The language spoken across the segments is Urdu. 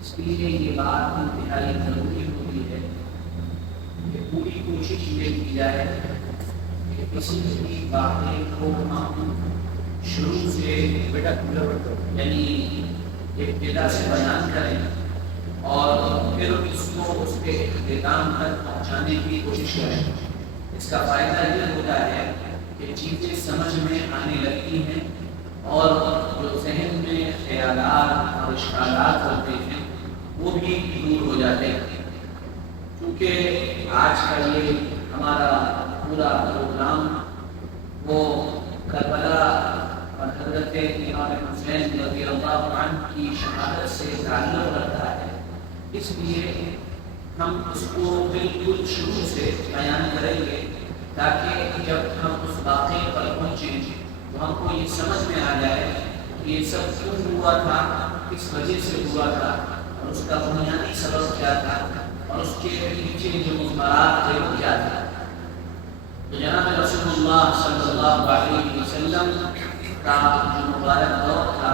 اس لیے یہ بات انتہائی ضروری ہوتی ہے کہ پوری کوشش یہ کی جائے کہ کسی بھی واقعے کو ہم شروع سے یعنی ابتدا سے بیان کریں اور پھر اس کو اس کے اختتام تک پہنچانے کی کوشش کریں۔ اس کا فائدہ یہ ہوتا ہے کہ چیزیں سمجھ میں آنے لگتی ہیں اور جو ذہن میں خیالات اور اشکالات ہوتے ہیں وہ بھی دور ہو جاتے ہیں۔ کیونکہ آج کا یہ ہمارا پورا پروگرام وہ کربلا اور حضرت امام حسین رضی اللہ عنہ کی شہادت سے تعلق رکھتا ہے، اس لیے ہم اس کو بالکل شروع سے بیان کریں گے تاکہ جب ہم اس واقعے پر پہنچیں تو ہم کو یہ سمجھ میں آ جائے کہ یہ سب کیوں ہوا تھا، کس وجہ سے ہوا تھا اور اس کا بنیادی سبب کیا تھا اور اس کے پیچھے جو مضمرات تھے وہ کیا تھا۔ تو جناب رسول اللہ صلی اللہ علیہ وسلم کا جو مبارک دور تھا،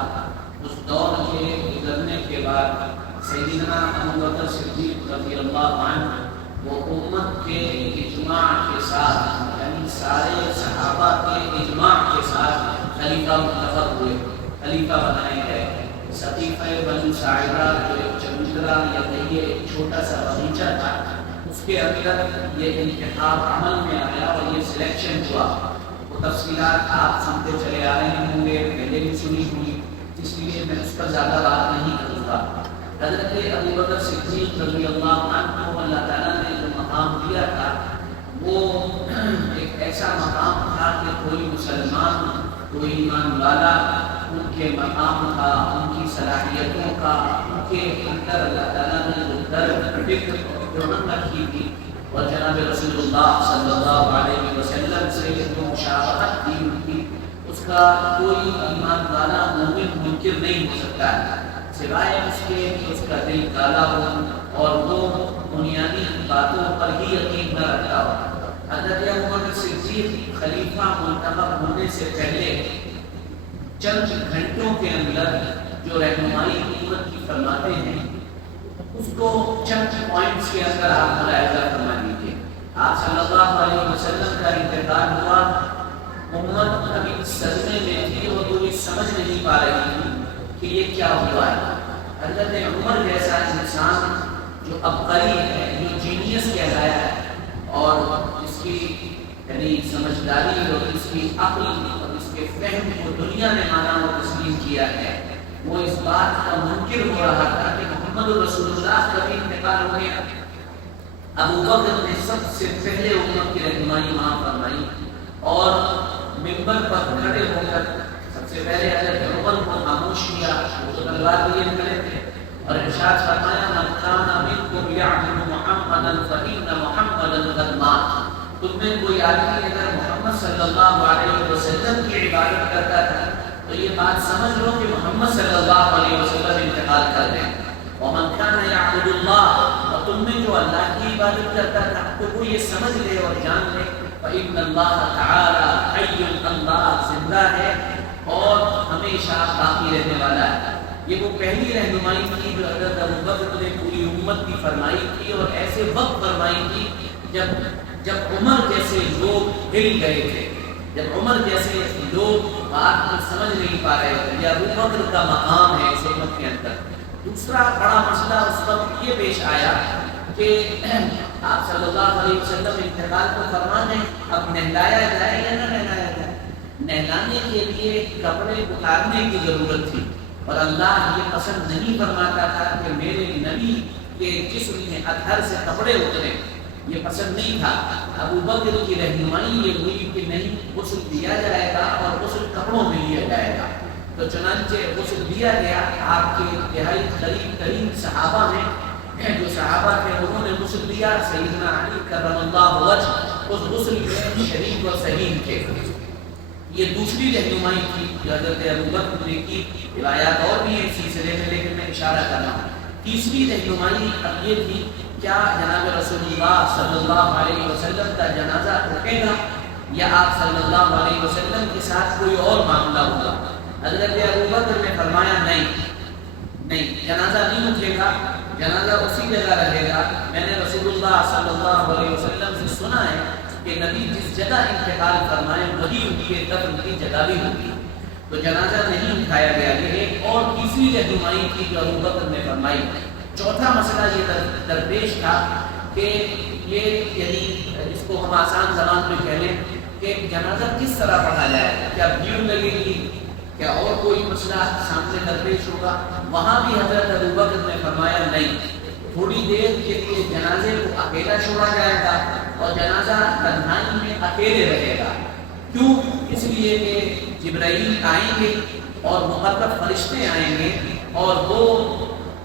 اس دور کے گزرنے کے بعد سیدنا ابو بکر صدیق رضی اللہ عنہ وہ امت کے اجماع کے ساتھ یعنی سارے صحابہ کے اجماع کے ساتھ خلیفہ منتخب ہوئے، خلیفہ بنائے گئے۔ سقیفہ بنو ساعدہ جو ایک چبوترا یا کہیے ایک چھوٹا سا باغیچہ تھا، اس کے اندر یہ انتخاب عمل میں آیا اور یہ سلیکشن ہوا۔ وہ تفصیلات آپ سنتے چلے آ رہے ہوں گے، پہلے بھی سنی ہوئی، اس لیے میں اس پر زیادہ بات نہیں کروں گا۔ حضرت ابو بکر صدیق رضی اللہ عنہ کو اللہ تعالیٰ نے جو مقام دیا تھا وہ ایک ایسا مقام تھا کہ کوئی مسلمان، کوئی ایمان والا ان کے مقام کا، ان کی صلاحیتوں کا، ان کے اندر اللہ تعالیٰ نے جو درد فکر جو رکھی تھی اور جناب رسول اللہ صلی اللہ علیہ وسلم سے جو مشابہت دی تھی، اس کا کوئی ایمان والا مومن منکر نہیں ہو سکتا ہے سوائے اس کے کہ اس کا دل کالا ہو اور وہ بنیادی باتوں پر ہی یقین نہ رکھتا ہو۔ حضرت ابو بکر صدیق خلیفہ منتخب ہونے سے پہلے چند گھنٹوں کے اندر جو رہنمائی حکومت کی فرماتے ہیں اس کو چند پوائنٹس کے اندر آپ ملاحظہ فرما لیجیے۔ آپ صلی اللہ علیہ وسلم کا انتقال ہوا، امت ابھی صدمے میں تھی اور کوئی سمجھ نہیں پا رہی تھی کہ یہ کیا ہوا ہے۔ حضرت عمر جیسا انسان جو عبقری ہے، جو جینیس کہلایا ہے اور اس کی یعنی سمجھداری اور اس کی عقل اور اس کے فہم کو دنیا نے مانا اور تسلیم کیا ہے، وہ اس بات کا منکر ہو رہا تھا کہ محمد رسول اللہ کا بھی انتقال ہو گیا۔ ابو بکر نے سب سے پہلے امت کی رہنمائی وہاں فرمائی اور منبر پر کھڑے ہو کر سب سے پہلے حضرت عمر کو خاموش کیا، وہ تو تلوار لیے کھڑے تھے اور ارشاد فرمایا من کان منکم یعبد محمدا فإن محمدا قد مات۔ تم میں کوئی آدمی اگر محمد صلی اللہ علیہ وسلم کی عبادت کرتا تھا تو یہ بات سمجھ لو کہ محمد صلی اللہ علیہ وسلم انتقال کر گئے۔ ومن کان یعبد اللہ، اور تم میں جو اللہ کی عبادت کرتا تھا تو وہ یہ سمجھ لے اور جان لے فإن اللہ تعالی حی، اللہ زندہ ہے اور ہمیشہ باقی رہنے والا ہے۔ یہ وہ پہلی رہنمائی تھی جو حضرت ابو بکر نے پوری امت کی فرمائی تھی اور ایسے وقت فرمائی تھی جب عمر جیسے لوگ ہل گئے تھے، جب عمر جیسے لوگ بات کو سمجھ نہیں پا رہے تھے۔ یہ ابو بکر کا مقام ہے اس امت کے اندر۔ دوسرا بڑا مسئلہ اس وقت یہ پیش آیا کہ آپ صلی اللہ علیہ وسلم انتقال کو فرما دیں، اب نہلایا جائے یا نہ نہلایا جائے۔ نہلانے کے لیے کپڑے اتارنے کی ضرورت تھی اور اللہ یہ پسند نہیں فرماتا تھا کہ میرے نبی کے جسم میں اطہر سے کپڑے اترے، یہ پسند نہیں تھا۔ ابو بکر کی رہنمائی یہ ہوئی کہ نہیں، غسل دیا جائے گا اور غسل کپڑوں میں لیا جائے گا۔ تو چنانچہ غسل دیا گیا۔ آپ کے انتہائی قریب ترین صحابہ میں جو صحابہ تھے انہوں نے غسل دیا، سیدنا علی کرم اللہ وجہ اس غسل میں شریک اور صحیح تھے۔ یہ دوسری رہنمائی تھی جو حضرت ابو بکر نے کی، روایات اور بھی ہیں اس سلسلے میں لیکن میں اشارہ کر رہا ہوں۔ تیسری رہنمائی اب یہ تھی کیا جناب رسول اللہ صلی اللہ علیہ وسلم کا جنازہ رکے گا یا آپ صلی اللہ علیہ وسلم کے ساتھ کوئی اور معاملہ ہوگا۔ حضرت ابو بکر نے فرمایا نہیں، جنازہ نہیں اٹھے گا، جنازہ اسی جگہ رہے گا۔ میں نے رسول اللہ صلی اللہ علیہ وسلم سے سنا ہے کہ نبی جس جگہ انتقال فرمائے وہی ان کے دفن کی جگہ بھی ہوگی، تو جنازہ نہیں اٹھایا گیا۔ یہ ایک اور تیسری رہنمائی تھی جو ابو بکر نے فرمائی۔ چوتھا مسئلہ یہ درپیش تھا کہ یہ یعنی اس کو ہم آسان زبان میں کہہ لیں کہ جنازہ کس طرح پڑھا جائے، کیا بھیڑ لگے گی، کیا اور کوئی مسئلہ سامنے درپیش ہوگا؟ وہاں بھی حضرت ابو بکر نے فرمایا نہیں، تھوڑی دیر کے لیے جنازے کو اکیلا چھوڑا جائے گا اور جنازہ تنہائی میں اکیلے رہے گا۔ کیوں؟ اس لیے کہ جبرائیل آئیں گے اور مقرب فرشتے آئیں گے اور وہ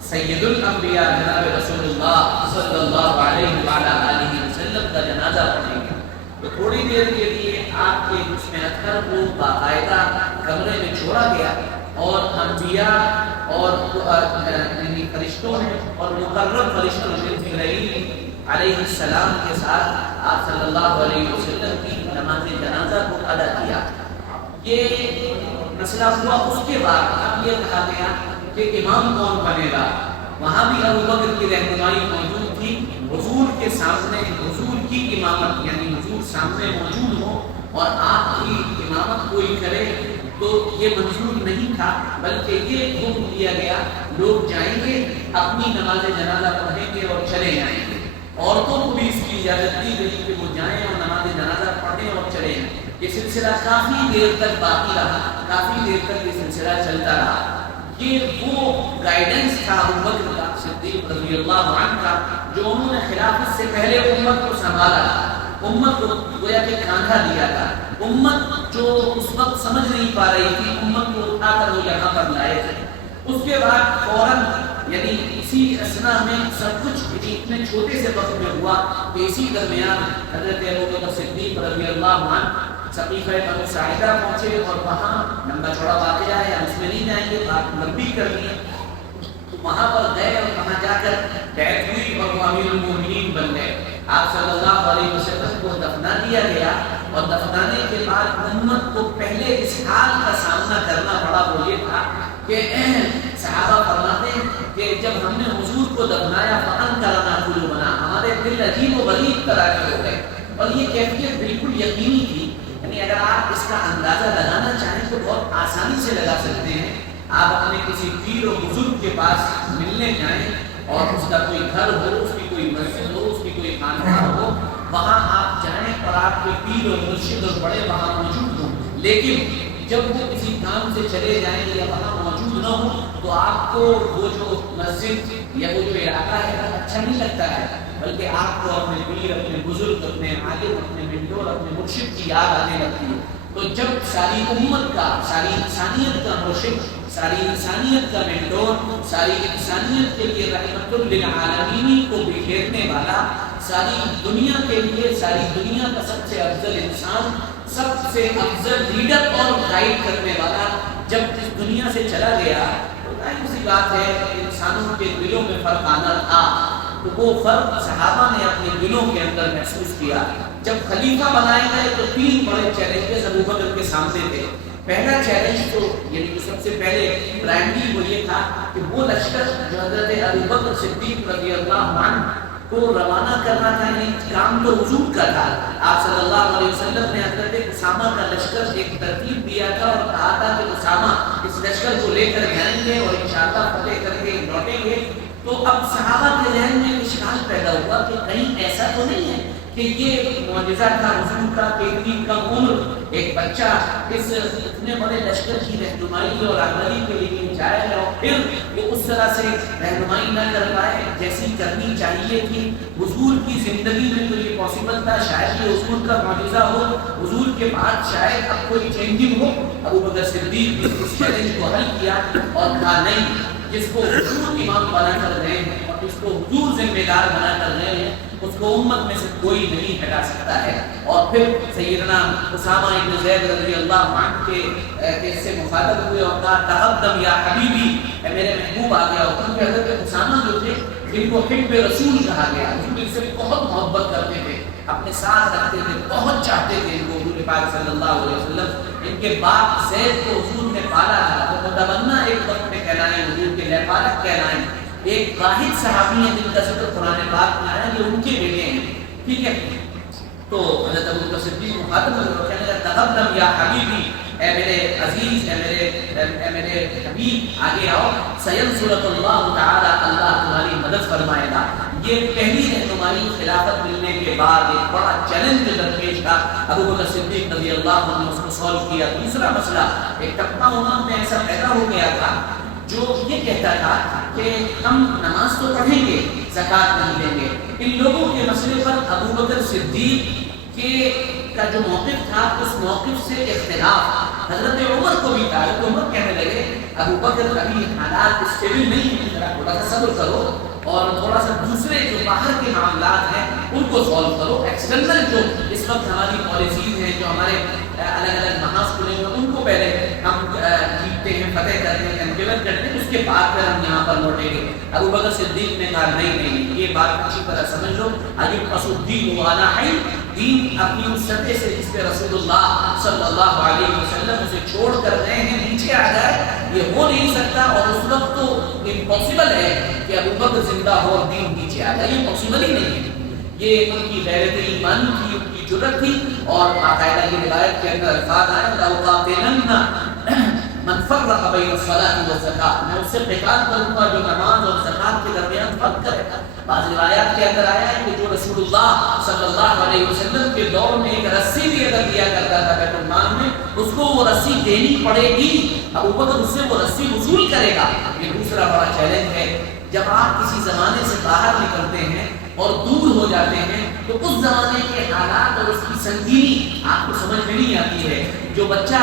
سید الانبیاء جناب رسول اللہ صلی اللہ علیہ وآلہ وسلم کا جنازہ پڑھیں گے۔ تو تھوڑی دیر کے لیے آپ کے جسم اطہر کو باقاعدہ کمرے میں چھوڑا گیا اور انبیاء اور یعنی فرشتوں نے اور مقرب فرشتوں نے جبرائیل علیہ السلام کے ساتھ آپ صلی اللہ علیہ وسلم کی نماز جنازہ کو ادا کیا۔ یہ مسئلہ ہوا اس کے بعد اب یہ کہا گیا کہ امام کون بنے گا۔ وہاں بھی ابو بکر کی رہنمائی موجود تھی، حضور کے سامنے حضور کی امامت یعنی حضور سامنے موجود ہو اور آپ کی امامت کوئی کرے تو یہ منظور نہیں تھا، بلکہ یہ حکم دیا گیا لوگ جائیں گے اپنی نماز جنازہ پڑھیں گے اور چلے جائیں گے۔ عورتوں کو بھی اس کی اجازت دی گئی کہ وہ جائیں اور نماز جنازہ پڑھیں اور چلے جائیں۔ یہ سلسلہ کافی دیر تک باقی رہا، کافی دیر تک یہ سلسلہ چلتا رہا۔ یہ وہ گائیڈنس تھا ابو بکر کا صدیق رضی اللہ عنہ کا، جو انہوں نے خلافت سے پہلے امت کو سنبھالا، امت کو گویا کہ کاندھا دیا تھا۔ امت جو اس وقت سمجھ نہیں پا رہی تھی، امت کو اٹھا کر وہ یہاں پر لائے تھے۔ اس کے بعد فوراً یعنی اسی اسنا میں سب کچھ اتنے چھوٹے سے وقت میں ہوا کہ اسی درمیان حضرت ابو بکر صدیق رضی اللہ عنہ سقیفہ بنو ساعدہ پہنچے اور وہاں لمبا چوڑا واقعہ ہے، ہم اس میں نہیں جائیں گے، بات لمبی کرنی ہے۔ تو وہاں پر گئے اور وہاں جا کر بیعت ہوئی اور وہ امیر المومنین بن گئے۔ آپ صلی اللہ علیہ وسلم کو دفنا دیا گیا اور دفنانے کے بعد امت کو پہلے اس حال کا سامنا کرنا پڑا وہ یہ تھا کہ صحابہ فرماتے ہیں کہ جب ہم نے حضور کو دفنایا فَأَنْكَرَنَا قُلُوبُنَا، ہمارے دل عجیب و غریب طرح کے ہو گئے۔ اور یہ کیفیت بالکل یقینی تھی، یعنی اگر آپ اس کا اندازہ لگانا چاہیں تو بہت آسانی سے لگا سکتے ہیں۔ آپ اپنے کسی پیر و بزرگ کے پاس ملنے جائیں اور اس کا کوئی گھر ہو، اس کی کوئی مسجد ہو، اس کی کوئی خانقاہ ہو، وہاں آپ جائیں اور آپ کے پیر اور مرشد اور بڑے وہاں موجود ہوں، لیکن جب وہ کسی کام سے چلے جائیں یا وہاں موجود نہ ہو تو آپ کو وہ جو مسجد یا وہ جو علاقہ ہے اچھا نہیں لگتا ہے، بلکہ آپ کو اپنے پیر، اپنے بزرگ، اپنے عالم، اپنے منٹور، اپنے مرشد کی یاد آنے لگتی ہے۔ تو جب ساری امت کا، ساری انسانیت کا مرشد، ساری انسانیت کا منٹور، ساری انسانیت کے لیے رحمت للعالمین کو بکھیرنے والا، ساری دنیا کے لیے، ساری دنیا کا سب سے افضل انسان، سب سے افضل لیڈر اور گائیڈ کرنے والا جب اس دنیا سے چلا گیا تو ظاہر سی بات ہے کہ انسانوں کے دلوں میں فرق آنا تھا۔ تو وہ فرق صحابہ نے اپنے دلوں کے اندر محسوس کیا۔ جب خلیفہ بنائے گئے تو تین بڑے چیلنجز ابو بکر کے سامنے تھے۔ پہلا چیلنج تو یعنی سب سے پہلے پرائمری وہ یہ تھا کہ وہ لشکر جو حضرت ابو بکر صدیق رضی اللہ عنہ کو روانہ کرنا تھا، یعنی کام تو حضور کا تھا۔ آپ صلی اللہ علیہ وسلم نے حضرت اسامہ کا لشکر ایک ترتیب دیا تھا اور کہا تھا کہ اسامہ اس لشکر کو لے کر جائیں گے اور انشاءاللہ فتح کر کے لوٹیں گے۔ تو اب صحابہ کے ذہن میں اشکال پیدا ہوا کہ کہیں ایسا تو نہیں ہے کہ یہ معجزہ تھا حضور کا کہ اتنی کم عمر ایک بچہ اس اتنے بڑے لشکر کی رہنمائی اور رہبری کے لیے جائے اور پھر وہ اس طرح سے رہنمائی نہ کر پائے جیسی کرنی چاہیے تھی۔ حضور کی زندگی میں تو یہ پاسبل تھا، شاید یہ حضور کا معجزہ ہو، حضور کے بعد شاید اب کوئی چینجنگ ہو۔ ابو بکر صدیق نے اس چیلنج کو حل کیا اور کہا نہیں، جس کو حضور امام بنا کر گئے ہیں اور جس کو حضور ذمہ دار بنا کر گئے ہیں اس کو امت میں سے کوئی نہیں ہٹا سکتا ہے۔ اور پھر سیدنا اسامہ ابن زید رضی اللہ عنہ کے سے مخاطب ہوئے اور کہا تقدم یا حبیبی، اے میرے محبوب آ گیا ہو، کیونکہ حضرت اسامہ جو تھے جن کو حب رسول کہا گیا، حضور ان سے بہت محبت کرتے تھے، اپنے ساتھ رکھتے تھے، بہت چاہتے تھے ان کو حضور پاک صلی اللہ علیہ وسلم۔ ان کے باپ زید کو حضور نے پالا تھا، وہ متمنا ایک وقت میں کہلائے حضور کے فارق کہلائیں. ایک واحد صحابی ہیں جن کا ذکر قرآن پاک میں آیا، یہ ان کے بیٹے ہیں. ٹھیک ہے، تو حضرت ابو بکر صدیق مخاطب ہوئے، کہنے لگا تقدم یا حبیبی، اے میرے عزیز، اے میرے حبیب، آگے آؤ. سینصرک اللہ تعالی، اللہ تمہاری مدد فرمائے گا. یہ پہلی رہنمائی خلافت ملنے کے بعد ایک بڑا چیلنج درپیش تھا. ابو بکر صدیق رضی اللہ عنہ نے اس کو سالو کیا. دوسرا مسئلہ، ایک طبقہ امت میں ایسا پیدا ہو گیا تھا جو یہ کہتا تھا کہ ہم نماز تو پڑھیں گے، زکوٰۃ نہیں دیں گے. ان لوگوں کے مسئلے پر ابو بکر صدیق کا جو موقف تھا، اس موقف سے اختلاف حضرت عمر کو بھی تھا. حضرت عمر کہنے لگے ابو بکر ابھی حالات اسٹیبل نہیں ہیں، ذرا تھوڑا سا صبر کرو اور تھوڑا سا دوسرے جو باہر کے معاملات ہیں ان کو سالو کرو. ایکسٹرنل جو اس وقت ہماری پالیسیز ہیں، جو ہمارے الگ الگ محاذ کھلے ہوئے، ان کو پہلے ہم جیتتے ہیں، فتح کرتے ہیں، امپلیمنٹ کرتے ہیں، اس کے بعد پھر ہم یہاں پر لوٹیں گے. ابو بکر صدیق نے کہا نہیں، یہ بات اچھی طرح سمجھ لو. ایوب الدین والا ہے، دین اپنی اس سطح سے جس پہ رسول اللہ صلی اللہ علیہ وسلم اسے چھوڑ کر گئے ہیں نیچے آ جائے، یہ ہو نہیں سکتا. اور اس وقت تو امپاسبل ہے کہ ابو بکر زندہ ہو اور دین نیچے آ جائے، یہ پاسبل ہی نہیں ہے. یہ ان کی غیرت ایمان تھی، ان کی جرأت تھی. اور باقاعدہ کی روایت کے اندر الفاظ آئے لَأُقَاتِلَنَّ مَنْ فَرَّقَ بَيْنَ الصَّلَاةِ وَالزَّكَاةِ، میں اس سے قتال کروں گا جو نماز اور زکوٰۃ کے درمیان فرق کرے گا. بعض روایات کے اندر آیا ہے کہ جو رسول اللہ صلی اللہ علیہ وسلم کے دور میں ایک رسی بھی اگر دیا کرتا تھا بیت المال میں، اس کو وہ رسی دینی پڑے گی. ابو بکر اس سے وہ رسی وصول کرے گا. یہ دوسرا بڑا چیلنج ہے. جب آپ کسی زمانے سے باہر نکلتے ہیں اور دور ہو جاتے ہیں تو اس زمانے کے حالات اور اس کی سنگینی آپ کو سمجھ میں نہیں آتی ہے. جو بچہ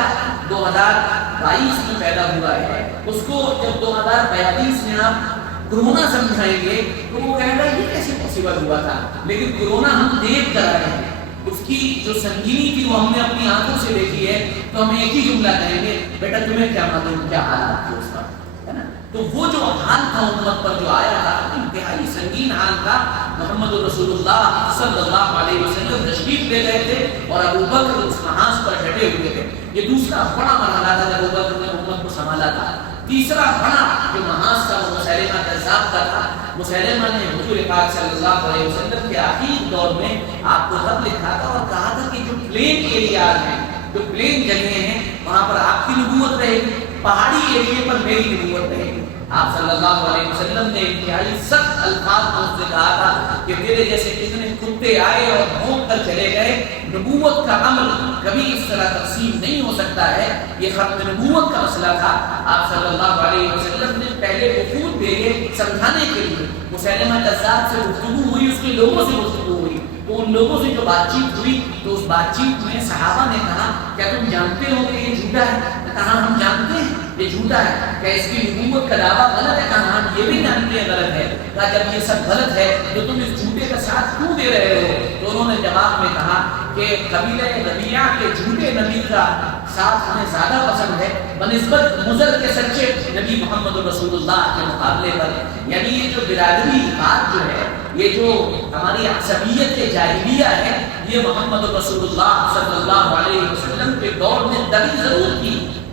2022 میں پیدا ہوا ہے، اس کو جب 2042 میں آپ کرونا سمجھائیں گے تو وہ کہے گا یہ کیسے پاسبل ہوا تھا. لیکن کرونا ہم دیکھ کر آئے ہیں، اس کی جو سنگینی تھی وہ ہم نے اپنی آنکھوں سے دیکھی ہے. تو ہم ایک ہی جملہ کہیں گے، بیٹا تمہیں کیا معلوم کیا حالات تھے اس وقت، ہے نا. تو وہ جو حال تھا امت پر جو آیا تھا، انتہائی سنگین حال تھا. محمد رسول اللہ صلی اللہ علیہ وسلم تشریف لے گئے تھے اور ابو بکر اس محاذ پر ڈٹے ہوئے تھے. یہ دوسرا بڑا مرحلہ تھا جب ابو بکر نے امت کو سنبھالا تھا. تیسرا بڑا جو محاذ تھا وہ مسیلمہ کذاب کا تھا. مسیلمہ نے حضور پاک صلی اللہ علیہ وسلم کے آخری دور میں آپ کو خط لکھا تھا اور کہا تھا کہ جو پلین ایریاز ہیں، جو پلین جگہیں ہیں، وہاں پر آپ کی نبوت رہے گی، پہاڑی ایریے پر میری نبوت رہے گی. آپ صلی اللہ علیہ وسلم نے انتہائی سخت الفاظ میں اس سے کہا تھا کہ تیرے جیسے کتنے کتے آئے اور بھونک کر چلے گئے. نبوت کا عمل کبھی اس طرح تقسیم نہیں ہو سکتا ہے. یہ ختم نبوت کا مسئلہ تھا. آپ صلی اللہ علیہ وسلم نے پہلے وفود بھیجے سمجھانے کے لیے. مسیلمہ کذاب سے گفتگو ہوئی، اس کے لوگوں سے گفتگو ہوئی. تو ان لوگوں سے جو بات چیت ہوئی تو اس بات چیت میں صحابہ نے کہا کیا تم جانتے ہو کہ یہ جھوٹا ہے؟ کہا ہم جانتے ہیں یہ جھوٹا ہے. کیا اس کی نبوت کا دعویٰ غلط ہے؟ کہا ہم یہ بھی جانتے ہیں غلط ہے. کہا جب یہ سب غلط ہے تو تم اس جھوٹے کا ساتھ کیوں دے رہے ہو؟ تو انہوں نے جواب میں کہا کہ قبیلہ ربیعہ کے جھوٹے نبی کا ساتھ ہمیں زیادہ پسند ہے بنسبت مضر کے سچے نبی محمد رسول اللہ کے مقابلے پر. یعنی یہ جو برادری بات جو ہے، یہ جو ہماری عصبیت جاہلیہ ہے، یہ محمد رسول اللہ صلی اللہ علیہ وسلم کے دور میں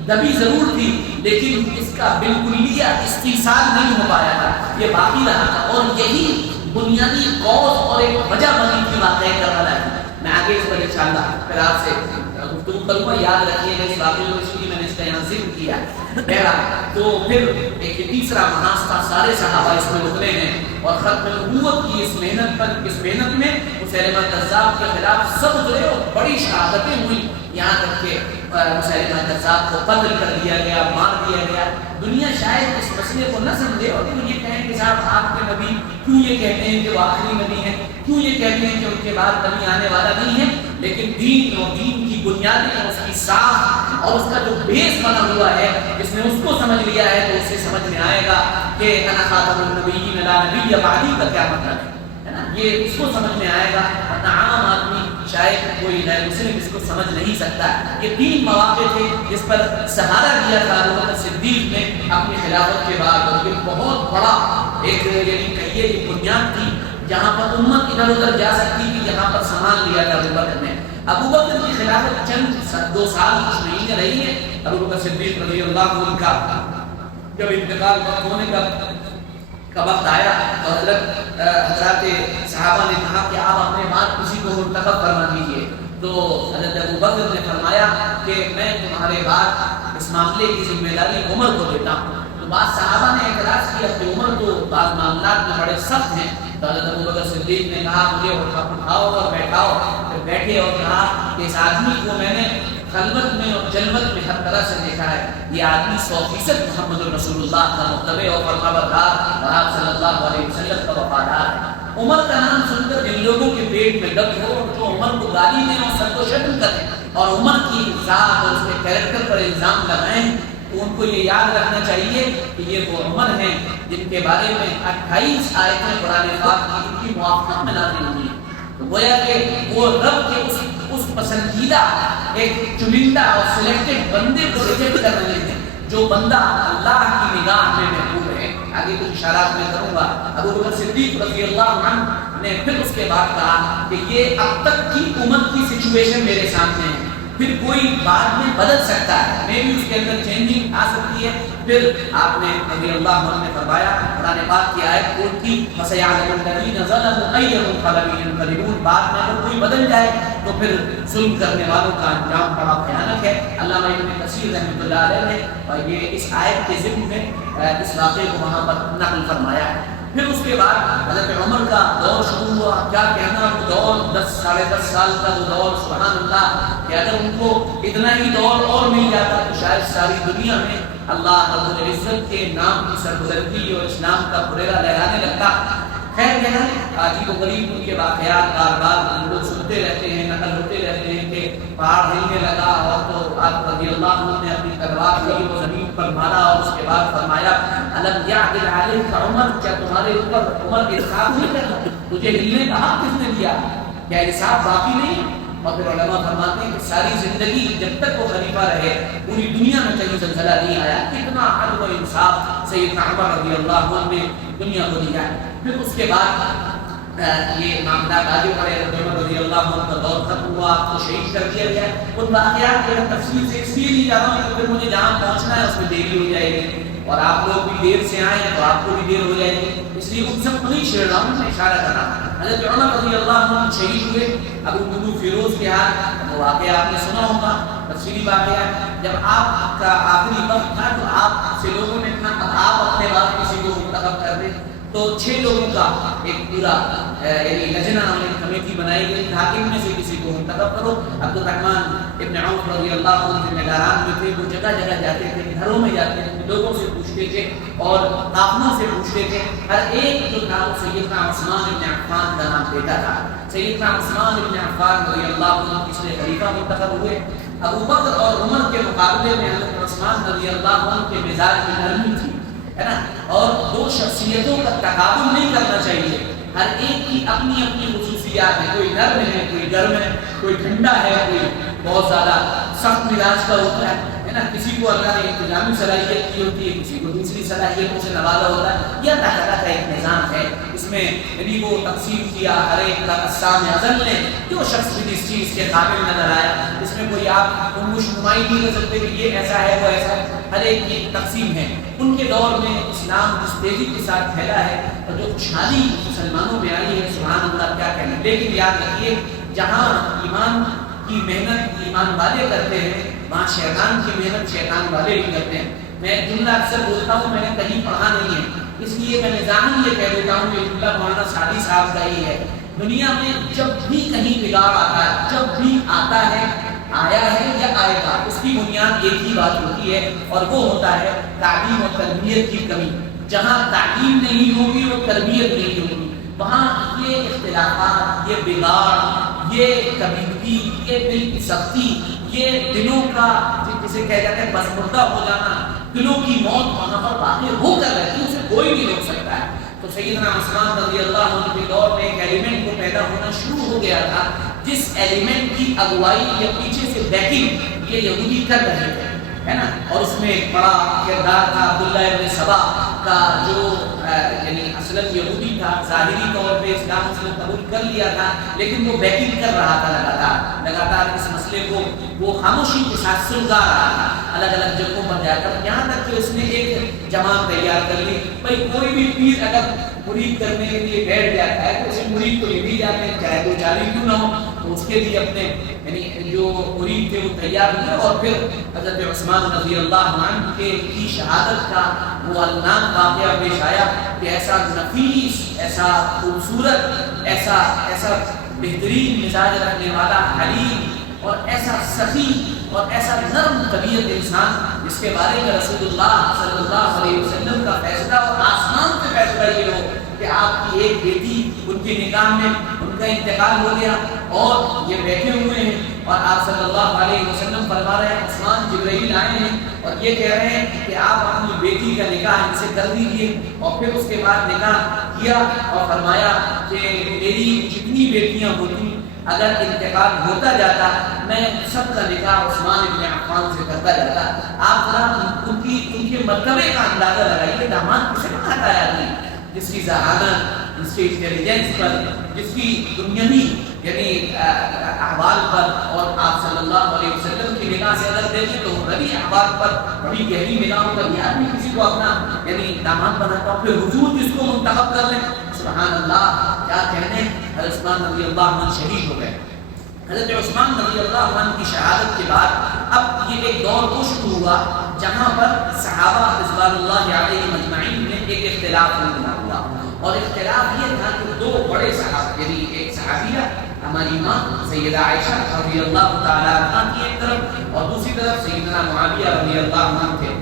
دبی ضرور تھی لیکن اس کا بالکلیہ استحصال نہیں ہو پایا تھا، یہ باقی رہا تھا. اور یہی بنیادی قوس اور ایک وجہ بنی تھی واقعہ کربلا کی. میں آگے اس پر انشاءاللہ پھر آپ سے گفتگو کروں گا. یاد رکھیے گا اس واقعے کو، اس لیے میں نے اس کا یہاں ذکر کیا. تو پھر ایک تیسرا محاذ تھا، سارے صحابہ اس میں اترے ہیں اور ختم نبوت کی اس محنت میں مسیلمہ کذاب کے خلاف سب اترے اور بڑی شہادتیں ہوئی. یہاں تک کہ مسیلمہ کذاب کو قتل کر دیا گیا، مار دیا گیا. دنیا شاید اس مسئلے کو نہ سمجھے اور یہ کہیں کہ صاحب آپ کے نبی کیوں یہ کہتے ہیں کہ وہ آخری نبی ہیں، کیوں یہ کہتے ہیں کہ ان کے بعد نبی آنے والا نہیں ہے. لیکن دین اور دین کی بنیادیں، اس کی ساخت اور اس کا جو بیس بنا ہوا ہے، جس نے اس کو سمجھ لیا ہے تو اسے سمجھ میں آئے گا کہ انا خاتم النبیین لا نبی بعدی کا کیا مطلب ہے نا. یہ اس کو سمجھ میں آئے گا، ورنہ عام آدمی شاید کوئی غیر مسلم اس کو سمجھ نہیں سکتا. یہ 3 مواقع تھے جس پر سہارا دیا تھا ابو بکر صدیق نے اپنی خلافت کے بعد. اور یہ بہت بڑا ایک یعنی کہیے یہ بنیاد تھی جہاں پر امت ادھر ادھر جا سکتی تھی، جہاں پر سامان لیا تھا ابو بکر نے. ابو بکر کی خلافت چند 2 سال کچھ مہینے رہی ہے. ابو بکر صدیق رضی اللہ عنہ کا جب انتقال وقت ہونے کا وقت آیا تو حضرات صحابہ نے کہا کہ آپ اپنے بعد کسی کو منتخب فرما دیجیے. تو حضرت ابوبکر نے فرمایا کہ میں تمہارے بعد اس معاملے کی ذمہ داری عمر کو دیتا ہوں. تو بعض صحابہ نے اعتراض کیا کہ عمر تو بعض معاملات میں بڑے سخت ہیں. تو حضرت ابوبکر صدیق نے کہا مجھے اٹھاؤ اور بیٹھاؤ. پھر بیٹھے اور کہا کہ اس آدمی کو میں نے خلوت میں اور جلوت میں ہر طرح سے دیکھا ہے. یہ آدمی 100% محمد رسول اللہ کا متبع اور فرمانبردار اور آپ صلی اللہ علیہ وسلم کا وفادار ہے. عمر کا نام سن کر جن لوگوں کے پیٹ میں درد ہو اور جو عمر کو گالی دیں اور سر کو شتم کریں اور عمر کی ذات اور اس کے کیریکٹر پر الزام لگائیں تو ان کو یہ یاد رکھنا چاہیے کہ یہ وہ عمر ہیں جن کے بارے میں 28 آیتیں قرآن پاک کی ان کی موافقت میں نازل ہوئی ہیں. تو گویا کہ وہ رب کے اس پسندیدہ ایک چنندہ اور سلیکٹڈ بندے کو ریجیکٹ کر رہے ہیں جو بندہ اللہ کی نگاہ میں محبوب ہے. آگے کچھ اشارات میں کروں گا. ابوبکر صدیق رضی اللہ عنہ نے پھر اس کے بعد کہا کہ یہ اب تک کی امت کی سچویشن میرے سامنے ہے, پھر کوئی بعد میں بدل سکتا ہے, میں بھی اس کے اندر چینجنگ آ سکتی ہے. پھر آپ نے رضی اللہ عنہ نے فرمایا قرآن پاک کی آیت کھول کی فَسَيَعْلَمُ الَّذِينَ ظَلَمُوا أَيَّ مُنقَلَبٍ يَنقَلِبُونَ. بعد میں اگر کوئی بدل جائے تو پھر ظلم کرنے والوں کا انجام بڑا بھیانک ہے. علامہ ابن کثیر رحمۃ اللہ علیہ نے اور یہ اس آیت کے ضمن میں اس واقعے کو وہاں پر نقل فرمایا ہے. پھر اس کے بعد حضرت عمر کا دور شروع ہوا. کیا کہنا وہ دور 10-10.5 سال کا وہ دور, سبحان اللہ, کہ اگر ان کو اتنا ہی دور اور مل جاتا تو شاید ساری دنیا میں اللہ رب العزت کے نام کی سربلندی اور اسلام کا پھریرا لہرانے لگتا. خیر یہ عجیب و غریب ان کے واقعات بار بار ہم لوگ سنتے رہتے ہیں, نقل ہوتے رہتے ہیں کہ پہاڑ ہلنے لگا اور تو آپ رضی اللہ عنہ نے اپنی تلوار لی اور زمین پر مارا اور اس کے بعد فرمایا الم یعدل علیک عمر, کیا تمہارے اوپر عمر انصاف نہیں کرنا, تجھے ہلنے کا حق کس نے دیا, کیا انصاف باقی نہیں؟ اور پھر علماء فرماتے ہیں کہ ساری زندگی جب تک وہ خلیفہ رہے پوری دنیا میں کہیں زلزلہ نہیں آیا. کتنا عدل و انصاف سیدنا عمر رضی اللہ عنہ نے دنیا کو دیا ہے. پھر اس کے بعد یہ معاملات آگے بڑھے. عمر رضی اللہ عنہ کا دور ختم ہوا, آپ کو شہید کر دیا گیا. ان واقعات کو تفصیل سے اس لیے نہیں جا رہا ہوں کہ پھر مجھے جہاں پہنچنا ہے اس میں دیری ہو جائے گی اور آپ لوگ بھی دیر سے آئے ہیں تو آپ کو بھی دیر ہو جائے گی, اس لیے ان سب کو نہیں چھیڑ رہا ہوں, میں اشارہ کر رہا ہوں. حضرت عمر رضی اللہ عنہ شہید ہوئے. ابو بکر فیروز کے ہاتھ, وہ واقعہ آپ نے سنا ہوگا, تفصیلی واقعہ. جب آپ کا آخری وقت تھا تو آپ سے لوگوں نے کہا آپ اپنے بعد کسی کو منتخب کر دیں. تو 6 لوگوں کا ایک پورا یعنی لجنہ ایک کمیٹی بنائی گئی, حاکم میں سے کسی کو منتخب کرو. عبد الرحمن ابن عوف رضی اللہ عنہ کے نگران میں تھے, وہ جگہ جگہ جاتے تھے, گھروں میں جاتے تھے, لوگوں سے پوچھتے تھے اور قافلوں سے پوچھتے تھے. ہر ایک جو تھا وہ سیدنا عثمان ابن عفان کا نام دیتا تھا. سیدنا عثمان ابن عفان رضی اللہ عنہ پچھلے خلیفہ منتخب ہوئے. ابو بکر اور عمر کے مقابلے میں حضرت عثمان رضی اللہ عنہ کے مزاج کی نرمی تھی, ہے نا, اور دو شخصیتوں کا تقابل نہیں کرنا چاہیے. ہر ایک کی اپنی اپنی خصوصیات ہیں, کوئی نرم ہے, کوئی گرم ہے, کوئی ٹھنڈا ہے, کوئی بہت زیادہ سخت مزاج کا ہوتا ہے نا. کسی کو اللہ نے انتظامی صلاحیت کی ہوتی ہے, کسی کو دوسری صلاحیتوں سے نوازا ہوتا ہے. یہ اللہ تعالیٰ کا ایک نظام ہے, اس میں یعنی وہ تقسیم کیا ہر ایک کا قسام ازل نے جو شخص بھی اس چیز کے قابل نظر آیا. اس میں کوئی آپ ان شنمائی نہیں کر سکتے کہ یہ ایسا ہے وہ ایسا ہے, ہر ایک کی تقسیم ہے. ان کے دور میں اسلام جس تیزی کے ساتھ پھیلا ہے اور جو خوشحالی مسلمانوں میں آئی ہے, سبحان اللہ کیا کہنا. لیکن یاد رکھیے جہاں ایمان کی محنت ایمان والے کرتے ہیں وہاں شیطان کی محنت شیطان والے بھی کرتے ہیں. میں جملہ اکثر بولتا ہوں, میں نے کہیں پڑھا نہیں ہے, اس لیے میں نظام یہ کہہ دیتا ہوں, یہ جملہ مولانا سعدی صاحب کا ہی ہے. دنیا میں جب بھی کہیں بگاڑ آتا ہے, جب بھی آتا ہے, آیا ہے یا آئے گا, اس کی بنیاد ایک ہی بات ہوتی ہے اور وہ ہوتا ہے تعلیم اور تربیت کی کمی. جہاں تعلیم نہیں ہوگی اور تربیت نہیں ہوگی وہاں یہ اختلافات, یہ بگاڑ, یہ کبیرگی, یہ دل کی سختی, یہ دلوں کا جسے کہہ جاتے ہیں بسمردہ ہو جانا, دلوں کی موت وہاں پر واقع ہو کر رہتی ہے, اسے کوئی نہیں روک سکتا ہے. تو سیدنا عثمان رضی اللہ عنہ کے دور میں ایک ایلیمنٹ کو پیدا ہونا شروع ہو گیا تھا جس ایلیمنٹ کی اگوائی یا پیچھے سے بیکنگ یہ یہودی کر رہے تھے, ہے نا. اور اس میں ایک بڑا کردار تھا عبداللہ ابن سبا کا, جو یعنی اصلاً یہودی تھا, ظاہری طور پہ اسلام اس نے قبول کر لیا تھا لیکن وہ بیکنگ کر رہا تھا لگاتار اس مسئلے کو وہ خاموشی کے ساتھ سلجھا رہا تھا. الگ الگ جگہوں پر جا کر، یہاں تک کہ اس نے ایک جماعت تیار کر لی. بھائی کوئی بھی پیر اگر مرید کرنے کے لیے بیٹھ جاتا ہے تو اسے مرید کو یہ بھی جاتے ہیں چاہے دو چالی کیوں نہ ہو، تو اس کے لیے اپنے یعنی جو مرید تھے وہ تیار ہوئے. اور پھر حضرت عثمان رضی اللہ عنہ کی شہادت کا وہ الناک واقعہ پیش آیا کہ ایسا نفیس، ایسا خوبصورت، ایسا بہترین مزاج رکھنے والا حلیم اور ایسا سخی اور ایسا نرم طبیعت انسان، جس کے بارے میں رسول اللہ صلی اللہ علیہ وسلم کا فیصلہ اور آسمان سے فیصلہ یہ ہو کہ آپ کی ایک بیٹی، ان کی نکاح میں ان کا انتقال ہو گیا اور یہ بیٹھے ہوئے ہیں اور آپ صلی اللہ علیہ وسلم فرما رہے ہیں، عثمان جبرائیل آئے ہیں اور یہ کہہ رہے ہیں کہ آپ اپنی بیٹی کا نکاح ان سے کر دیجیے. اور پھر اس کے بعد نکاح کیا اور فرمایا کہ میری جتنی بیٹیاں ہوتی اگر انتقال ہوتا جاتا میں سب کا نکاح عثمان ابن عفان سے کرتا جاتا. آپ ذرا ان کے مرتبے کا اندازہ لگائیے. داماد کسے بناتا ہے آدمی جس کی ذہانت، جس کی انٹیلیجنس پر، جس کی دنیاوی یعنی احوال پر، اور آپ صلی اللہ علیہ وسلم کی نگاہ سے اگر دیکھیں تو ربی احوال پر بڑی گہری نگاہوں پر یہ آدمی کسی کو اپنا یعنی داماد بناتا ہوں. پھر حضور جس کو منتخب کر لیں، سبحان اللہ کیا کہنے. حضرت عثمان رضی اللہ عنہ شہید ہو گئے. حضرت عثمان رضی اللہ عنہ کی شہادت کے بعد اب یہ ایک دور وہ شروع ہوا جہاں پر صحابہ رضوان اللہ علیہم اجمعین میں ایک اختلاف ہونا ہوا. اور اختلاف یہ تھا کہ دو بڑے صحابہ، یعنی ایک صحابیہ ہماری ماں سیدہ عائشہ رضی اللہ تعالیٰ عنہ کی ایک طرف اور دوسری طرف سیدنا معاویہ رضی اللہ عنہ تھے.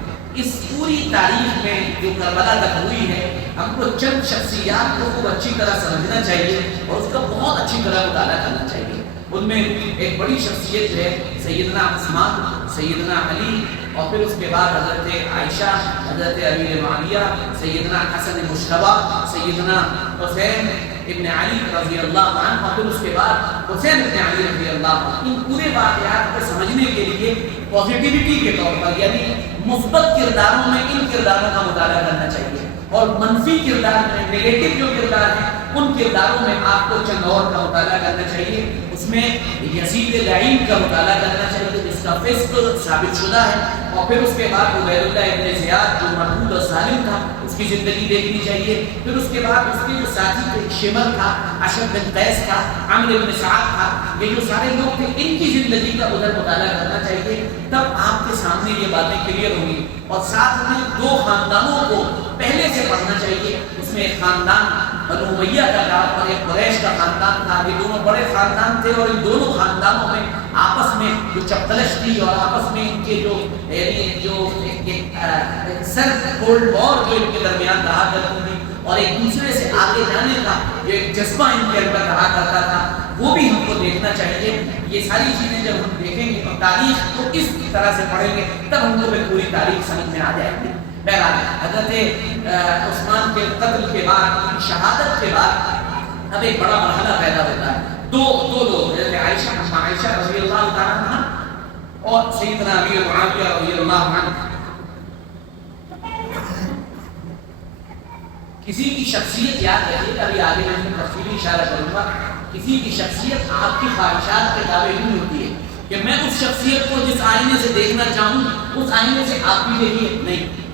اس پوری تاریخ میں جو کربلا تک ہوئی ہے، ہم کو چند شخصیات کو خوب اچھی طرح سمجھنا چاہیے اور اس کا بہت اچھی طرح مطالعہ کرنا چاہیے. ان میں ایک بڑی شخصیت ہے سیدنا عثمان، سیدنا علی، اور پھر اس کے بعد حضرت عائشہ، حضرت امیر معاویہ، سیدنا حسن مشتبہ، سیدنا حسین ابن علی رضی اللہ عنہ، اور پھر اس کے بعد حسین ابن علی رضی اللہ عنہ. ان پورے واقعات کو سمجھنے کے لیے پازیٹیوٹی کے طور پر یعنی مثبت کرداروں میں ان کرداروں کا مطالعہ کرنا چاہیے، اور منفی کردار میں نیگیٹو جو کردار ہیں ان کرداروں میں آپ کو چند اور کا مطالعہ کرنا چاہیے. اس میں یزید لعین کا مطالعہ کرنا چاہیے جس کا فسق ثابت شدہ ہے، اور پھر اس کے بعد عبید اللہ ابن زیاد جو مرحوم اور ظالم تھا اس کی زندگی دیکھنی چاہیے. پھر اس کے بعد اس کے جو ساتھی تھے شمر تھا، اشد بن قیس تھا، عامر بن سعد تھا، یہ جو سارے لوگ تھے ان کی زندگی کا ادھر مطالعہ کرنا چاہیے. تب آپ کے سامنے یہ باتیں کلیئر ہوں گی. اور ساتھ میں دو خاندانوں کو پہلے سے پڑھنا چاہیے. اس میں ایک خاندان بنو امیہ کا تھا اور ایک قریش کا خاندان تھا. یہ دونوں بڑے خاندان تھے اور ان دونوں خاندانوں میں آپس میں جو چپتلش تھی اور آپس میں ان کے جو یعنی جو سر کولڈ وار جو ان کے درمیان رہا کرتی تھی اور ایک دوسرے سے آگے جانے کا جو ایک جذبہ ان کے اندر رہا کرتا تھا، وہ بھی ہم کو دیکھنا چاہیے. یہ ساری چیزیں جب ہم دیکھیں گے تو تاریخ کو اس طرح سے پڑھیں گے تب ہم کو پوری تاریخ سمجھ میں آ جائے گی. بہرحال حضرت عثمان کے قتل کے بعد، شہادت کے بعد اب ایک بڑا مرحلہ پیدا ہوتا ہے. دو لوگ حضرت عائشہ رضی اللہ تعالیٰ عنہ اور سیدنا امیر معاویہ رضی اللہ عنہ. کسی کی شخصیت یاد رکھیے، ابھی آگے میں تفصیلی اشارہ کروں گا. کسی کی شخصیت آپ کی خواہشات کے تابع نہیں ہوتی ہے کہ میں اس شخصیت کو جس آئینے سے دیکھنا چاہوں اس آئینے سے آپ بھی دیکھیے، نہیں.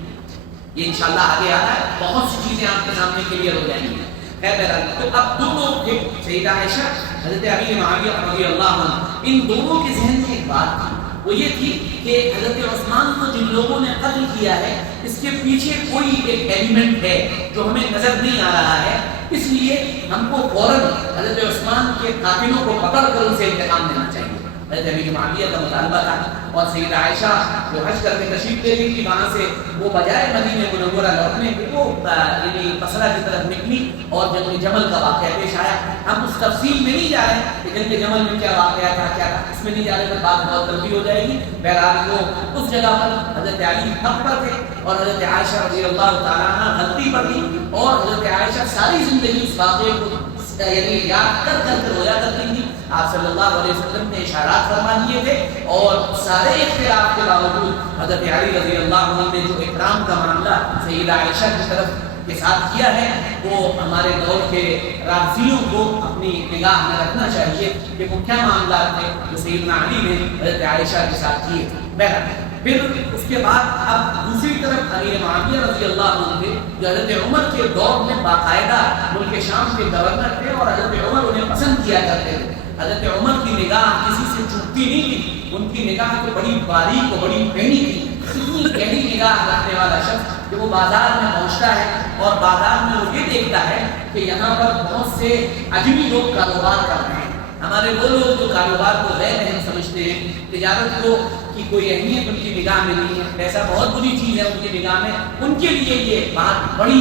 یہ انشاءاللہ آگے آ رہا ہے، بہت سی چیزیں آپ کے سامنے کلیئر ہو جائیں گی. خیر بہرحال تو اب دونوں تھے سیدہ عائشہ، حضرت امیر معاویہ رضی اللہ عنہ. ان دونوں کے ذہن میں ایک بات تھی، وہ یہ تھی کہ حضرت عثمان کو جن لوگوں نے قتل کیا ہے اس کے پیچھے کوئی ایک ایلیمنٹ ہے جو ہمیں نظر نہیں آ رہا ہے، اس لیے ہم کو فوراً حضرت عثمان کے قاتلوں کو پکڑ کر ان سے انتقام لینا چاہیے. حضرت امیر معاویہ کا مطالبہ تھا. اور سیدہ عائشہ جو حج کر کے تشریف لے لی تھی وہاں سے وہ بجائے مدینہ منورہ لوٹنے کے وہ یعنی بصرہ کی طرف نکلی اور جنگ جمل کا واقعہ پیش آیا. ہم اس تفصیل میں نہیں جا رہے ہیں کہ جنگ جمل میں کیا واقعہ تھا، کیا تھا، اس میں نہیں جا رہے تو بات بہت لمبی ہو جائے گی. بہرحال وہ اس جگہ پر حضرت علی حق پر تھے اور حضرت عائشہ رضی اللہ تعالیٰ عنہ غلطی پر تھی. اور حضرت عائشہ ساری زندگی اس واقعے کو یعنی یاد کر کر رویا کرتی تھی. آپ صلی اللہ علیہ وسلم نے اشارات فرما دیے تھے اور سارے اختلاف کے باوجود حضرت علی رضی اللہ عنہ نے جو اکرام کا معاملہ سیدہ عائشہ کی طرف کے ساتھ کیا ہے وہ ہمارے دور کے رافضیوں کو اپنی نگاہ میں رکھنا چاہیے کہ وہ کیا معاملات تھے جو سیدنا علی نے حضرت عائشہ کے ساتھ کیے. بہرحال پھر اس کے بعد اب دوسری طرف امیر معاویہ رضی اللہ عنہ تھے جو حضرت عمر کے دور میں باقاعدہ ملک شام کے گورنر تھے اور حضرت عمر انہیں پسند کیا کرتے تھے. حضرت عمر کی نگاہ کسی سے چوکتی نہیں تھی, ان کی نگاہ تو بڑی باریک اور بڑی گہری تھی. اتنی گہری نگاہ رکھنے والا شخص کہ وہ بازار میں پہنچتا ہے اور بازار میں وہ یہ دیکھتا ہے کہ یہاں پر بہت سے اجمی لوگ کاروبار کر رہے ہیں. ہمارے وہ لوگ جو کاروبار کو غیر اہم سمجھتے ہیں, تجارت کو کی کوئی اہمیت ان کی نگاہ میں نہیں ہے, پیسہ بہت بری چیز ہے ان کی نگاہ میں, ان کے لیے یہ بات بڑی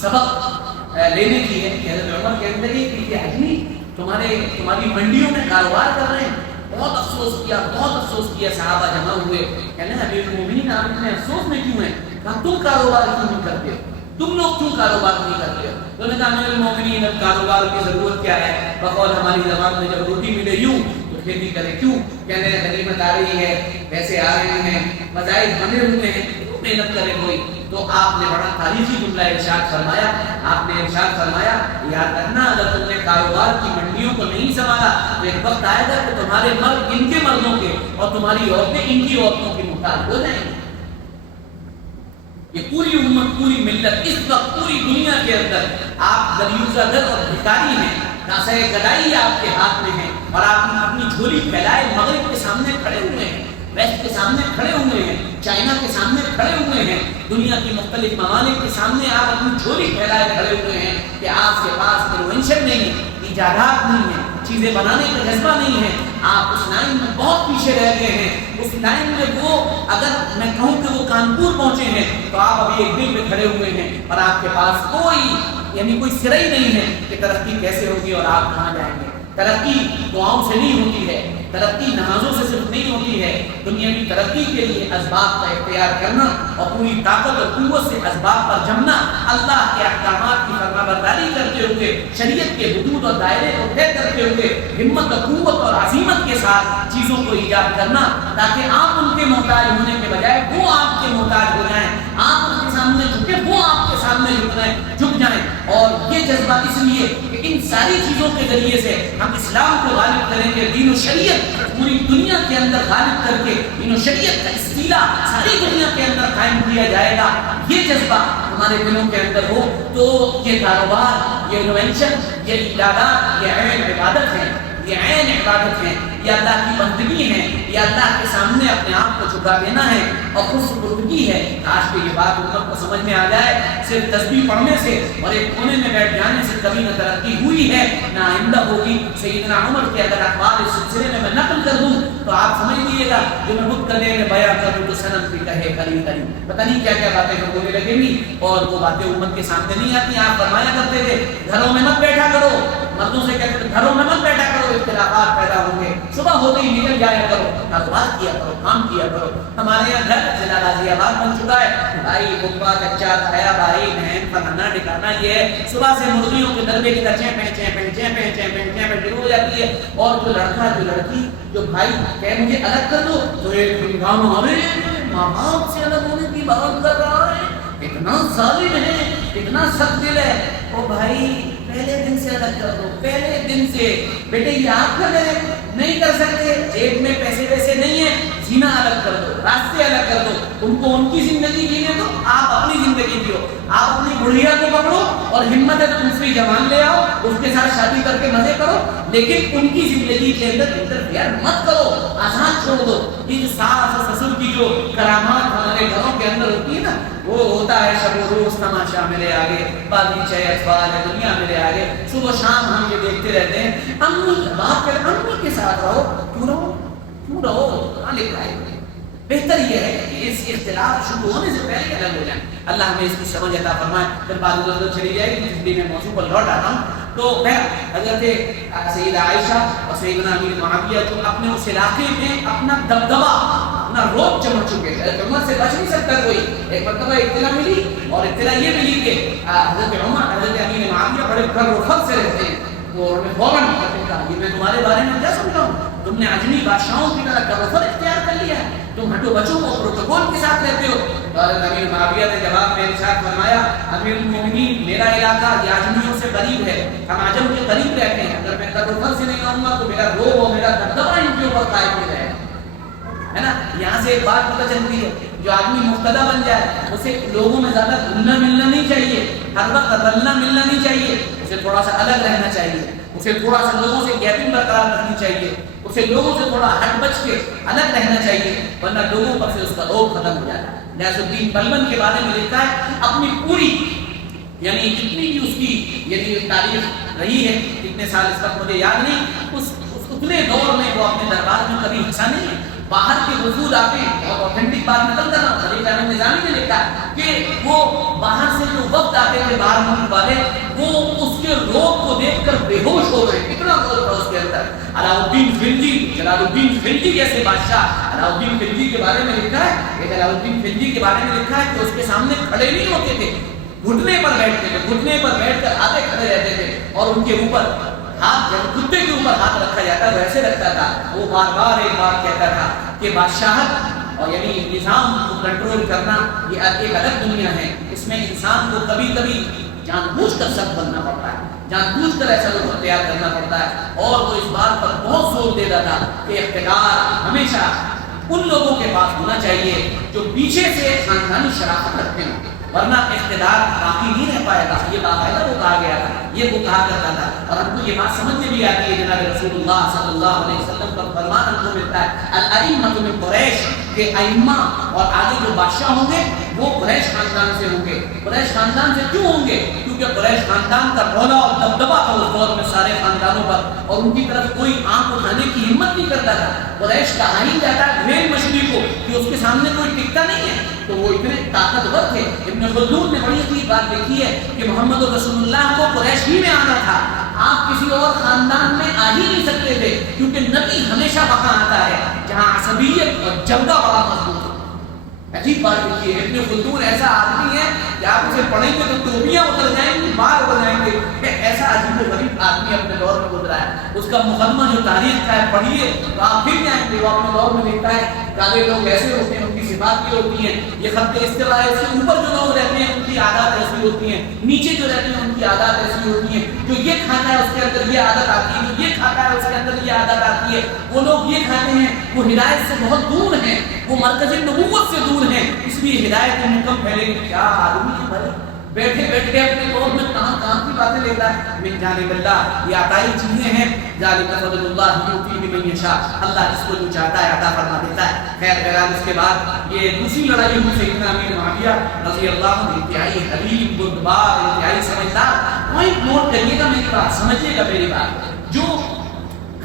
سبق لینے کی ہے کہ حضرت عمر کہنے لگے کہ یہ اجمی تمہاری منڈیوں میں کاروبار کر رہے ہیں. بہت افسوس کیا صحابہ جمع ہوئے, کہنے امیر المومنین آپ اتنے افسوس میں کیوں ہیں؟ کہا تم کاروبار کیوں نہیں کرتے, تم لوگ کیوں کاروبار نہیں کرتے ہو؟ تو نے کہا امیر المومنین اب کاروبار کی ضرورت کیا ہے, بقول ہماری زبان میں جب روٹی ملے یوں تو کھیتی کرے کیوں, کہنے غنیمت آ رہی ہے, پیسے آ رہے ہیں, مذاہب بنے ہوئے ہیں, محنت کرے کوئی. تو آپ نے بڑا تاریخی جملہ ارشاد فرمایا, آپ نے ارشاد فرمایا یاد رکھنا اگر تم نے کاروبار کی منڈیوں کو نہیں سنبھالا تو ایک وقت آئے گا کہ تمہارے مرد ان کے مردوں کے اور تمہاری عورتیں ان کی عورتوں کی محتاج ہو جائیں گی. یہ پوری امت, پوری ملت اس وقت پوری دنیا کے اندر آپ دریوزہ در اور بھکاری ہیں, کاسہ گدائی آپ کے ہاتھ میں ہے اور آپ اپنی جھولی پھیلائے مغرب کے سامنے کھڑے ہوئے ہیں, ویسٹ کے سامنے کھڑے ہوئے ہیں, چائنا کے سامنے کھڑے ہوئے ہیں, دنیا کی مختلف ممالک کے سامنے آپ اپنی جھولی پھیلائے کھڑے ہوئے ہیں کہ آپ کے پاس انوینشن نہیں ہے, ایجادات نہیں ہے, چیزیں بنانے کا جذبہ نہیں ہے, آپ اس لائن میں بہت پیچھے رہ گئے ہیں. اس لائن میں وہ اگر میں کہوں کہ وہ کانپور پہنچے ہیں تو آپ ابھی ایک دل پہ کھڑے ہوئے ہیں اور آپ کے پاس کوئی سرا ہی نہیں ہے کہ ترقی کیسے ہوگی اور آپ کہاں جائیں گے. ترقی دعاؤں سے نہیں ہوتی ہے, ترقی نمازوں سے صرف نہیں ہوتی ہے. دنیاوی ترقی کے لیے اسباب کا اختیار کرنا اور پوری طاقت اور قوت سے اسباب پر جمنا, اللہ کے احکامات کی فرما برداری کرتے ہوئے, شریعت کے حدود اور دائرے کو طے کرتے ہوئے ہمت اور قوت اور عزیمت کے ساتھ چیزوں کو ایجاد کرنا تاکہ آپ ان کے محتاج ہونے کے بجائے وہ آپ کے محتاج ہو جائیں, آپ ان کے سامنے جھکے وہ آپ کے سامنے جھک جائیں. اور یہ جذبہ اس لیے کہ ان ساری چیزوں کے ذریعے سے ہم اسلام کو غالب کریں گے, دین و شریعت پوری دنیا کے اندر غالب کر کے دین و شریعت کا استیلا ساری دنیا کے اندر قائم کیا جائے گا. یہ جذبہ ہمارے دلوں کے اندر ہو تو یہ کاروبار, یہ انوینشن, یہ ایجادات, یہ عین عبادت ہے, یہ عین عبادت ہے, یہ اللہ کی بندگی ہے, یہ اللہ کے سامنے اپنے آپ کو جھکا دینا ہے اور خود سپردگی ہے. کاش کہ یہ بات امت کو سمجھ میں آ جائے. صرف تسبیح پڑھنے سے اور ایک کونے میں بیٹھ جانے سے کبھی نہ ترقی ہوئی ہے نہ آئندہ ہوگی. سیدنا عمر کے اگر اخبار اس سلسلے میں میں نقل کر دوں تو آپ سمجھ لیجیے گا جو میں خود کرنے میں بیان کروں تو صنم بھی کہے کری کری, پتہ نہیں کیا کیا باتیں ہونے لگیں گی اور وہ باتیں امت کے سامنے نہیں آتی. آپ فرمایا کرتے تھے گھروں میں مت بیٹھا کرو, مردوں سے کہتے تھے گھروں میں مت بیٹھا کرو, اختلافات پیدا ہوں گے, صبح ہوتے ہی نکل جایا کرو, کاروبار کیا کرو, کام کیا کرو. ہمارے یہاں گھر ضلع غازی آباد بن چکا ہے, بھائی پپا چچا تایا بھائی بہن فلانا ٹھکانا, یہ ہے صبح سے مرغیوں کے دربے کی طرح چیں شروع ہو جاتی ہے. اور جو لڑکا جو لڑکی جو بھائی کہ مجھے الگ کر دو تو ایک ہنگامہ ماں باپ سے الگ ہونے کی بات کر رہا ہے, اتنا ظالم ہے, اتنا سخت دل ہے. او بھائی پہلے دن سے الگ کر دو, پہلے دن سے. بیٹے یہ آپ کر رہے نہیں کر سکتے, جیب میں پیسے ویسے نہیں ہیں, جینا الگ کر دو, راستے الگ کر دو, ان کو ان کی زندگی جینے دو, آپ اپنی زندگی جیو. آپ اپنی بڑھیا کو پکڑو اور ہمت ہے تو دوسری جوان لے آؤ, اس کے ساتھ شادی کر کے مزے کرو, لیکن ان کی زندگی کے اندر انٹرفیئر مت کرو, آسان چھوڑ دو. یہ جو ساس اور سسر کی جو کرامات ہمارے گھروں کے اندر ہوتی ہے نا, وہ ہوتا ہے شب و روز تماشا میرے آگے, باغیچہ اطفال ہے دنیا میرے آگے, صبح شام ہم یہ دیکھتے رہتے ہیں. امی باپ کے امی کے ساتھ رہو, کیوں رہو, کہاں لکھ رہا ہے. بہتر یہ ہے کہ اس اختلاف شروع ہونے سے پہلے الگ ہو جائیں. اللہ ہمیں اس کی سمجھ عطا فرمائے. پھر بات ادھر چلی جائے گی, اس لیے میں موضوع پر لوٹ آتا ہوں. تو حضرت سیدہ عائشہ اور سیدنا امیر معاویہ جو اپنے اس علاقے میں اپنا دبدبا اپنا روب چمٹ چکے تھے, عمر سے بچ نہیں سکتا کوئی. ایک مرتبہ اطلاع ملی اور اطلاع یہ ملی کہ حضرت عمر حضرت امیر معاویہ بڑے گر و فخر سے رہتے ہیں. وہ فوراً کہا کہ میں تمہارے بارے میں کیا سمجھا ہوں, تم نے عجمی بادشاہوں کی طرح گر و فخر اختیار کر لیا ہے, تم ہٹو بچوں کو پروٹوکول کے ساتھ رہتے ہو. امیر معاویہ نے جواب میں ارشاد فرمایا, امیر المومنین میرا علاقہ یہ عجمیوں سے قریب ہے, ہم عجم کے قریب رہتے ہیں, اگر میں گر و فخر سے نہیں آؤں گا تو میرا روب اور میرا دبدبا ان کے اوپر قائم ہو جائے گا. ہے نا. یہاں سے ایک بات پتہ چلتی ہے، جو آدمی مقتدی بن جائے اسے لوگوں میں زیادہ گھلنا ملنا نہیں چاہیے، ہر وقت رلنا ملنا نہیں چاہیے، اسے تھوڑا سا الگ رہنا چاہیے، اسے تھوڑا سا لوگوں سے گیپنگ برقرار رکھنی چاہیے، اسے لوگوں سے تھوڑا ہٹ بچ کے الگ رہنا چاہیے، ورنہ لوگوں پر سے اس کا روب ختم ہو جاتا ہے. غیاث الدین بلبن کے بارے میں لکھا ہے اپنی پوری یعنی جتنی بھی اس کی یعنی تاریخ رہی ہے، کتنے سال اس وقت مجھے یاد نہیں، اس اتنے دور میں وہ اپنے دربار میں کبھی ہنسا نہیں ہے. باہر کے وفود آتے ہیں، اور اوتھینٹک بات نکل کر رہا ہوں، خلیل احمد نظامی نے لکھا کہ وہ باہر سے جو وقت آتے تھے باہر ملک والے، وہ اس کے روب کو دیکھ کر بے ہوش ہو گئے. کتنا روب تھا اس کے اندر. علاؤالدین خلجی، جلال الدین خلجی جیسے بادشاہ، علاؤالدین خلجی کے بارے میں لکھا ہے کہ جلالالدین خلجی کے بارے میں لکھا ہے کہ اس کے سامنے کھڑے نہیں ہوتے تھے، گھٹنے پر بیٹھتے تھے، گھٹنے پر بیٹھ کر آدھے کھڑے رہتے تھے، اور ان کے اوپر ہاتھ جب کتے کے اوپر ہاتھ رکھا جاتا ہے ویسے رکھتا تھا. وہ بار بار ایک بات کہتا تھا کہ بادشاہت اور یعنی نظام کو کنٹرول کرنا یہ ایک الگ دنیا ہے، اس میں انسان کو کبھی کبھی جان بوجھ کر سخت بننا پڑتا ہے، جان بوجھ کر ایسا لوگ اختیار کرنا پڑتا ہے. اور وہ اس بات پر بہت زور دیتا تھا کہ اقتدار ہمیشہ ان لوگوں کے پاس ہونا چاہیے جو پیچھے سے خاندانی شرافت رکھتے ہیں، ورنہ اقتدار باقی نہیں رہ پائے گا. یہ باقاعدہ وہ کہا گیا تھا، یہ وہ کہا کرتا تھا. اور ہم کو یہ بات سمجھ میں بھی آتی ہے، جناب رسول اللہ صلی اللہ علیہ وسلم کا فرمان ہم کو ملتا ہے الائمۃ من قریش، کہ ائمہ اور آگے جو بادشاہ ہوں گے وہ قریش خاندان سے ہوں گے. قریش خاندان سے کیوں ہوں گے؟ کیونکہ قریش خاندان کا رولا اور دبدبہ تھا اس دور میں سارے خاندانوں پر، اور ان کی طرف کوئی آنکھ اٹھانے کی ہمت نہیں کرتا تھا. قریش کہا ہی جاتا ہے گھیل مچھلی کو کہ اس کے سامنے کوئی ٹکتا نہیں ہے، تو وہ اتنے طاقتور تھے. ابن خلدون نے بڑی اچھی بات لکھی ہے کہ محمد رسول اللہ کو قریش ہی میں آنا تھا، آپ کسی اور خاندان میں آ ہی نہیں سکتے تھے، کیونکہ نبی ہمیشہ وہاں آتا ہے جہاں عصبیت اور جبدہ بڑا مضبوط ہو. عجیب بات لکھی ہے. ابن خلدون ایسا آدمی ہے کہ آپ اسے پڑھیں گے تو ٹوپیاں اتر جائیں گی، بال اتر جائیں گے کہ ایسا عجیب و غریب آدمی اپنے دور میں گزرا ہے. اس کا مقدمہ جو تاریخ کا ہے پڑھیے تو آپ پھر جائیں گے. وہ اپنے دور میں لکھتا ہے کالے لوگ ایسے ہوتے ہیں، ان کی صفات یہ ہوتی ہیں، یہ خط استوا سے اوپر جو لوگ رہتے ہیں ان کی عادات ایسی ہوتی ہیں، نیچے جو رہتے ہیں ان کی عادات ایسی ہوتی ہیں، جو یہ کھاتا ہے اس کے اندر یہ عادت آتی ہے، جو یہ کھاتا ہے اس کے اندر یہ عادت آتی ہے. وہ لوگ یہ کھاتے ہیں وہ ہدایت سے بہت دور ہیں، وہ مرکز نبوت سے دور ہیں، اس لیے ہدایت میں کم پھیلے گی. کیا آدمی ہے بھائی، بیٹھے بیٹھے اپنے دور میں کہاں کی باتیں لیتا ہے. من جانب اللہ، یہ عطائی چیزیں ہیں. ذالک فضل اللہ یؤتی من یشاء، اللہ جس کو جو چاہتا ہے عطا فرما دیتا ہے. خیر بہرحال اس کے بعد یہ دوسری لڑائی ہوئی سیدنا امیر معاویہ رضی اللہ عنہ، انتہائی حلیم، بردبار، انتہائی سمجھدار. پوائنٹ نوٹ کریے گا میری بات، سمجھیے گا میری بات. جو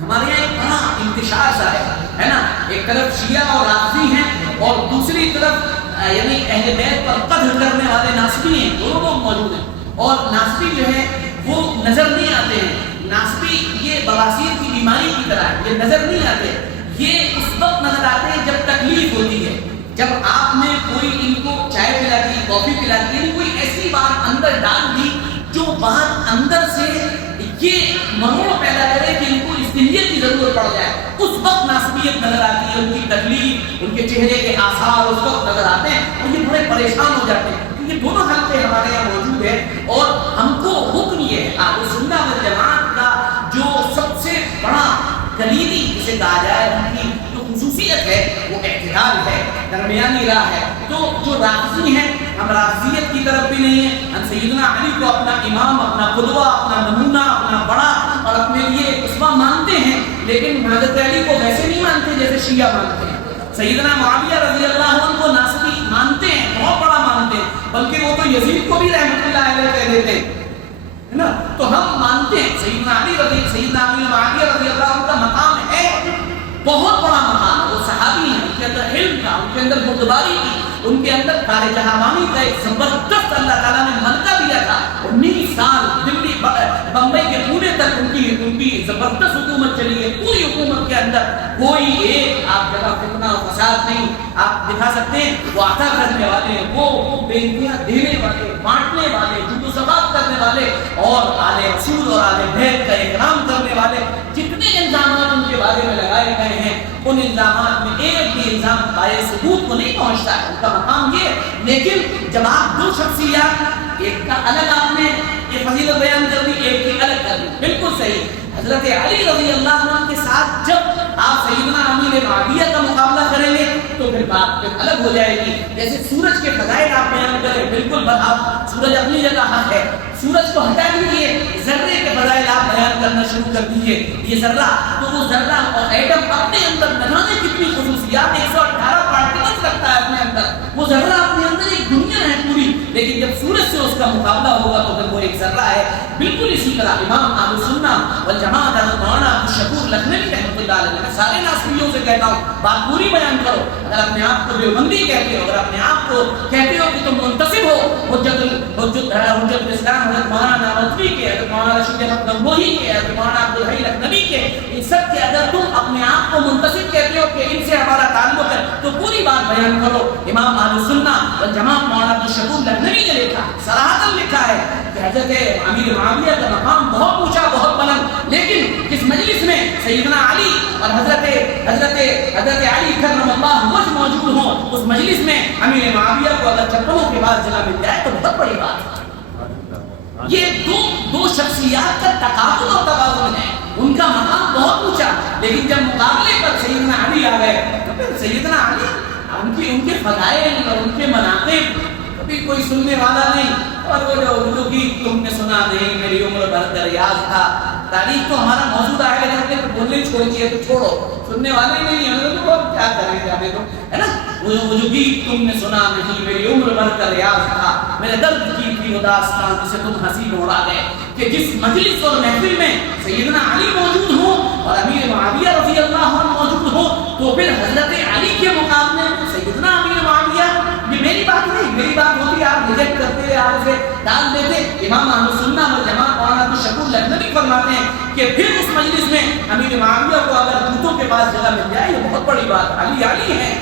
ہمارے یہاں ایک بڑا انتشار سا ہے نا، ایک طرف شیعہ اور رافضی ہیں اور دوسری طرف یعنی اہل بیت پر قدر کرنے والے ناصبی ہیں، دونوں لوگ موجود ہیں. اور ناصبی جو ہے وہ نظر نہیں آتے ہیں. ناصبی یہ بواسیر کی بیماری کی طرح ہے، یہ نظر نہیں آتے. یہ اس وقت نظر آتے ہیں جب تکلیف ہوتی ہے، جب آپ نے کوئی ان کو چائے پلا دی، کافی پلا دی، یعنی کوئی ایسی بات اندر ڈال دی جو بات اندر سے یہ مروڑ پیدا کرے کہ ان کو استنجیت کی ضرورت پڑ جائے. اس وقت ناصبیت نظر آتی ہے، ان کی تکلیف، ان کے چہرے کے آثار اس وقت نظر آتے ہیں اور یہ بڑے پریشان ہو جاتے ہیں. یہ دونوں حالتیں ہمارے یہاں موجود ہیں اور ہم کو حکم یہ ہے اہل سنت والجماعت کا جو سب سے بڑا کلیدی جسے کہا جائے ان کی جو خصوصیت ہے وہ اعتدال ہے، درمیانی راہ ہے. تو جو رافضی ہیں ہم رافضیت کی طرف بھی نہیں ہیں، ہم سیدنا علی کو اپنا امام، اپنا قدوہ، اپنا نمونہ، اپنا بڑا اور اپنے لیے اسوہ مانتے ہیں، لیکن حضرت علی کو ویسے نہیں مانتے جیسے شیعہ مانتے ہیں. سیدنا معاویہ رضی اللہ عنہ کو ناصبی مانتے ہیں، بہت بڑا مانتے ہیں، بلکہ وہ تو یزید کو بھی رحمت اللہ علیہ کہہ دیتے ہیں نا. تو ہم مانتے ہیں سیدنا علی معاویہ رضی اللہ عنہ کا مقام ہے، بہت بڑا مقام. وہ صحابی ہیں، ان کے اندر علم تھا، ان کے اندر بردباری تھی، ان کے اندر کار جہاوانی کا ایک زبردست اللہ تعالیٰ نے ملکہ دیا تھا. 19 سال دلی بمبئی کے پونے تک ان کی زبردست حکومت چلی ہے. پوری حکومت کے اندر کوئی ایک آپ جگہ فتنہ و فساد نہیں آپ دکھا سکتے ہیں. وہ عطا کرنے والے، وہ بے انتہا دینے والے، بانٹنے والے، جد و ثبات کرنے والے اور آل رسول اور آل بیت کا اکرام کرنے والے. جتنے الزامات ان کے بارے میں لگائے گئے ہیں ان الزامات میں ایک بھی الزام قائل ثبوت کو نہیں پہنچتا ہے، ان کا مقام یہ. لیکن جب آپ دو شخصیات، ایک کا الگ آپ نے یہ فضیلت بیان کر دی، ایک کی الگ کر دی، بالکل صحیح. حضرت علی رضی اللہ عنہ کے ساتھ جب آپ سیدنا امیر معاویہ کا مقابلہ کریں گے تو پھر بات پھر الگ ہو جائے گی. جیسے سورج کے فضائل آپ بیان کریں, بالکل آپ سورج اپنی جگہ حق ہے, سورج کو ہٹا دیجیے, ذرے کے فضائل آپ بیان کرنا شروع کر دیجیے. یہ ذرہ تو وہ ذرہ اور ایٹم اپنے اندر نہ جانے کتنی خصوصیات, 118 پارٹیکلز رکھتا ہے اپنے اندر, وہ ذرہ اپنے اندر ایک دنیا ہے پوری. لیکن جب سورج سے اس کا مقابلہ ہوگا تو پھر وہ ایک ذرہ ہے. بالکل اسی طرح امام اہل سنہ والجماعت حضرت مولانا عبدالشکور لکھنوی رحمۃ اللہ علیہ, میں سارے ناصریوں سے کہتا ہوں بات پوری بیان کرو. اگر اپنے آپ کو دیوبندی کہتے ہو, اگر اپنے آپ کو کہتے ہو کہ تم منتسب ہو حجت الاسلام حضرت مولانا نانوتوی کے, حضرت مولانا رشید احمد گنگوہی کے, حضرت مولانا عبدالحی لکھنوی کے, ان سب کے اگر تم اپنے آپ کو منتسب کہتے ہو کہ ان سے ہمارا تعلق ہے تو پوری بات بیان کرو. امام اہل سنہ والجماعت مولانا عبدالشکور لکھنوی نے لکھا, صراحتاً لکھا ہے کہ حضرت امیر معاویہ کا مقام بہت اونچا, بہت بلند, لیکن جس مجلس میں سیدنا علی اور حضرت علی کرم اللہ وجہ موجود ہوں, اس مجلس میں امیر معاویہ کو اگر چپلوں کے بعد جگہ مل جائے تو بہت بڑی بات ہے. یہ دو شخصیات کا تقابل اور توازن ہے, ان کا مقام بہت اونچا, لیکن جب مقابلے پر سیدنا علی آ گئے تو پھر سیدنا علی ان کے فضائل اور ان کے مناقب کبھی کوئی سننے والا نہیں. اور وہ جو گیت تم نے سنا نہیں میری عمر بھر کا ریاض تھا, تاریخ تو ہمارا موجود ہے لیکن بولنے چھوڑ دیے تو چھوڑو, سننے والے نہیں ہیں تو کیا کریں جانے دو, ہے نا. وہ جو گیت تم نے سنا نہیں میری عمر بھر کا ریاض تھا, میرے درد کی تھی وہ داستان جسے تم حسین اڑا گئے. کہ جس مجلس اور محفل میں سیدنا علی موجود ہوں اور امیر معاویہ رضی اللہ عنہ موجود ہوں تو پھر حضرت علی کے مقابلے میں سیدنا امیر معاویہ, یہ میری بات نہیں, میری بات ہوتی آپ ریجیکٹ کرتے, آپ اسے ڈال دیتے. امام اہل سنہ والجماعت مولانا عبدالشکور لکھنوی فرماتے ہیں کہ پھر اس مجلس میں امیر معاویہ کو اگر جوتوں کے پاس جگہ مل جائے یہ بہت بڑی بات. علی ہے,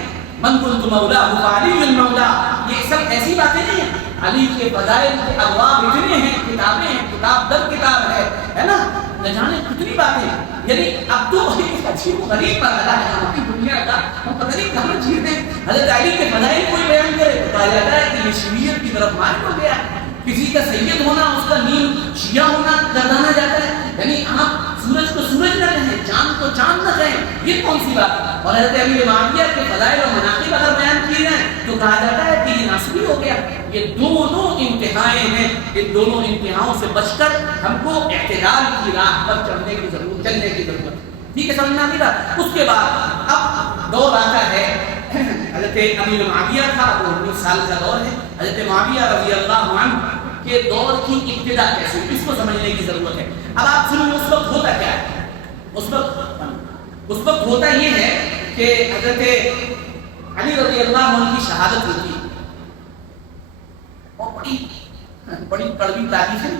من کنت مولاہ فعلی المولا, یہ سب ایسی باتیں نہیں ہیں. علی کے فضائل کے ابواب اتنے ہیں, کتابیں ہیں, کتاب در کتاب ہے نا, نہ جانے کتنی باتیں. یعنی اب تو ایک عجیب و غریب مرحلہ ہے ہماری دنیا کا, ہم پتہ نہیں کہاں چیزیں حضرت علی کے فضائل کوئی بیان کرے تو کہا جاتا ہے کہ یہ شیعیت کی طرف مائل ہو گیا, کسی کا سید ہونا اس کا نیم شیعہ ہونا گردانا جاتا ہے. یعنی آپ سورج کو سورج نہ کہیں, چاند کو چاند نہ کہیں, یہ کون سی بات. اور حضرت امیر معاویہ کے فضائل اور مناقب اگر بیان کیے جائیں تو کہا جاتا ہے کہ یہ ناسبی ہو گیا. یہ دونوں انتہائیں ہیں, ان دونوں انتہاؤں سے بچ کر ہم کو اعتدال کی راہ پر چلنے کی ضرورت ہے. ٹھیک ہے, سمجھنا نہیں بات. اس کے بعد اب دور آتا ہے, حضرت امیر معاویہ تھا, وہ 19 سال کا دور ہے. حضرت معاویہ رضی اللہ عنہ کے دور کی ابتدا کیسے, اس کو سمجھنے کی ضرورت ہے. اب آپ سنیں اس وقت ہوتا کیا ہے. اس وقت ہوتا یہ ہے کہ حضرت علی رضی اللہ عنہ کی شہادت ہوتی ہے, اور بڑی کڑوی تاریخ ہے.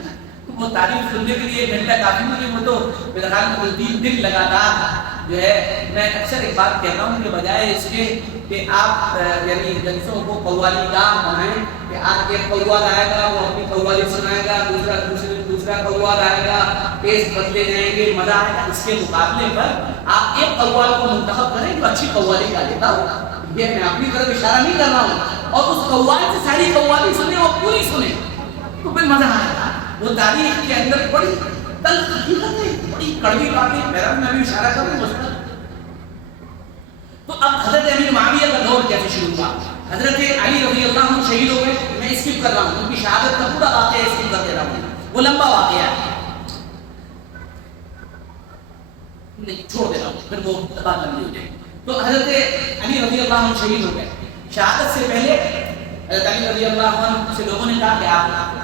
وہ تاریخ سننے کے لیے گھنٹہ کافی نہیں, وہ تو میرے خیال میں 3 دن لگاتار جو ہے. میں اکثر ایک بات کہتا ہوں کہ بجائے اس کے کہ آپ یعنی جلسوں کو قوالی گاہ بنائیں کہ آج ایک قوال آئے گا وہ اپنی قوالی سنائے گا, دوسرا قوال آئے گا, ٹیسٹ بدلے جائیں گے, مزہ آئے گا. اس کے مقابلے پر آپ ایک قوال کو منتخب کریں جو اچھی قوالی گا لیتا ہو. یہ میں اپنی طرف اشارہ نہیں کر رہا ہوں, اور اس قوال سے ساری قوالی سنیں اور پوری سنیں تو پھر مزہ آئے گا. وہ تاریخ کے اندر بڑی تلخ حقیقتیں, بڑی کڑوی باتیں, میں بھی اشارہ کروں گا. تو اب حضرت امیر معاویہ کا دور کیسے شروع ہوا. حضرت علی رضی اللہ عنہ شہید ہو گئے. میں اسکپ کر رہا ہوں, ان کی شہادت کا پورا واقعہ اسکپ کر دے رہا ہوں, وہ لمبا واقعہ ہے, نہیں چھوڑ دے رہا ہوں, پھر وہ بات لمبی ہو جائے. تو حضرت علی رضی اللہ عنہ شہید ہو گئے. شہادت سے پہلے حضرت علی رضی اللہ عنہ سے لوگوں نے کہا کہ آپ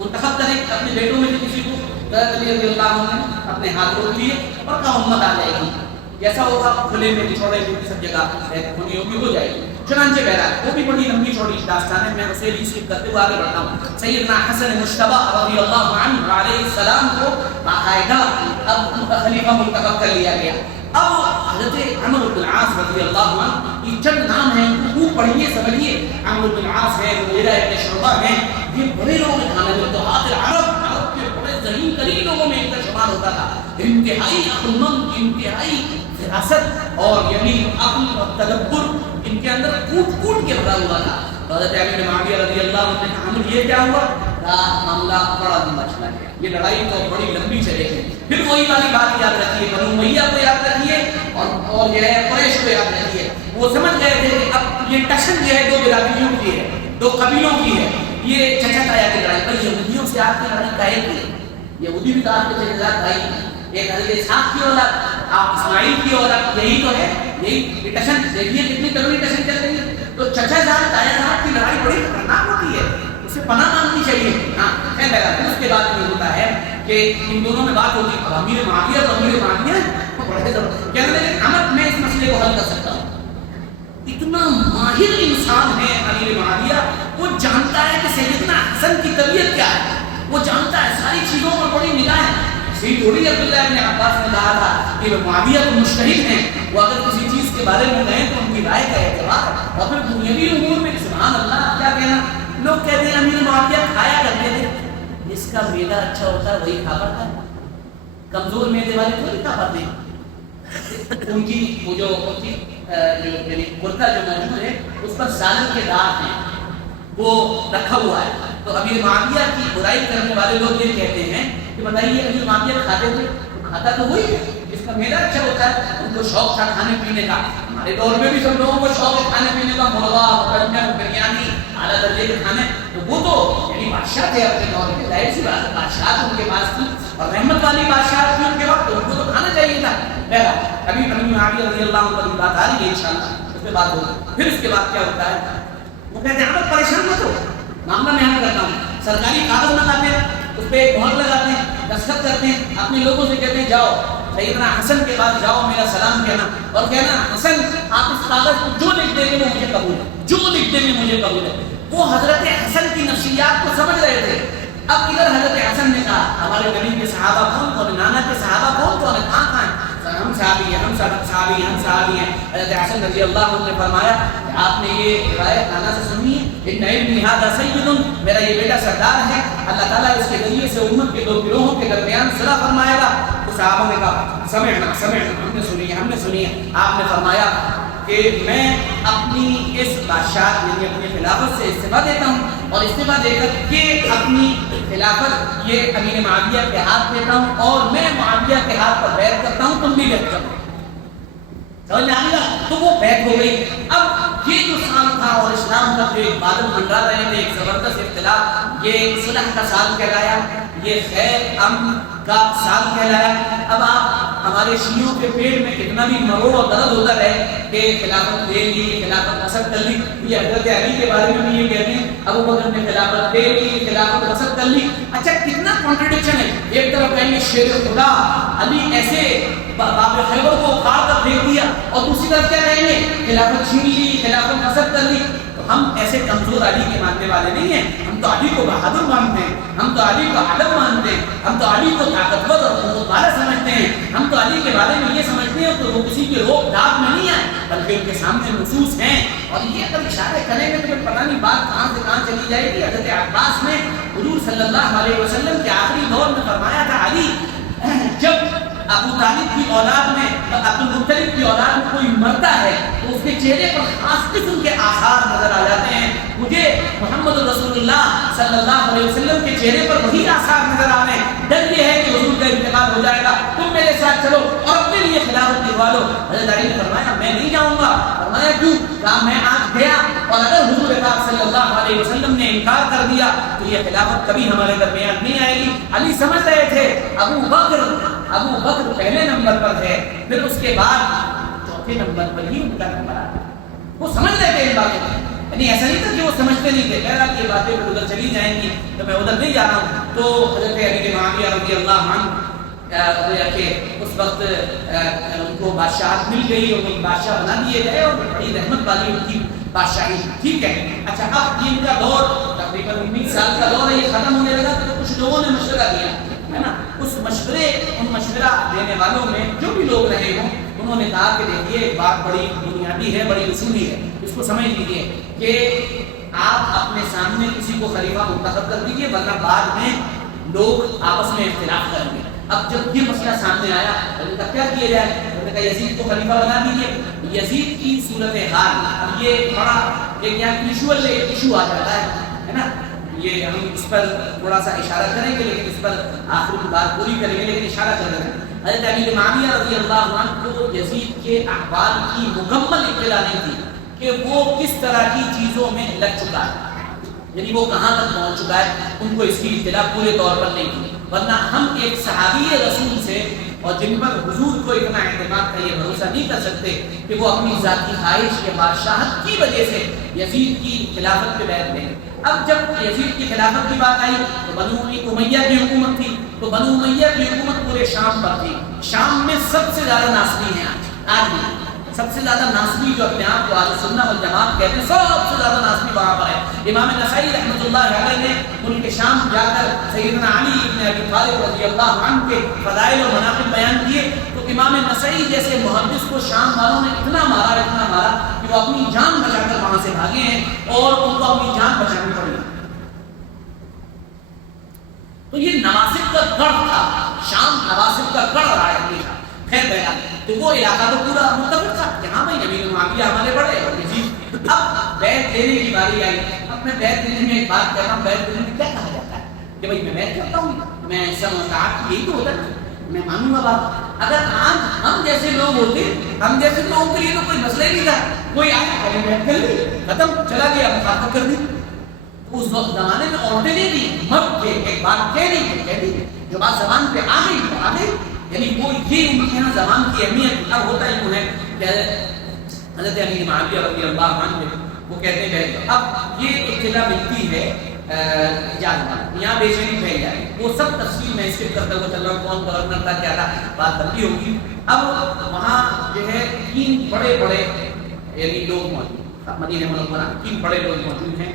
منتخب کریں اپنے بیٹوں میں سے کسی کو. حضرت علی رضی اللہ عنہ نے اپنے ہاتھ روک لیے اور کہا امت آ جائے گی, جیسا ہوگا کھلے میں چھوڑے میں سب جگہ ہونی ہوگی, ہو جائے گی. چنانچہ بہرحال وہ بھی بڑی لمبی چوڑی داستان ہے, میں اسے بھی اسکپ کرتے ہوئے آگے بڑھتا ہوں. سیدنا حسن مجتبی رضی اللہ عنہ علیہ السلام کو باقاعدہ اب خلیفہ منتخب کر لیا گیا. اب حضرت عمرو بن العاص رضی اللہ عنہ, یہ چند نام ہیں, خوب پڑھیے سمجھیے. عمرو بن العاص ہے, مغیرہ ابن شعبہ ہیں, یہ بڑے لوگ ہیں, فتوحات عرب کے بڑے ذہین ترین لوگوں میں ان کا شمار ہوتا تھا. انتہائی عقلمند, انتہائی فراست اور یعنی عقل اور تدبر ان کے اندر کوٹ کوٹ کے بھرا ہوا تھا. حضرت امیر معاویہ رضی اللہ عنہ نے کہا عمرو یہ کیا ہوا؟ کا معاملہ بڑا لمبا چلا گیا. یہ لڑائی تو بڑی لمبی چلے گی. پھر وہی والی بات یاد رکھیے, بنو امیہ کو یاد رکھیے اور جو ہے قریش کو یاد رکھیے. وہ سمجھ گئے تھے کہ اب یہ ٹشن جو ہے دو برادریوں کی ہے, دو قبیلوں کی ہے. یہ چچا تایا کی لڑائی پر یہودیوں سے آپ کی لڑائی کاہے کی؟ یہودی بھی تو آپ کے چچا بھائی, ایک حضرت اسحاق کی اولاد, آپ اسماعیل کی اولاد, یہی تو ہے. یہی ٹشن دیکھیے کتنی کڑوی ٹشن چل رہی ہے. تو چچا صاحب تایا صاحب کی لڑائی بڑی خطرناک ہوتی ہے, اسے پناہ مانگنی چاہیے. ہاں خیر بہرحال اس کے بعد یہ ہوتا ہے کہ ان دونوں میں بات ہوتی ہے. امیر معاویہ اور امیر معاویہ بڑے زبردست کہنے لگے احمد میں اس مسئلے کو حل کر سکتا ہوں. اتنا ماہر انسان ہے امیر معاویہ, وہ جانتا ہے کہ سیدنا حسن کی طبیعت کیا ہے, وہ جانتا ہے ساری چیزوں پر بڑی نگاہ ہے. صحیح تھوڑی عبداللہ ابن عباس نے کہا تھا کہ معاویہ تو مجتہد ہیں, وہ اگر کسی چیز کے بارے میں کہیں تو ان کی رائے کا اعتبار, اور پھر دنیاوی امور میں سبحان اللہ کیا کہنا. لوگ کہتے ہیں امیر معاویہ کھایا کرتے تھے, جس کا میدا اچھا ہوتا ہے وہی کھا پاتا ہے, کمزور میدے والے تھوڑی کھا پاتے ہیں. ان کی وہ جو یعنی کرتا جو موجود ہے اس پر ظالم کے داغ ہیں, وہ رکھا ہوا ہے. تو امیر معاویہ کی برائی کرنے والے لوگ یہ کہتے ہیں کہ بتائیے امیر معاویہ کھاتے تھے, تو کھاتا تو وہی ہے جس کا میدا اچھا ہوتا ہے. ان کو شوق تھا کھانے پینے کا. ہمارے دور میں بھی سب لوگوں کو شوق ہے کھانے پینے کا, مرغا, مٹن, بریانی, اعلیٰ درجے کے کھانے. تو وہ تو یعنی بادشاہ تھے اپنے دور میں, ظاہر سی بات ہے بادشاہ ان کے پاس تھی اور رحمت والی بادشاہ تھی ان کے وقت, تو ان کو تو کھانا چاہیے تھا. بہرحال ابھی امیر معاویہ رضی اللہ عنہ کی بات آ رہی ہے انشاءاللہ, اس پہ بات ہوگی. پھر اس کے بعد کیا ہوتا ہے, وہ کہتے ہیں آپ پریشان مت ہو, معاملہ میں حل کرتا ہوں. سرکاری کاغذ منگاتے ہیں, اس پہ ایک مہر لگاتے ہیں, دستخط کرتے ہیں, اپنے لوگوں سے کہتے ہیں جاؤ سیدنا حسن کے پاس جاؤ, میرا سلام کہنا اور کہنا حسن آپ اس کاغذ کو جو لکھ دیں گے وہ مجھے قبول ہے, جو لکھ دیں گے مجھے قبول ہے. وہ حضرت حسن کی نفسیات کو سمجھ رہے تھے. اب ادھر حضرت حسن نے کہا ہمارے نبی کے صحابہ کون کون, نانا کے صحابہ کون کون ہے, کہاں کہاں ہیں, ہم صحابی ہیں, ہم صحابی ہیں, ہم صحابی ہیں. حضرت حسن رضی اللہ عنہ نے فرمایا کہ آپ نے یہ روایت نانا سے سنی ہے, ان ابن ھذا سید, میرا یہ بیٹا سردار ہے, اللہ تعالیٰ اس کے ذریعے سے امت کے دو گروہوں کے درمیان صلح فرمائے گا. تو صحابہ نے کہا سمعنا سمعنا, ہم نے سنی ہے, ہم نے سنی ہے. آپ نے فرمایا کہ میں اپنی اس بادشاہ یعنی اپنی خلافت سے استعفیٰ دیتا ہوں, اور استعفیٰ دے کر کے اپنی خلافت یہ امیر معاویہ کے ہاتھ دیتا ہوں, اور میں معاویہ کے ہاتھ پر بیعت کرتا ہوں, تم بھی بیعت کرو. سمجھ میں آ گیا, تو وہ بیعت ہو گئی. اب یہ جو سال تھا اور اسلام کا جو ایک بادل منڈرا رہے تھے, ایک زبردست اختلاف, یہ صلح کا سال کہلایا, یہ خیر امن کا سال کہلایا. اب آپ ہمارے شیعوں کے پیٹ میں کتنا بھی مروڑ اور درد ہوتا رہے کہ خلافت لے لی, خلافت حسد کر لی, یہ حضرت علی کے بارے میں بھی یہ کہتے ہیں ابو بکر نے خلافت لے لی, خلافت حسد کر لی. اچھا کتنا کانٹرڈکشن ہے, ایک طرف کہیں گے شیر خدا علی ایسے باب خیبر کو اکھاڑ کر پھینک دیا, اور دوسری طرف کیا کہیں گے خلافت چھین لی, خلافت حسد کر لی. ہم ایسے کمزور علی کے ماننے والے نہیں ہیں, ہم تو علی کو بہادر مانتے ہیں, ہم تو علی کو عالم مانتے ہیں, ہم تو علی کو طاقتور اور قوت والا سمجھتے ہیں, ہم تو علی کے بارے میں یہ سمجھتے ہیں کہ وہ کسی کے روک ٹاپ میں نہیں آئے بلکہ ان کے سامنے نصوص ہیں. اور یہ اگر اشارے کریں گے تو پتہ نہیں بات کہاں سے کہاں چلی جائے گی. حضرت عباس نے حضور صلی اللہ علیہ وسلم کے آخری دور میں فرمایا تھا علی جب ابو طالب کی اولاد میں عبد المطلب کی اولاد میں کوئی مرتا ہے تو اس کے چہرے پر خاص قسم کے آثار نظر آ جاتے ہیں, مجھے محمد رسول اللہ صلی اللہ علیہ وسلم کے چہرے پر وہی آثار نظر آ رہے ہیں. ڈر یہ ہے کہ حضور کا انتقال ہو جائے گا, تم میرے ساتھ چلو اور اپنے لیے خلافت دلوا لو. حضرت علی نے فرمایا میں نہیں جاؤں گا. فرمایا کیوں؟ کہا میں آج گیا اور اگر حضور پاک صلی اللہ علیہ وسلم نے انکار کر دیا تو یہ خلافت کبھی ہمارے درمیان نہیں آئے گی. علی سمجھ رہے تھے ابو بکر پہلے نمبر پر ہے, پھر اس کے بعد چوتھے نمبر پر ہی ان کا نمبر آتا. وہ سمجھ رہے تھے ان باتوں کو, یعنی ایسا نہیں تھا کہ وہ سمجھتے نہیں تھے. بہرحال یہ باتیں ادھر چلی جائیں گی تو میں ادھر نہیں جا رہا ہوں. تو حضرت علی معاویہ رضی اللہ عنہ کہ اس وقت ان کو بادشاہت مل گئی, ان کو بادشاہ بنا دیے گئے اور بڑی رحمت والی ان کی بادشاہی. ٹھیک ہے, اچھا اب یہ ان کا دور تقریباً 19 سال کا دور ہے, یہ ختم ہونے لگا تو کچھ لوگوں نے مشورہ دیا ہے نا. اس مشورے ان مشورہ دینے والوں میں جو بھی لوگ رہے ہوں انہوں نے کہا کہ دیکھیے ایک بات بڑی بنیادی ہے, بڑی اصولی ہے, اس کو سمجھ لیجیے کہ آپ اپنے سامنے کسی کو خلیفہ منتخب کر دیجیے ورنہ بعد میں لوگ آپس میں اختلاف کریں گے. اب جب یہ مسئلہ سامنے آیا تو کیا کیا جائے, انہوں نے کہا یزید کو خلیفہ بنا دیجیے. یزید کی صورت حال اب یہ بڑا ایک ایشو آ جاتا ہے نا. یہ ہم اس پر تھوڑا سا اشارہ کریں گے، لیکن اس پر آخر کی بات پوری کریں گے، لیکن اشارہ کر رہے ہیں حضرت امیر معاویہ رضی اللہ عنہ کو یزید کے احوال کی مکمل اطلاع نہیں تھی کہ وہ کس طرح کی چیزوں میں لگ چکا ہے، یعنی وہ کہاں تک پہنچ چکا ہے، ان کو اس کی اطلاع پورے طور پر نہیں تھی، ورنہ ہم ایک صحابی رسول سے اور جن پر حضور کو اتنا اعتماد کا یہ بھروسہ نہیں کر سکتے کہ وہ اپنی ذاتی خواہش یا بادشاہت کی وجہ سے یزید کی خلافت پہ بیٹھ گئے۔ اب جب یزید کی خلافت کی بات آئی تو بنو امیہ کی حکومت تھی، تو بنو امیہ کی حکومت پورے شام پر تھی۔ شام میں سب سے زیادہ ناصری ہیں آج بھی، سب سے زیادہ ناصری جو اپنے آپ کو اہل سنت والجماعت کہتے ہیں، سب سے زیادہ ناصری وہاں پر ہے۔ امام نسائی رحمۃ اللہ علیہ نے ملک شام جا کر سیدنا علی ابن ابی طالب رضی اللہ عنہ کے فضائل و مناقب بیان کیے، تو امام نسائی جیسے محدث کو شام والوں نے اتنا مارا کہ وہ اپنی جان بچا کر وہاں سے بھاگے ہیں اور ان کو اپنی جان بچانی پڑی۔ تو یہ نواسب کا گڑھ تھا، شام نواسب کا گڑھ رہا ہے ہمیشہ۔ خیر بہرحال تو وہ علاقہ تو پورا متفق تھا کہ ہاں بھائی امیر معاویہ ہمارے بڑے اور یزید۔ اب بیعت دینے کی باری آئی۔ اب میں بیعت دینے میں ایک بات کہتا ہوں، بیعت دینے میں کیا کہا جاتا ہے کہ بھائی میں بیعت کرتا ہوں، میں ایسا مطاعت، یہی تو ہوتا ہے، میں مانوں گا بات۔ اگر آج ہم جیسے لوگ ہوتے، ہم جیسے لوگوں کے لیے تو کوئی مسئلہ ہی نہیں تھا، کوئی آیا پہلے بیعت کر لی، ختم، چلا گیا، مخالفت کر دی۔ اس وقت زمانے میں عورتیں نہیں تھی، مرد تھے، ایک بات کہہ دی، جو بات زبان پہ آ گئی تو آ گئی، یعنی وہ یہ ان کے نا زبان کی اہمیت اب ہوتا ہی وہ ہے کہ حضرت امیر معاویہ رضی اللہ عنہ وہ کہتے ہیں اب یہ اطلاع ملتی ہے اجازت، یہاں بے چینی پھیل جائے، وہ سب تفصیل میں اسکپ کرتا ہوا چل رہا ہوں، کون گورنر تھا کیا تھا، بات بنتی ہوگی۔ اب وہاں جو ہے تین بڑے یعنی لوگ موجود، مدینہ منورہ تین بڑے لوگ موجود ہیں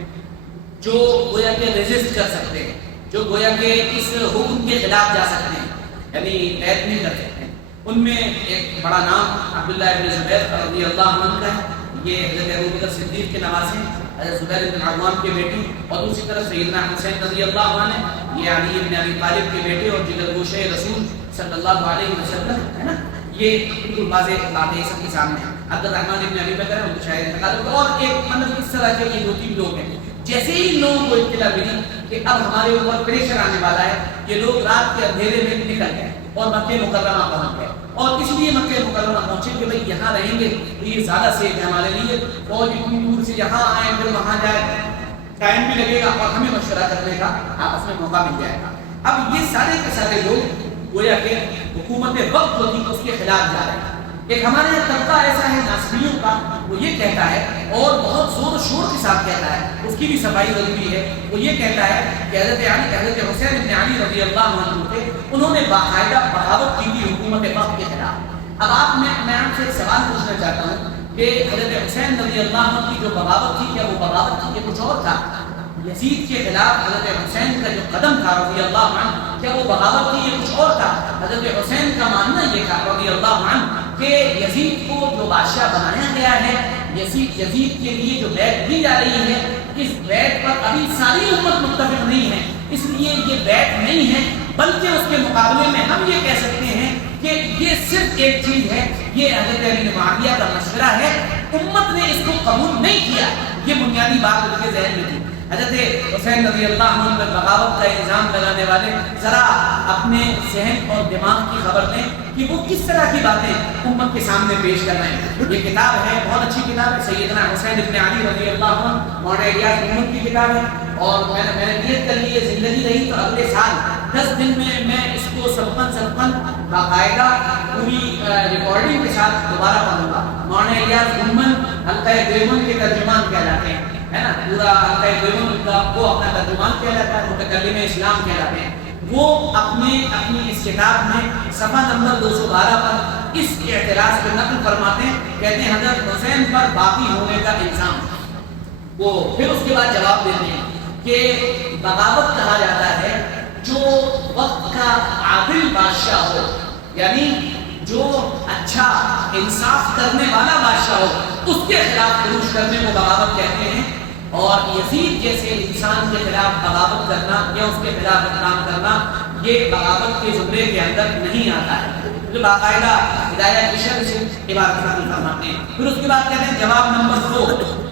جو گویا کہ ریزسٹ کر سکتے ہیں، جو گویا کہ اس حکم کے خلاف جا سکتے ہیں، یعنی بیعت نہیں کر سکتے۔ ان میں ایک بڑا نام عبداللہ ابن زبیر رضی اللہ عنہ کا ہے، یہ حضرت ابوبکر صدیق کے نواسے ہیں، حضرت زبیر بن عوام کے بیٹے، اور دوسری طرف سیدنا حسین رضی اللہ عنہ، یہ علی ابن ابی طالب کے بیٹے اور جگر گوشے رسول صلی اللہ علیہ وسلم ہے نا، یہ بالکل واضح باتیں سب کے سامنے ہیں۔ عبد الرحمن ابن ابی بکر ان کو شاید انتقال ہو گیا، اور ایک مطلب اس طرح کے یہ دو تین لوگ ہیں۔ جیسے ہی لوگوں کو اطلاع ملی کہ اب ہمارے اوپر پریشر آنے والا ہے، یہ لوگ رات کے اندھیرے میں نکل گئے اور مکہ مکرمہ پہنچ گئے، اور اس لیے مکہ مکرمہ پہنچے کہ بھئی یہاں رہیں گے تو یہ زیادہ سیف ہے ہمارے لیے، فوج اتنی دور سے یہاں آئیں پھر وہاں جائے، ٹائم بھی لگے گا اور ہمیں مشورہ کرنے کا آپس میں موقع مل جائے گا۔ اب یہ سارے کے سارے لوگ گویا کہ حکومت وقت جو تھی اس کے خلاف جا رہے ہیں۔ ایک ہمارے یہاں طبقہ ایسا ہے ناصریوں کا، وہ یہ کہتا ہے اور بہت زور و شور کے ساتھ کہتا ہے، اس کی بھی صفائی ضروری ہے، وہ یہ کہتا ہے کہ حضرت حسین بن علی رضی اللہ عنہ تھے، انہوں نے باقاعدہ بغاوت کی تھی حکومت وقت کے خلاف۔ اب میں آپ سے ایک سوال پوچھنا چاہتا ہوں کہ حضرت حسین رضی اللہ عنہ کی جو بغاوت تھی، کیا وہ بغاوت تھی کہ کچھ اور تھا؟ یزید کے خلاف حضرت حسین کا جو قدم تھا رضی اللہ عنہ، کیا وہ بغاوت تھی یا کچھ اور تھا؟ حضرت حسین کا ماننا یہ تھا رضی اللہ عنہ کہ یزید کو جو بادشاہ بنایا گیا ہے، یزید کے لیے جو بیعت دی جا رہی ہے، اس بیعت پر ابھی ساری امت متفق نہیں ہے، اس لیے یہ بیعت نہیں ہے، بلکہ اس کے مقابلے میں ہم یہ کہہ سکتے ہیں کہ یہ صرف ایک چیز ہے، یہ حضرت امیر معاویہ کا مشورہ ہے، امت نے اس کو قبول نہیں کیا۔ یہ بنیادی بات ان کے ذہن میں تھی۔ حضرت حسین رضی اللہ عنہ پر بغاوت کا الزام لگانے والے ذرا اپنے ذہن اور دماغ کی خبر لیں کہ وہ کس طرح کی باتیں امت کے سامنے پیش کر رہے ہیں۔ یہ کتاب ہے، بہت اچھی کتاب ہے، سیدنا حسین ابن علی رضی اللہ عنہ مولانا الیاس محمد کی کتاب ہے، اور میں نے نیت کر لی ہے زندگی رہی تو اگلے سال 10 دن میں اس کو سبقاً باقاعدہ پوری ریکارڈنگ کے ساتھ دوبارہ پڑھوں گا۔ مولانا الیاس محمد حلقہ دیوبند کے ترجمان کہلاتے ہیں، ہے نا، پورا حلقہ دیوبند کا وہ اپنا ترجمان کہلاتا ہے، متکلم اسلام کہلاتے ہیں۔ وہ اپنی اس کتاب میں صفحہ نمبر 212 پر اس اعتراض کو نقل فرماتے ہیں، کہتے ہیں حضرت حسین پر باقی ہونے کا الزام، وہ پھر اس کے بعد جواب دیتے ہیں کہ بغاوت کہا جاتا ہے جو وقت کا عادل بادشاہ ہو، یعنی جو اچھا انصاف کرنے والا بادشاہ ہو، اس کے خلاف خروج کرنے کو بغاوت کہتے ہیں، اور یزید جیسے انسان کے خلاف بغاوت کرنا یا اس کے خلاف اقدام کرنا یہ بغاوت کے زمرے کے اندر نہیں آتا ہے۔ جو باقاعدہ ہدایہ کی شرح سے عبارت نقل فرماتے ہیں۔ پھر اس کے بعد کہتے ہیں جواب نمبر 2،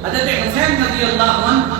حضرت حسین رضی اللہ عنہ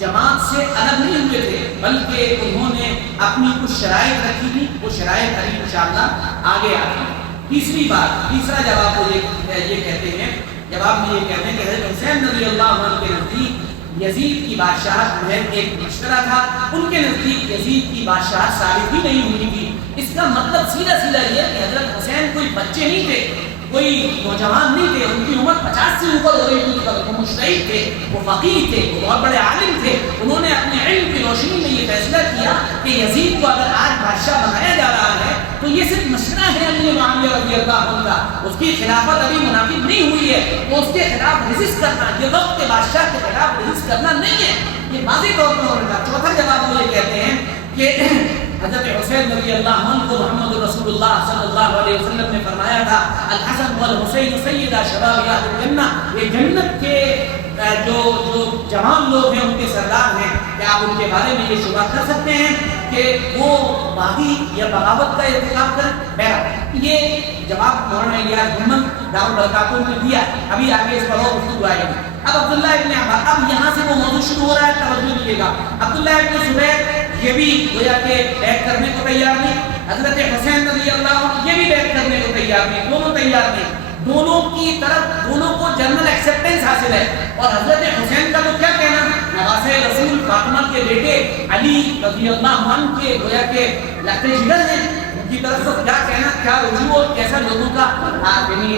جماعت سے الگ نہیں ہوئے تھے، بلکہ انہوں نے اپنی کچھ شرائط رکھی تھی، وہ شرائط ابھی انشاءاللہ آگے آتی ہیں۔ تیسری بات، تیسرا جواب وہ یہ کہتے ہیں، جواب میں یہ کہتے ہیں کہ حضرت حسین رضی اللہ عنہ کے نزدیک یزید کی بادشاہت محض ایک مشورہ تھا، ان کے نزدیک یزید کی بادشاہت ثابت ہی نہیں ہوئی تھی۔ اس کا مطلب سیدھا سیدھا یہ کہ حضرت حسین کوئی بچے نہیں تھے، کوئی نوجوان نہیں تھے، ان کی عمر 50 سے اوپر ہو رہی تھی، وہ مجتہد تھے، وہ فقیہ تھے، وہ بہت بڑے عالم تھے۔ انہوں نے اپنے علم کی روشنی میں یہ فیصلہ کیا کہ یزید کو اگر آج بادشاہ بنایا جا رہا ہے تو یہ صرف مشورہ ہے امیر معاویہ رضی اللہ عنہ کا، اس کی خلافت ابھی منعقد نہیں ہوئی ہے، تو اس کے خلاف ریزسٹ کرنا، یہ وقت کے بادشاہ کے خلاف ریزسٹ کرنا نہیں ہے، یہ واضح طور پر انہوں نے کہا۔ چوتھا جواب وہ یہ کہتے ہیں کہ حضرت حسین رضی اللہ عنہ کو محمد رسول اللہ صلی اللہ علیہ وسلم نے فرمایا تھا الحسن والحسین سیدا شباب اہل الجنہ، یہ جنت کے جو جوان لوگ ہیں ان کے سردار ہیں، کیا آپ ان کے بارے میں یہ شبہ کر سکتے ہیں کہ وہ باغی یا بغاوت کا ارتکاب کریں؟ بہرحال یہ جواب مولانا الیاس محمد دار البرکاتہ نے دیا، ابھی آگے اس پر اور گفتگو آئے گی۔ اب عبداللہ ابن عباس، اب یہاں سے وہ موضوع شروع ہو رہا ہے، توجہ دیجیے گا۔ عبداللہ ابن زبیر یہ بھی گویا کہ بیعت کرنے کو تیار نہیں، حضرت حسین رضی اللہ عنہ یہ بھی بیعت کرنے کو تیار نہیں، دونوں تیار نہیں، دونوں کی طرف دونوں کو جنرل ایکسیپٹنس حاصل ہے۔ اور حضرت حسین کا تو کیا کہنا، نواسۂ رسول فاطمہ کے بیٹے علی رضی اللہ عنہ کے گویا کہ لخت جگر ہیں، ان کی طرف تو کیا کہنا، کیا رجوع اور کیسا لوگوں کا یعنی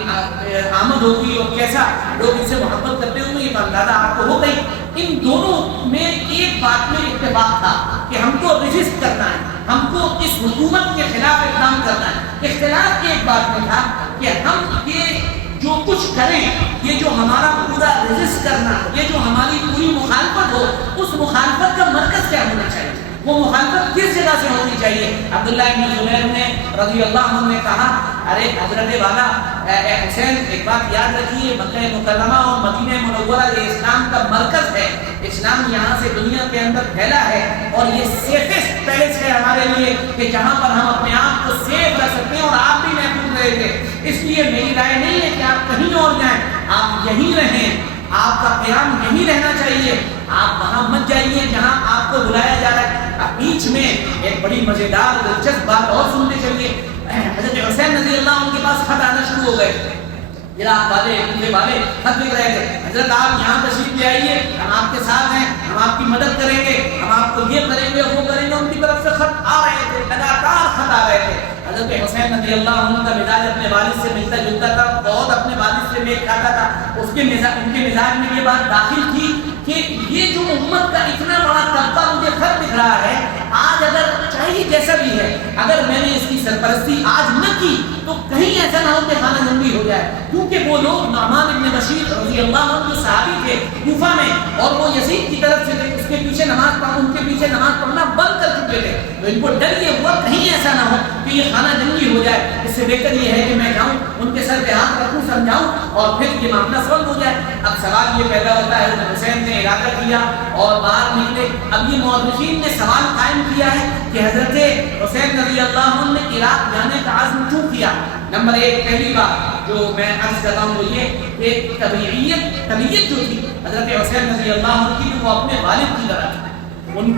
آمد ہوگی اور کیسا لوگ ان سے محبت کرتے ہوں گے، یہ اندازہ آپ کو ہو گئی۔ ان دونوں میں ایک بات میں اتفاق تھا کہ ہم کو ریزسٹ کرنا ہے، ہم کو اس حکومت کے خلاف اقدام کرنا ہے۔ اختلاف ایک بات میں تھا کہ ہم یہ جو کچھ کریں، یہ جو ہمارا پورا ریزسٹ کرنا، یہ جو ہماری پوری مخالفت ہو، اس مخالفت کا مرکز کیا ہونا چاہیے، وہ مخالفت کس جگہ سے ہونی چاہیے۔ عبداللہ ابن زبیر نے رضی اللہ عنہ نے کہا ارے حضرت والا اے حسین، ایک بات یاد رکھیے، مکہ مکرمہ اور مدینہ منورہ یہ اسلام کا مرکز ہے، اسلام یہاں سے دنیا کے اندر پھیلا ہے اور یہ سیفسٹ پیلس ہے ہمارے لیے کہ جہاں پر ہم اپنے آپ کو سیف رکھ سکتے ہیں اور آپ بھی محفوظ رہیں گے۔ اس لیے میری رائے نہیں ہے کہ آپ کہیں اور جائیں، آپ یہیں رہیں، آپ کا قیام یہیں رہنا چاہیے، آپ وہاں مت جائیے جہاں آپ کو بلایا جا رہا ہے۔ اب بیچ میں ایک بڑی مزیدار دلچسپ بات اور سنتے چلیے، حضرت حسین رضی اللہ عنہ کے پاس خط آنا شروع ہو گئے، عراق والے خط لکھ رہے تھے، حضرت آپ یہاں تشریف لے آئیے، ہم آپ کے ساتھ ہیں، ہم آپ کی مدد کریں گے، ہم آپ کو یہ کریں گے وہ کریں گے۔ ان کی طرف سے خط آ رہے تھے، لگاتار خط آ رہے تھے۔ حضرت حسین رضی اللہ عنہ کا مزاج اپنے والد سے ملتا جلتا تھا، بہت اپنے والد سے میل کھاتا تھا، ان کے مزاج میں یہ بات داخل تھی کہ یہ جو امت کا اتنا بڑا طبقہ مجھے خط لکھ رہا ہے، آج اگر چاہیے جیسا بھی ہے، اگر میں نے اس کی سرپرستی آج نہ کی تو کہیں ایسا نہ ہو کہ خانہ جنگی ہو جائے، کیونکہ وہ لوگ نعمان ابن بشیر رضی اللہ عنہ جو صحابی تھے کوفہ میں، اور وہ یزید کی طرف سے اس کے پیچھے نماز پڑھنا، ان کے پیچھے نماز پڑھنا بند کر چکے تھے، تو ان کو ڈر یہ ہوا کہیں ایسا نہ ہو کہ یہ خانہ جنگی ہو جائے، اس سے بہتر یہ ہے کہ میں جاؤں، ان کے سر پہ ہاتھ رکھوں، سمجھاؤں اور پھر یہ معاملہ سولو ہو جائے۔ اب سوال یہ پیدا ہوتا ہے، حسین نے ارادہ کیا اور باہر نکلے۔ اب یہ مورخین نے سوال قائم کیا ہے کہ حضرت حسین رضی اللہ عنہ نے عراق جانے کا عزم کیوں کیا۔ نمبر ایک، پہلی بات جو میں عرض کرتا ہوں وہ یہ کہ طبیعت جو تھی حضرت حسین رضی اللہ عنہ کی، وہ اپنے والد کی طرح تھی، ان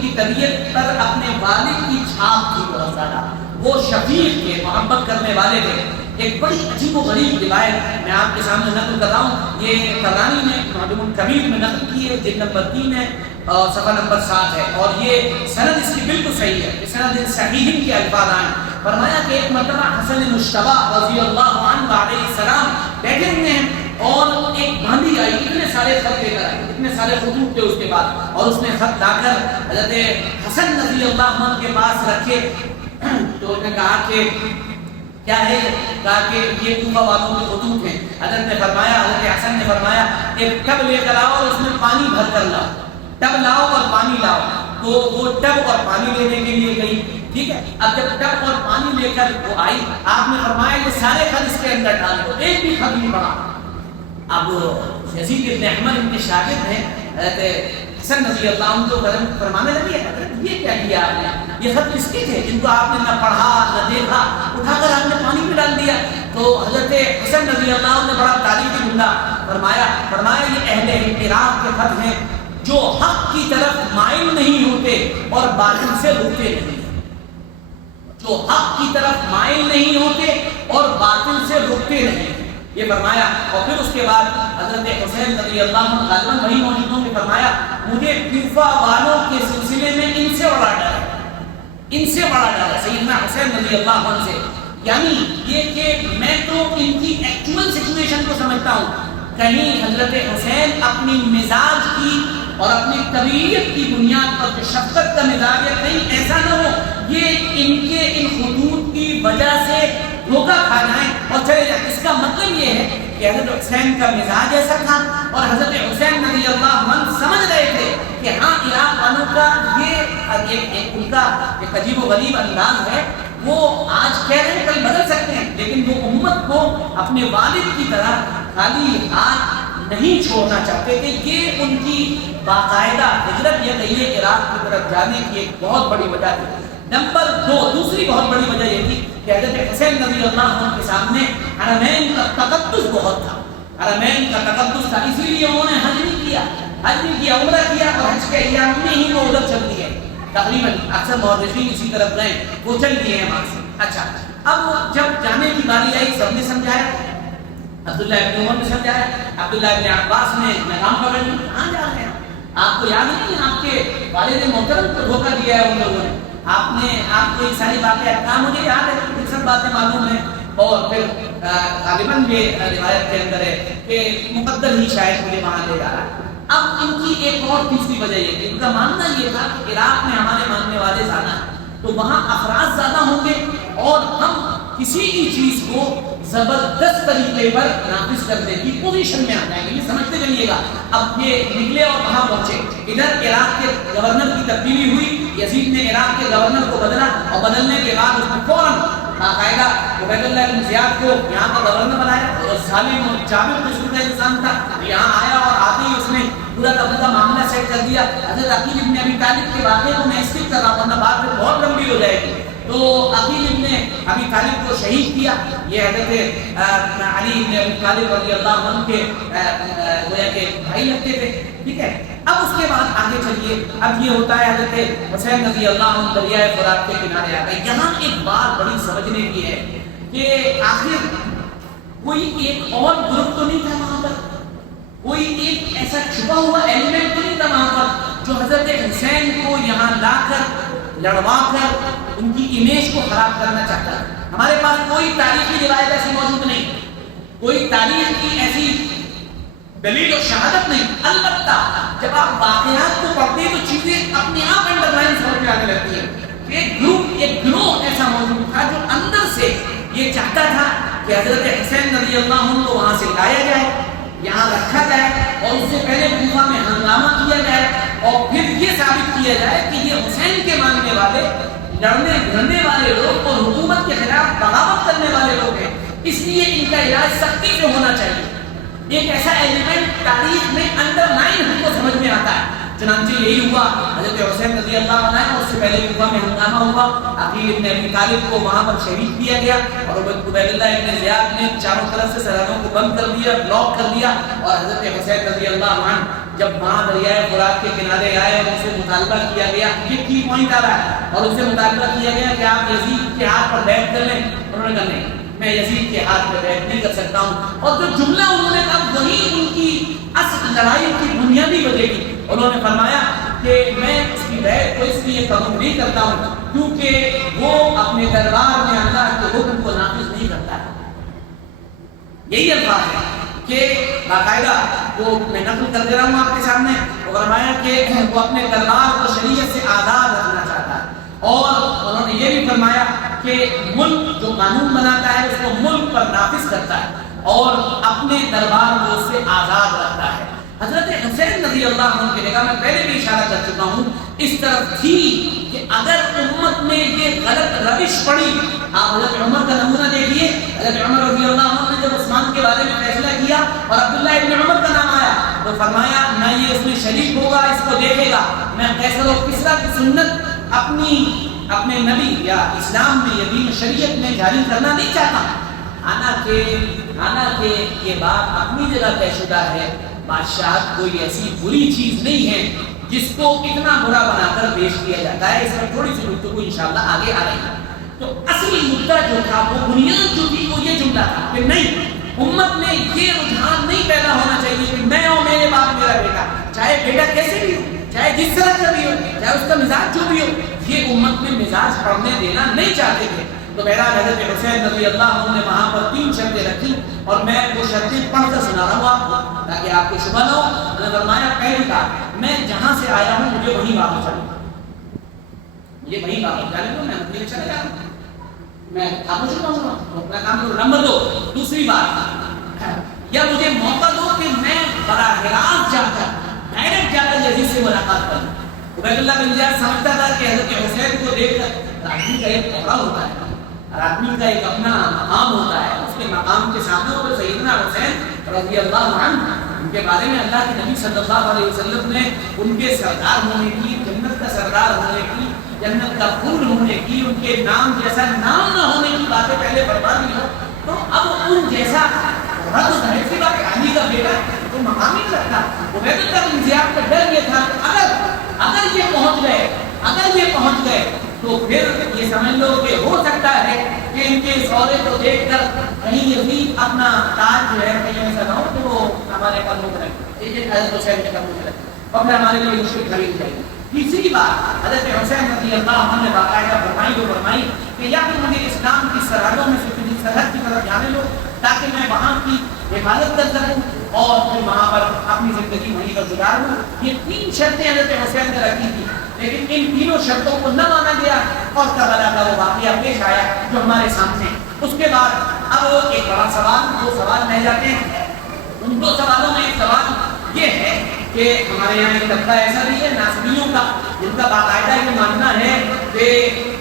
کی طبیعت پر اپنے والد کی چھاپ تھی بہت زیادہ، وہ شفیق تھے، محبت کرنے والے تھے۔ ایک بڑی عجیب و غریب روایت میں آپ کے سامنے نقل کر رہا ہوں، یہ طبرانی نے معجم الکبیر میں نقل کی ہے، جلد نمبر 3 ہے اور صفحہ نمبر 7 ہے، اور یہ سند اس کی بالکل صحیح ہے، یہ سند صحیح کے الفاظ آئے۔ فرمایا کہ ایک مرتبہ حسن مجتبی رضی اللہ عنہ علیہ السلام بیٹھے ہوئے ہیں اور ایک باندھی آئی، اتنے سارے خط لے کر آئی، اتنے سارے خطوط تھے اس کے بعد، اور اس نے خط لا کر حضرت حسن رضی اللہ عنہ کے پاس رکھے، تو انہوں نے کہا کہ کیا ہے، کہا کہ یہ کوفہ والوں کے خطوط ہیں۔ حضرت نے فرمایا، حضرت حسن نے فرمایا ایک ٹب لے کر آؤ اور اس میں پانی بھر کر لاؤ، ٹب لاؤ اور پانی لاؤ۔ تو وہ ٹب اور پانی لینے کے لیے گئی، ٹھیک ہے۔ اب جب ٹب اور پانی لے کر وہ آئی، آپ نے فرمایا یہ سارے خط اس کے اندر ڈال دو، ایک بھی خط نہیں پڑا۔ اب یزید ابن احمد ان کے شاگرد ہیں، حضرت حسن رضی اللہ عنہ کو فرمانے لگے حضرت یہ کیا کیا آپ نے، یہ خط کس کے تھے جن کو آپ نے نہ پڑھا نہ دیکھا، اٹھا کر آپ نے پانی میں ڈال دیا۔ تو حضرت حسن رضی اللہ عنہ نے بڑا تاریخی جملہ فرمایا یہ اہل عراق کے خط ہیں، جو حق کی طرف مائل نہیں ہوتے اور باطل سے رکتے نہیں، جو حق کی طرف مائل نہیں ہوتے اور باطل سے رکتے نہیں، یہ فرمایا۔ اور پھر اس کے بعد حضرت حسین رضی اللہ عنہ غالباً وہی موجودوں نے فرمایا مجھے کوفہ والوں کے سلسلے میں ان سے بڑا ڈر ہے، ان سے بڑا ڈر ہے سیدنا حسین رضی اللہ عنہ سے، یعنی یہ کہ میں تو ان کی ایکچوئل سچویشن کو سمجھتا ہوں، کہیں حضرت حسین اپنی مزاج کی اور اپنی طبیعت کی بنیاد پر جو شفقت کا مزاج ہے، کہیں ایسا نہ ہو یہ ان کے ان خطوط کی وجہ سے دھوکہ کھا جائیں اور چلے جائیں۔ اس کا مطلب یہ ہے کہ حضرت حسین کا مزاج ایسا تھا اور حضرت حسین رضی اللہ عنہ سمجھ رہے تھے کہ ہاں عراق والوں کا یہ ان کا ایک عجیب و غریب انداز ہے، وہ آج کہہ رہے ہیں کل بدل سکتے ہیں، لیکن وہ امت کو اپنے والد کی طرح خالی ہاتھ نہیں چھوڑنا چاہتے تھے۔ یہ ان کی باقاعدہ ہجرت یا کہیے عراق کی طرف جانے کی ایک بہت بڑی وجہ تھی۔ نمبر دو، دوسری بہت بڑی وجہ یہ تھی کہ حضرت حسین رضی اللہ عنہ کے سامنے حرمین کا تقدس بہت تھا، حرمین کا تقدس تھا، اسی لیے انہوں نے حج نہیں کیا، عمرہ کیا اور حج کے ایام میں ہی وہ ادھر چل دیے، تقریباً اکثر مورخین اسی طرف گئے، وہ چل دیے ہیں وہاں سے۔ اچھا، اب جب جانے کی باری آئی سب نے سمجھایا، عبداللہ ابن عمر نے سمجھایا، عبداللہ ابن عباس نے نظام پکڑ لی، کہاں جا رہے ہیں آپ کو یاد نہیں آپ کے والد محترم کو دھوکہ دیا ہے ان لوگوں نے، آپ کو یہ ساری باتیں مجھے یاد ہے، یہ سب باتیں معلوم ہیں، اور پھر غالباً یہ روایت کے اندر ہے کہ مقدر ہی شاید مجھے وہاں لے جا رہا ہے۔ اب ان کی ایک اور تیسری وجہ یہ کہ ان کا ماننا یہ تھا کہ عراق میں ہمارے ماننے والے زیادہ ہیں تو وہاں افراد زیادہ ہوں گے اور ہم کسی بھی چیز کو زبردست طریقے پر نافذ کرنے کی پوزیشن میں آ جائیں گے۔ یہ سمجھتے چلیے گا۔ اب یہ نکلے اور وہاں پہنچے، ادھر عراق کے گورنر کی تبدیلی ہوئی، یزید نے عراق کے گورنر کو بدلا اور بدلنے کے بعد اس نے فوراً باقاعدہ عبید اللہ بن زیاد کو یہاں کا گورنر بنایا اور ظالم اور جابر قسم کا انسان تھا، یہاں آیا اور آتے ہی اس نے پورا کا پورا معاملہ سیٹ کر دیا۔ حضرت عقیل ابن ابی طالب کے واقعے کو میں اسکپ کر رہا ہوں ورنہ بات میں بہت لمبی ہو جائے گی۔ تو عقیل ابن ابی طالب کو شہید کیا، یہ حضرت علی ابن ابی طالب رضی اللہ عنہ کے گویا کہ بھائی لگتے تھے، ٹھیک ہے۔ اب اس کے بعد آگے چلیے، اب یہ ہوتا ہے حضرت حسین رضی اللہ عنہ دریائے فرات کے کنارے آ گئے۔ یہاں ایک بات بڑی سمجھنے کی ہے کہ آخر کوئی ایک اور گروپ تو نہیں تھا وہاں پر، کوئی ایک ایسا چھپا ہوا ایلیمنٹ تو نہیں تھا وہاں پر جو حضرت حسین کو یہاں لا کر لڑوا کر ان کی امیج کو خراب کرنا چاہتا ہے۔ ہمارے پاس کوئی تاریخی روایت ایسی موجود نہیں، کوئی تاریخ کی ایسی دلیل و شہادت نہیں، البتہ جب آپ واقعات کو پڑھتے ہیں تو چیزیں اپنے آپ انڈر لائن سمجھ میں آنے لگتی ہیں۔ ایک گروہ ایسا موجود تھا جو اندر سے یہ چاہتا تھا کہ حضرت حسین رضی اللہ عنہ کو وہاں سے لایا جائے، یہاں رکھا جائے اور اس سے پہلے کوفہ میں ہنگامہ کیا جائے اور پھر یہ ثابت کیا جائے کہ یہ حسین کے ماننے والے، لڑنے بھرنے والے لوگ اور حکومت کے خلاف بغاوت کرنے والے لوگ ہیں، اس لیے ان کا علاج سختی سے ہونا چاہیے۔ ایک ایسا ایلیمنٹ تاریخ میں انڈر لائن ہم کو سمجھ میں آتا ہے۔ چنانچہ یہی ہوا، حضرت حسین رضی اللہ عنہ اور اس سے پہلے کوفہ میں ہنگامہ ہوا، عقیل ابن ابی طالب کو وہاں پر شہید کیا گیا اور عبید اللہ ابن زیاد نے چاروں طرف سے سرحدوں کو بند کر دیا، بلاک کر دیا، اور حضرت حسین رضی اللہ عنہ جب وہاں دریائے فرات کے کنارے آئے اور ان سے مطالبہ کیا گیا، یہ کی پوائنٹ آ رہا ہے، اور ان سے مطالبہ کیا گیا کہ آپ یزید کے ہاتھ پر بیعت کر لیں، انہوں نے کہا نہیں، میں یزید کے ہاتھ پہ بیعت نہیں کر سکتا ہوں، اور جو جملہ انہوں نے کہا وہی ان کی اصل لڑائی کی بنیادی وجہ تھی۔ انہوں نے فرمایا کہ میں اس کی بیعت کو اس لیے قبول نہیں کرتا ہوں کیونکہ وہ اپنے دربار میں اللہ کے حکم کو نافذ نہیں کرتا ہے۔ یہی الفاظ ہے کہ باقاعدہ وہ میں نقل کر دے رہا ہوں آپ کے سامنے، وہ فرمایا کہ وہ اپنے دربار کو شریعت سے آزاد رکھنا چاہتا ہے، اور انہوں نے یہ بھی فرمایا کہ ملک جو قانون بناتا ہے اس کو ملک پر نافذ کرتا ہے اور اپنے دربار کو اس سے آزاد رکھتا ہے۔ حضرت حسین رضی اللہ عنہ کی نگاہ میں پہلے بھی اشارہ کر چکا ہوں اس طرف تھی کہ اگر امت میں یہ غلط روش پڑی، آپ حضرت عمر کا نمونہ دیکھیے، حضرت عمر رضی اللہ عنہ نے جب عثمان کے بارے میں فیصلہ کیا اور عبداللہ ابن عمر کا نام آیا تو فرمایا نہ یہ اس میں شریک ہوگا، اس کو دیکھے گا، میں قیصر و کسریٰ کی سنت اپنے نبی یا اسلام میں یا دین شریعت میں جاری کرنا نہیں چاہتا، حالانکہ یہ بات اپنی جگہ طے شدہ ہے بادشاہت کوئی ایسی بری چیز نہیں ہے جس کو اتنا برا بنا کر پیش کیا جاتا ہے. اس پر تھوڑی سی گفتگو انشاءاللہ آگے آ رہی ہے. تو اصلی مدعا جو تھا، وہ بنیاد جو تھی، وہ یہ جملہ تھا کہ نہیں، امت میں یہ رجحان نہیں پیدا ہونا چاہیے کہ میں اور میرے باپ میرا بیٹا، چاہے بیٹا کیسے بھی ہو، چاہے جس طرح کا بھی ہو، چاہے اس کا مزاج جو بھی ہو، یہ امت میں مزاج پڑھنے دینا نہیں چاہتے تھے. تو بہرحال حضرت حسین رضی اللہ عنہ نے وہاں پر 3 شرطیں رکھی اور میں وہ شرطیں پڑھ کر سنا رہا ہوں آپ کو تاکہ آپ کو شبہ نہ ہو. انہوں نے فرمایا پہلی بات، میں جہاں سے آیا ہوں مجھے وہیں واپس جانا، مجھے وہیں واپس جانے دو، میں اپنے چلے جا رہا ہوں، میں آپ کو شکر ہوں اپنا کام کروں. نمبر 2، دوسری بات، یا مجھے موقع دو کہ میں براہ راست جا کر ڈائریکٹ جا کر یزید سے ملاقات کروں. عبید اللہ بن زیاد سمجھتا تھا کہ حضرت حسین کو دیکھ کر آدمی کا ایک عہدہ ہوتا ہے، آدمی کا ایک اپنا مقام ہوتا ہے، اس کے مقام کے سامنے پر سیدنا حسین رضی اللہ عنہ، ان کے بارے میں اللہ کے نبی صلی اللہ علیہ وسلم نے ان کے سردار ہونے کی، جنت کا سردار ہونے کی، جنت کا پھول ہونے کی، ان کے نام جیسا نام نہ ہونے کی باتیں پہلے فرما دی ہو. تو اب ان جیسا رد ظاہر سی بات، علی کا بیٹا تو مقام ہی رکھتا. عبید اللہ بن زیاد کا ڈر یہ تھا کہ اگر یہ پہنچ گئے تو پھر یہ سمجھ لو کہ ہو سکتا ہے کہ ان کے اس عہدے کو دیکھ کر کہیں یزید اپنا تاج جو ہے کہیں ایسا نہ ہو کہ وہ ہمارے قدموں میں رکھے، یہ حضرت حسین کے قدموں میں رکھے اور پھر ہمارے لیے مشکل خرید جائے. تیسری بات، حضرت حسین رضی اللہ عنہ نے باقاعدہ فرمائی کہ یا پھر مجھے اسلام کی سرحدوں میں سے کسی سرحد کی طرف جانے دو تاکہ میں وہاں کی حفاظت کر سکوں اور پھر وہاں پر اپنی زندگی وہیں پر گزاروں. یہ 3 شرطیں حضرت حسین نے رکھی تھی، لیکن ان تینوں شرطوں کو نہ مانا گیا اور کربلا کا وہ واقعہ پیش آیا جو ہمارے سامنے. اس کے بعد اب ایک بڑا سوال، 2 سوال رہ جاتے ہیں. ان 2 سوالوں میں ایک سوال یہ ہے کہ ہمارے یہاں ایک طبقہ ایسا بھی ہے ناصبیوں کا، جن کا باقاعدہ یہ ماننا ہے کہ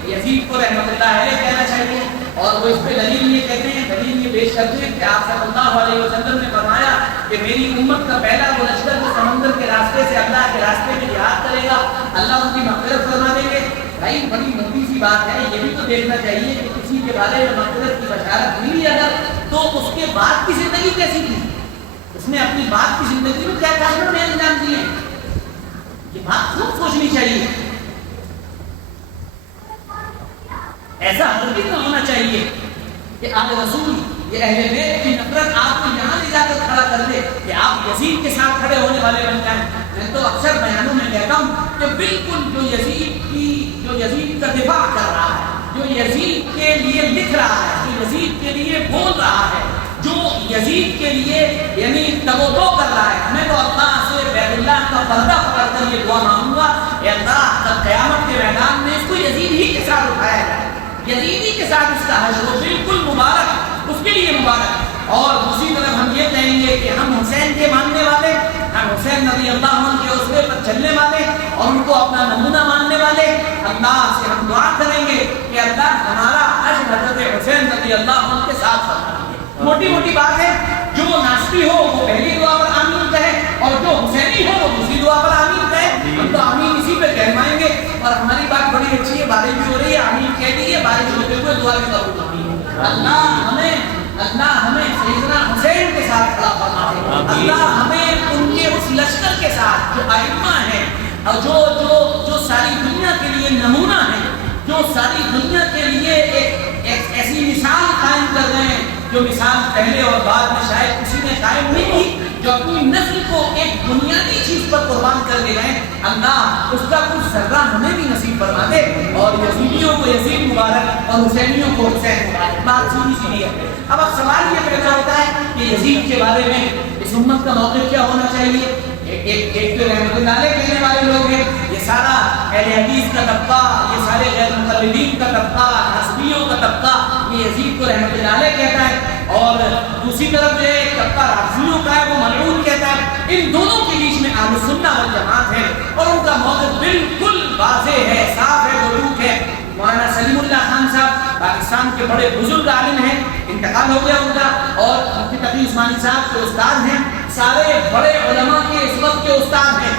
یزید کو رحمت اللہ علیہ کہنا چاہیے، اور وہ اس پہ دلیل یہ کہتے ہیں، دلیل یہ پیش کرتے ہیں کہ آپ صلی اللہ علیہ وسلم نے فرمایا کہ میری امت کا پہلا وہ لشکر جو سمندر کے راستے سے اللہ کے راستے میں جہاد کرے گا، اللہ ان کی مغفرت فرما دیں گے. بھائی بڑی موٹی سی بات ہے، یہ بھی تو دیکھنا چاہیے کہ کسی کے بارے میں مغفرت کی بشارت ملی اگر، تو اس کے بعد کی زندگی کیسی تھی، اس نے اپنی بات کی زندگی میں کیا کام میں انجام دیے، یہ بات خوب سوچنی چاہیے. ایسا ہرگز نہ ہونا چاہیے کہ آپ رسول، یہ اہل بیت کی نفرت آپ کو یہاں لے جا کر کھڑا کر دے کہ آپ یزید کے ساتھ کھڑے ہونے والے بن جائیں. میں تو اکثر بیانوں میں کہتا ہوں کہ بالکل جو یزید کا دفاع کر رہا ہے، جو یزید کے لیے لکھ رہا ہے، جو یزید کے لیے بول رہا ہے، جو یزید کے لیے یعنی تبو کر رہا ہے، میں تو اللہ سے بیت اللہ کا پردہ پکڑ کر یہ دعا مانگوں گا کہ اللہ جب قیامت کے میدان میں اس کو یزید ہی کے ساتھ اٹھایا جائے، یزیدی کے ساتھ اس کا حشر ہو، بالکل مبارک، اس کے لیے مبارک. اور دوسری طرف ہم یہ کہیں گے کہ ہم حسین کے ماننے والے، ہم حسین رضی اللہ عنہ کے اسوے پر چلنے والے اور ان کو اپنا نمونہ ماننے والے، اللہ سے ہم دعا کریں گے کہ اللہ ہمارا حشر حضرت حسین رضی اللہ عنہ کے ساتھ فرما دے. موٹی موٹی بات ہے، جو ناصبی ہو وہ پہلی دعا پر آمین کہے اور جو حسینی ہو وہ دوسری دعا پر آمین کہے. ہم تو آمین اسی پہ کہلوائیں گے. اور ہماری بات بڑی اچھی ہے، بارش بھی ہو رہی ہے، آمین کہہ دیجیے، بارش ہوتے ہوئے دعا بھی قبول ہوتی ہے. اللہ ہمیں سیدنا حسین کے ساتھ کھڑا فرما دے. اللہ ہمیں ان کے اس لشکر کے ساتھ جو ائمہ ہیں اور جو ساری دنیا کے لیے نمونہ ہیں، جو ساری دنیا کے لیے ایک ایسی مثال قائم کر رہے ہیں جو مثال پہلے اور بعد میں شاید کسی نے قائم نہیں کی، جو اپنی نسل کو ایک بنیادی چیز پر قربان کر کے گئے. اللہ اس کا کچھ ذرہ ہمیں بھی نصیب فرما دے اور یزیدیوں کو یزید مبارک اور حسینیوں کو حسین مبارک. بات سیدھی ہے. اب سوال یہ پیدا ہوتا ہے کہ یزید کے بارے میں اس امت کا موقف کیا ہونا چاہیے. ایک تو رحمت اللہ علیہ کہنے والے لوگ ہیں، یہ سارا اہل حدیث کا طبقہ، یہ سارے غیر مقلدین کا طبقہ، نسبیوں کا طبقہ یہ یزید کو رحمت اللہ علیہ کہتا ہے، اور دوسری طرف جو ایک طبقہ رافضیوں کا ہے وہ ملعون کہتا ہے. ان دونوں کے بیچ میں اہل سنت والجماعت ہے اور ان کا موقف بالکل واضح ہے، صاف ہے، وضوح ہے. مولانا سلیم اللہ خان صاحب پاکستان کے بڑے بزرگ عالم ہیں، انتقال ہو گیا ان کا، اور مفتی تقی عثمانی صاحب کے استاد ہیں، سارے بڑے علماء کے اس وقت کے استاد ہیں.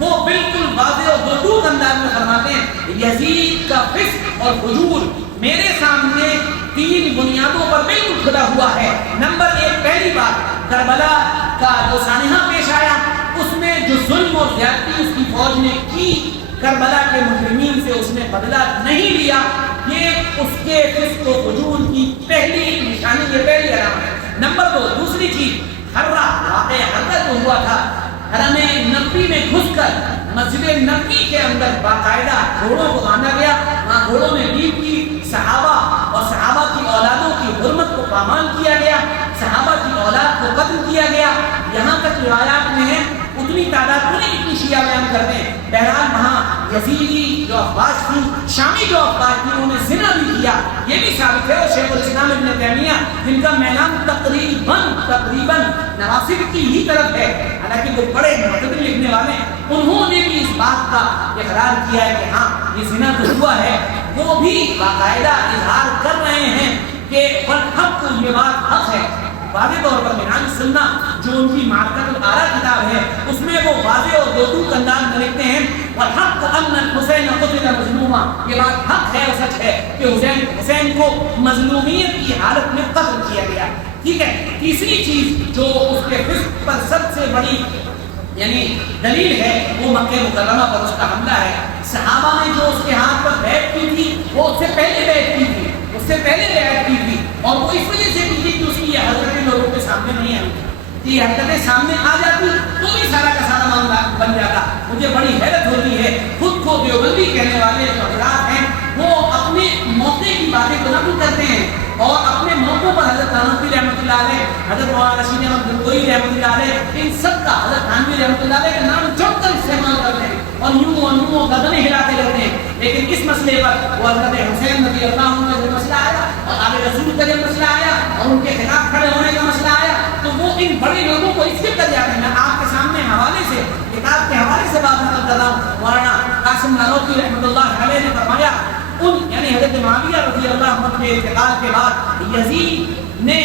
وہ بالکل واضح اور وضوح انداز میں فرماتے ہیں یزید کا فسق اور فجور میرے سامنے 3 بنیادوں پر بالکل کھلا ہوا ہے۔ نمبر 1، پہلی بات، کربلا کا جو سانحہ پیش آیا اس میں جو ظلم اور زیادتی اس کی فوج نے کی، کربلا کے مجرمین سے اس نے بدلہ نہیں لیا، یہ اس کے فسق و فجور کی پہلی نشانی، یہ پہلی علامت ہے۔ نمبر 2، دوسری چیز، حرہ، واقعہ حرہ جو ہوا تھا، حرم نبوی میں گھس کر مسجد نبوی کے اندر باقاعدہ گھوڑوں کو باندھا گیا، وہاں گھوڑوں میں بیت کی، صحابہ اور صحابہ کی اولادوں کی حرمت کو پامال کیا گیا، صحابہ کی اولاد کو قتل کیا گیا۔ یہاں تک روایات میں ہے، اتنی تعداد کو نہیں اتنی شیعہ بیان کرتے ہیں۔ بہرحال وہاں یزیدی جو افواج تھی، شامی جو افواج تھی، انہوں نے زنا بھی کیا، یہ بھی ثابت ہے۔ اور شیخ الاسلام ابن تیمیہ جن کا میلان تقریباً نواسب کی ہی طرف ہے، حالانکہ وہ بڑے معتدل لکھنے والے ہیں، انہوں نے بھی اس بات کا اقرار کیا ہے کہ ہاں یہ زنا تو ہوا ہے۔ وہ بھی باقاعدہ اظہار کر رہے ہیں کہ والحق، یہ بات حق ہے۔ واضح طور پر منہاج السنہ جو ان کی معرکۃ الآراء کتاب ہے، اس میں وہ واضح اور دوٹوک انداز میں لکھتے ہیں والحق ان الحسین قتل مظلوما، یہ بات حق ہے اور سچ ہے کہ حسین کو مظلومیت کی حالت میں قتل کیا گیا۔ ٹھیک ہے۔ تیسری چیز جو اس کے فسق پر سب سے بڑی یعنی دلیل ہے، وہ مکہ مکرمہ پر اس کا حملہ ہے۔ صحابہ نے جو اس کے ہاتھ پر بیعت کی تھی، وہ اس سے پہلے بیعت کی تھی، اس سے پہلے بیعت کی تھی، اور وہ اس وجہ سے کی تھی کہ اس کی یہ حرکتیں لوگوں کے سامنے نہیں آئی تھی۔ یہ حرکتیں سامنے آ جاتی تو بھی سارا کا سارا معاملہ بن جاتا۔ مجھے بڑی حیرت ہوتی ہے، خود کو دیوبندی کہنے والے جو حضرات ہیں، وہ اپنے موقع کی باتیں تو نقل کرتے ہیں اور اپنے موقعوں پر حضرت تھانوی رحمۃ اللہ علیہ، حضرت مولانا رشید احمد گنگوئی رحمۃ اللہ علیہ، ان سب کا، حضرت تھانوی رحمۃ اللہ علیہ کا نام جوڑ کر استعمال کرتے ہیں اور یوں گردنیں ہلاتے رہتے ہیں۔ لیکن اس مسئلے پر وہ حضرت حسین رضی اللہ عنہ کا جو مسئلہ آیا اور آل رسول کا جو مسئلہ آیا اور ان کے خلاف کھڑے ہونے کا مسئلہ آیا تو وہ ان بڑے لوگوں کو اسکپ کر جاتے ہیں۔ میں آپ کے سامنے حوالے سے، کتاب کے حوالے سے بات نقل کر رہا ہوں۔ مولانا قاسم نانوتوی رحمۃ اللہ علیہ نے فرمایا، یعنی حضرت معاویہ رضی اللہ عنہ کے انتقال کے بعد یزید نے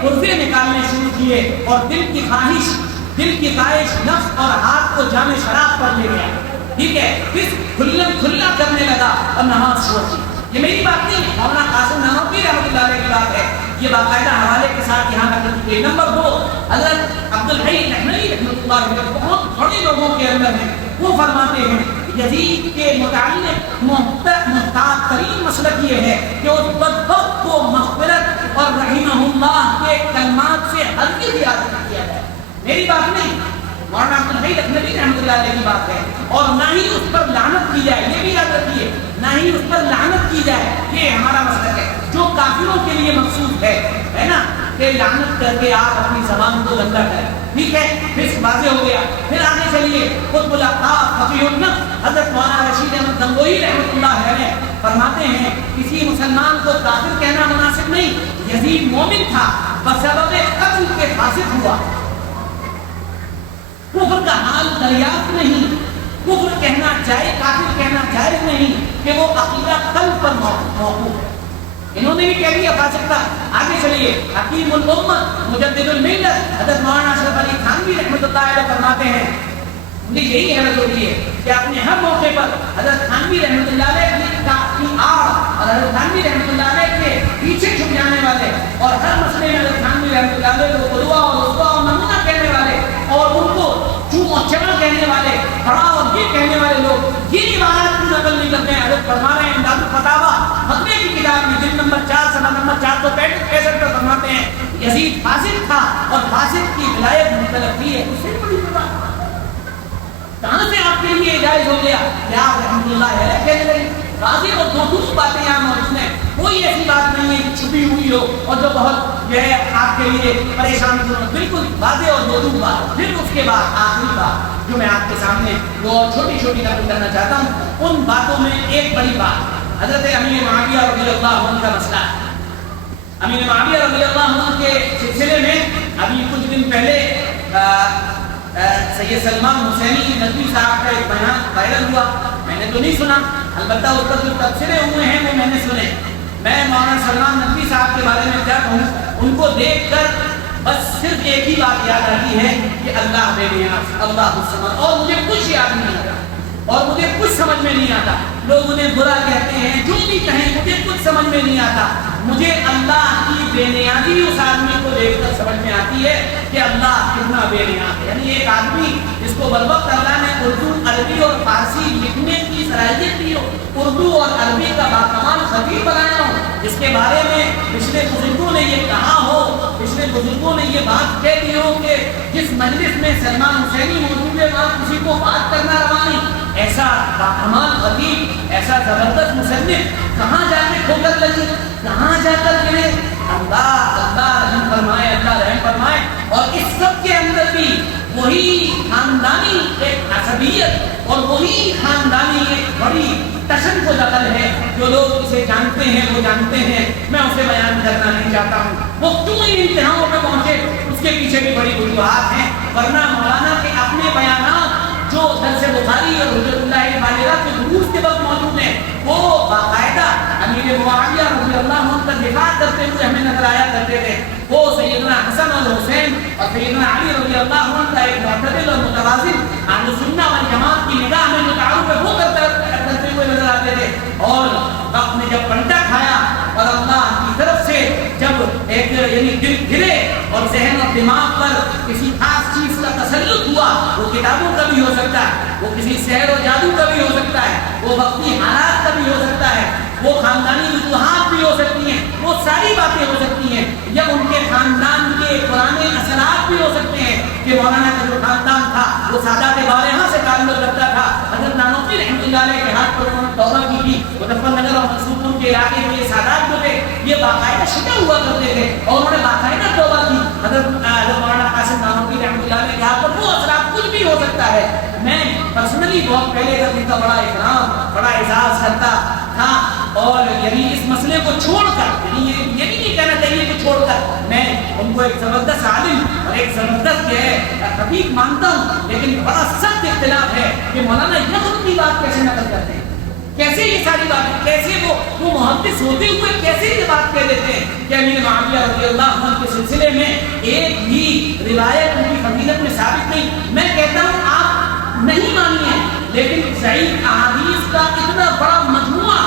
قرضے نکالنے شروع کیے اور دل کی خواہش نفس اور ہاتھ کو جام شراب پر لے گیا۔ ٹھیک ہے، پھر کھلا کرنے لگا اور نماز چھوڑ دی۔ یہ میری بات نہیں ہے، مولانا قاسم نانوتوی رحمۃ اللہ علیہ کی بات ہے، یہ باقاعدہ حوالے کے ساتھ یہاں نقل کی گئی۔ نمبر 2، حضرت عبدالحی لکھنوی رحمۃ اللہ علیہ بہت بڑے لوگوں کے اندر ہیں، وہ فرماتے ہیں یزید کے متعلق محتاط ترین مسلک یہ ہے کہ اس بدبخت کو مغفرت اور رحمہ اللہ کے کلمات سے ہرگز یاد نہ کیا جائے۔ میری بات نہیں، مولانا عبدالحی لکھنوی رحمۃ اللہ علیہ کی بات ہے، اور نہ ہی اس پر لعنت کی جائے، یہ بھی یاد رکھیے، نہ ہی اس پر لعنت کی جائے، یہ ہمارا مسلک ہے جو کافروں کے لیے مخصوص ہے نا، کہ لعنت کر کے آپ اپنی زبان کو گندا کریں۔ ٹھیک ہے، پھر واضح ہو گیا۔ پھر آگے چلیے، قطب الاقطاب فقیہ النفس حضرت مولانا رشید احمد گنگوئی رحمۃ اللہ علیہ فرماتے ہیں کسی مسلمان کو کافر کہنا مناسب نہیں، یزید مومن تھا، بسبب قتل کے فاسق ہوا، کفر کا حال دریافت نہیں، کفر کہنا جائز، کافر کہنا جائز نہیں کہ وہ عقیدہ قلب پر موقوف ہے۔ انہوں نے بھی کہہ دیا فاسق تھا۔ آگے چلیے، حکیم الامت مجدد الملت حضرت مولانا اشرف علی تھانوی رحمۃ اللہ علیہ فرماتے ہیں، مجھے یہی حیرت ہوتی ہے کہ اپنے ہر موقع پر حضرت تھانوی رحمۃ اللہ علیہ کی آڑ اور حضرت تھانوی رحمۃ اللہ علیہ کے پیچھے چھپ جانے والے اور ہر مسئلے میں حضرت تھانوی رحمۃ اللہ علیہ کو قدوہ اور اسوہ اور نمونہ کہنے والے اور ان کو چوم اور چمڑ کہنے والے، بڑا اور یہ کہنے والے لوگ یہ روایت کی نقل نہیں کرتے ہیں۔ حضرت فرما رہے ہیں امداد الفتاویٰ فتوے کی کتاب میں جلد نمبر 4 صفحہ نمبر 465 پر فرماتے ہیں یزید فاسق تھا اور فاسق کی ولایت متلقی ہے۔ اس سے بڑی بات کہاں سے آپ کے لیے جائز ہو گیا کہ آپ رحمۃ اللہ علیہ کہنے لگے؟ واضح اور دوسری باتیں یہاں موجود ہیں، کوئی ایسی بات نہیں ہے کہ چھپی ہوئی ہو اور جو بہت جو ہے آپ کے لیے پریشان کرنا، بالکل واضح اور دوسری بات۔ پھر اس کے بعد آخری بات جو میں آپ کے سامنے وہ چھوٹی چھوٹی نقل کرنا چاہتا ہوں، ان باتوں میں ایک بڑی بات حضرت امیر معاویہ رضی اللہ عنہ کا مسئلہ ہے۔ امیر معاویہ رضی اللہ عنہ کے سلسلے میں ابھی کچھ دن پہلے سید سلمان حسینی ندوی صاحب کا ایک بیان وائرل ہوا، میں نے تو نہیں سنا، البتہ اس پر جو تبصرے ہوئے ہیں وہ میں نے سنے۔ میں مولانا سلمان ندوی صاحب کے بارے میں کیا کہوں، ان کو دیکھ کر بس صرف ایک ہی بات یاد آتی ہے کہ اللہ بے نیاز، اللہ الصمد، اور مجھے کچھ یاد نہیں آتا۔ اور مجھے کچھ سمجھ میں نہیں آتا. لوگ انہیں برا کہتے ہیں, جو بھی کہیں, مجھے کچھ سمجھ میں نہیں آتا. مجھے اللہ کی بے نیازی اس آدمی کو دیکھ کر سمجھ میں آتی ہے کہ اللہ کتنا بے نیاز ہے. یعنی ایک آدمی جس کو بروقت اللہ نے اردو, عربی اور فارسی لکھنے کی صلاحیت دی ہو, اردو اور عربی کا باکمال خطیب بنایا ہو, جس کے بارے میں پچھلے بزرگوں نے یہ کہا ہو, پچھلے بزرگوں نے یہ بات کہہ دی ہو کہ جس مجلس میں سلمان حسینی موجود ہے وہاں کسی کو بات کرنا روا نہیں. ایسا باکمال خطیب, ایسا زبردست مصنف کہاں جا کے ٹھوکر لگی, کہاں جا کر گرے. اللہ رحم فرمائے, اللہ رحم فرمائے. اور اس سب کے اندر بھی وہی خاندانی ایک عصبیت اور وہی خاندانی ایک بڑی تشدد عقل ہے. جو لوگ اسے جانتے ہیں وہ جانتے ہیں, میں اسے بیان کرنا نہیں چاہتا ہوں. وہ کیوں ان انتہاؤں پہ پہنچے اس کے پیچھے بھی بڑی وجوہات ہیں. ورنہ مولانا کے اپنے بیانات جو درس بخاری اور حجت اللہ بالغہ کے دروس کے وقت موجود ہیں, وہ باقاعدہ امیر معاویہ رضی اللہ عنہ کا دفاع کرتے ہوئے ہمیں نظر آیا کرتے تھے. وہ سیدنا حسن اور حسین اور سیدنا علی رضی اللہ عنہ کا ایک معتدل اور متوازن اہل سنت والجماعت کی نگاہ میں متعارف ہے وہ کرتے ہوئے نظر آتے تھے. اور وقت نے جب پلٹا کھایا اور اللہ کی طرف سے جب ایک یعنی دل گرے اور ذہن اور دماغ پر کسی خاص چیز کا تسلط ہوا, وہ کتابوں کا بھی ہو سکتا ہے, وہ کسی سحر و جادو کا بھی ہو سکتا ہے, وہ وقتی حالات کا بھی ہو سکتا ہے, وہ خاندانی وجوہات بھی ہو سکتی ہیں, وہ ساری باتیں ہو سکتی ہیں, یا ان کے خاندان کے پرانے اثرات بھی ہو سکتے ہیں کہ مولانا کا جو خاندان تھا وہ سادات بارہاں سے تعلق رکھتا تھا. حضرت نانوتوی رحمۃ اللہ علیہ کے ہاتھ پر انہوں نے توبہ کی تھی. مظفر نگر اور منصور کے علاقے میں یہ سادات جو تھے یہ باقاعدہ شکل ہوا کرتے تھے اور انہوں نے باقاعدہ توبہ کی. حضرت مولانا قاسم نانوتوی رحمۃ اللہ علیہ کے ہاتھ پر وہ اثرات کچھ بھی ہو سکتا ہے. میں پرسنلی بہت پہلے تک ان کا بڑا احترام, بڑا اعزاز کرتا تھا. اور یعنی اس مسئلے کو چھوڑ کر, یعنی یہ بھی نہیں کہنا چاہیے کہ چھوڑ کر, میں ان کو ایک زبردست عالم اور ایک زبردست خطیب مانتا ہوں, لیکن بڑا سخت اختلاف ہے کہ مولانا یہود کی بات کیسے نقل کرتے ہیں, کیسے یہ ساری باتیں, کیسے وہ محدث ہوتے ہوئے کیسے یہ بات کہہ دیتے ہیں کہ امیر معاویہ رضی اللہ عنہ کے سلسلے میں ایک بھی روایت ان کی فضیلت میں ثابت نہیں. میں کہتا ہوں آپ نہیں مانیے, لیکن ضعیف احادیث کا اتنا بڑا مجموعہ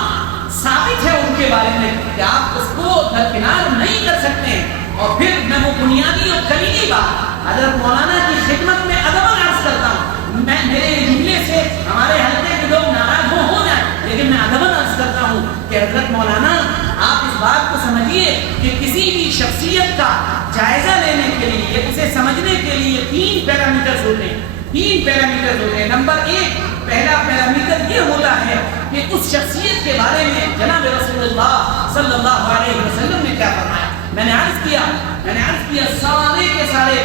ثابت ہے ان کے بارے میں کہ آپ اس کو درکنار نہیں کر سکتے ہیں. اور پھر میں وہ بنیادی اور کلیدی بات حضرت مولانا کی خدمت میں ادب عرض کرتا ہوں. میں میرے جملے سے ہمارے حلقے کے لوگ ناراض ہو جائیں, لیکن میں ادب عرض کرتا ہوں کہ حضرت مولانا آپ اس بات کو سمجھیے کہ کسی بھی شخصیت کا جائزہ لینے کے لیے, اسے سمجھنے کے لیے 3 پیرامیٹرز ہوتے ہیں. 3 پیرامیٹرز ہوتے ہیں. نمبر 1, پہلا پیرامیٹر یہ ہوتا ہے کہ اس شخصیت کے بارے میں جناب رسول اللہ صلی اللہ علیہ وسلم نے کیا فرمایا. میں نے عرض کیا سارے کے سارے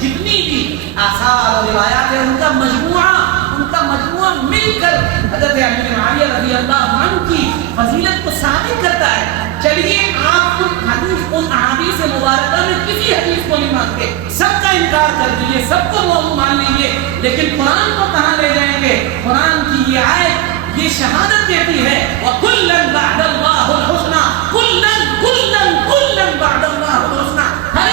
جتنی بھی آثار اور روایات ہیں ان کا مجموعہ مل کر حضرت امیر معاویہ رضی اللہ عنہ کی فضیلت کو ثابت کرتا ہے. چلیے آپ ان احادیث مبارکہ میں کسی حدیث کو نہیں مانتے, سب کا انکار کر دیجیے, سب کو موضوع مان لیجیے, لیکن قرآن کو کہاں لے جائیں گے. قرآن کی یہ آیت یہ شہادت دیتی ہے وَكُلًّا بَعْدَ اللَّهُ الْحُسْنَى, كُلًّا بَعْدَ اللَّهُ الْحُسْنَى. ہر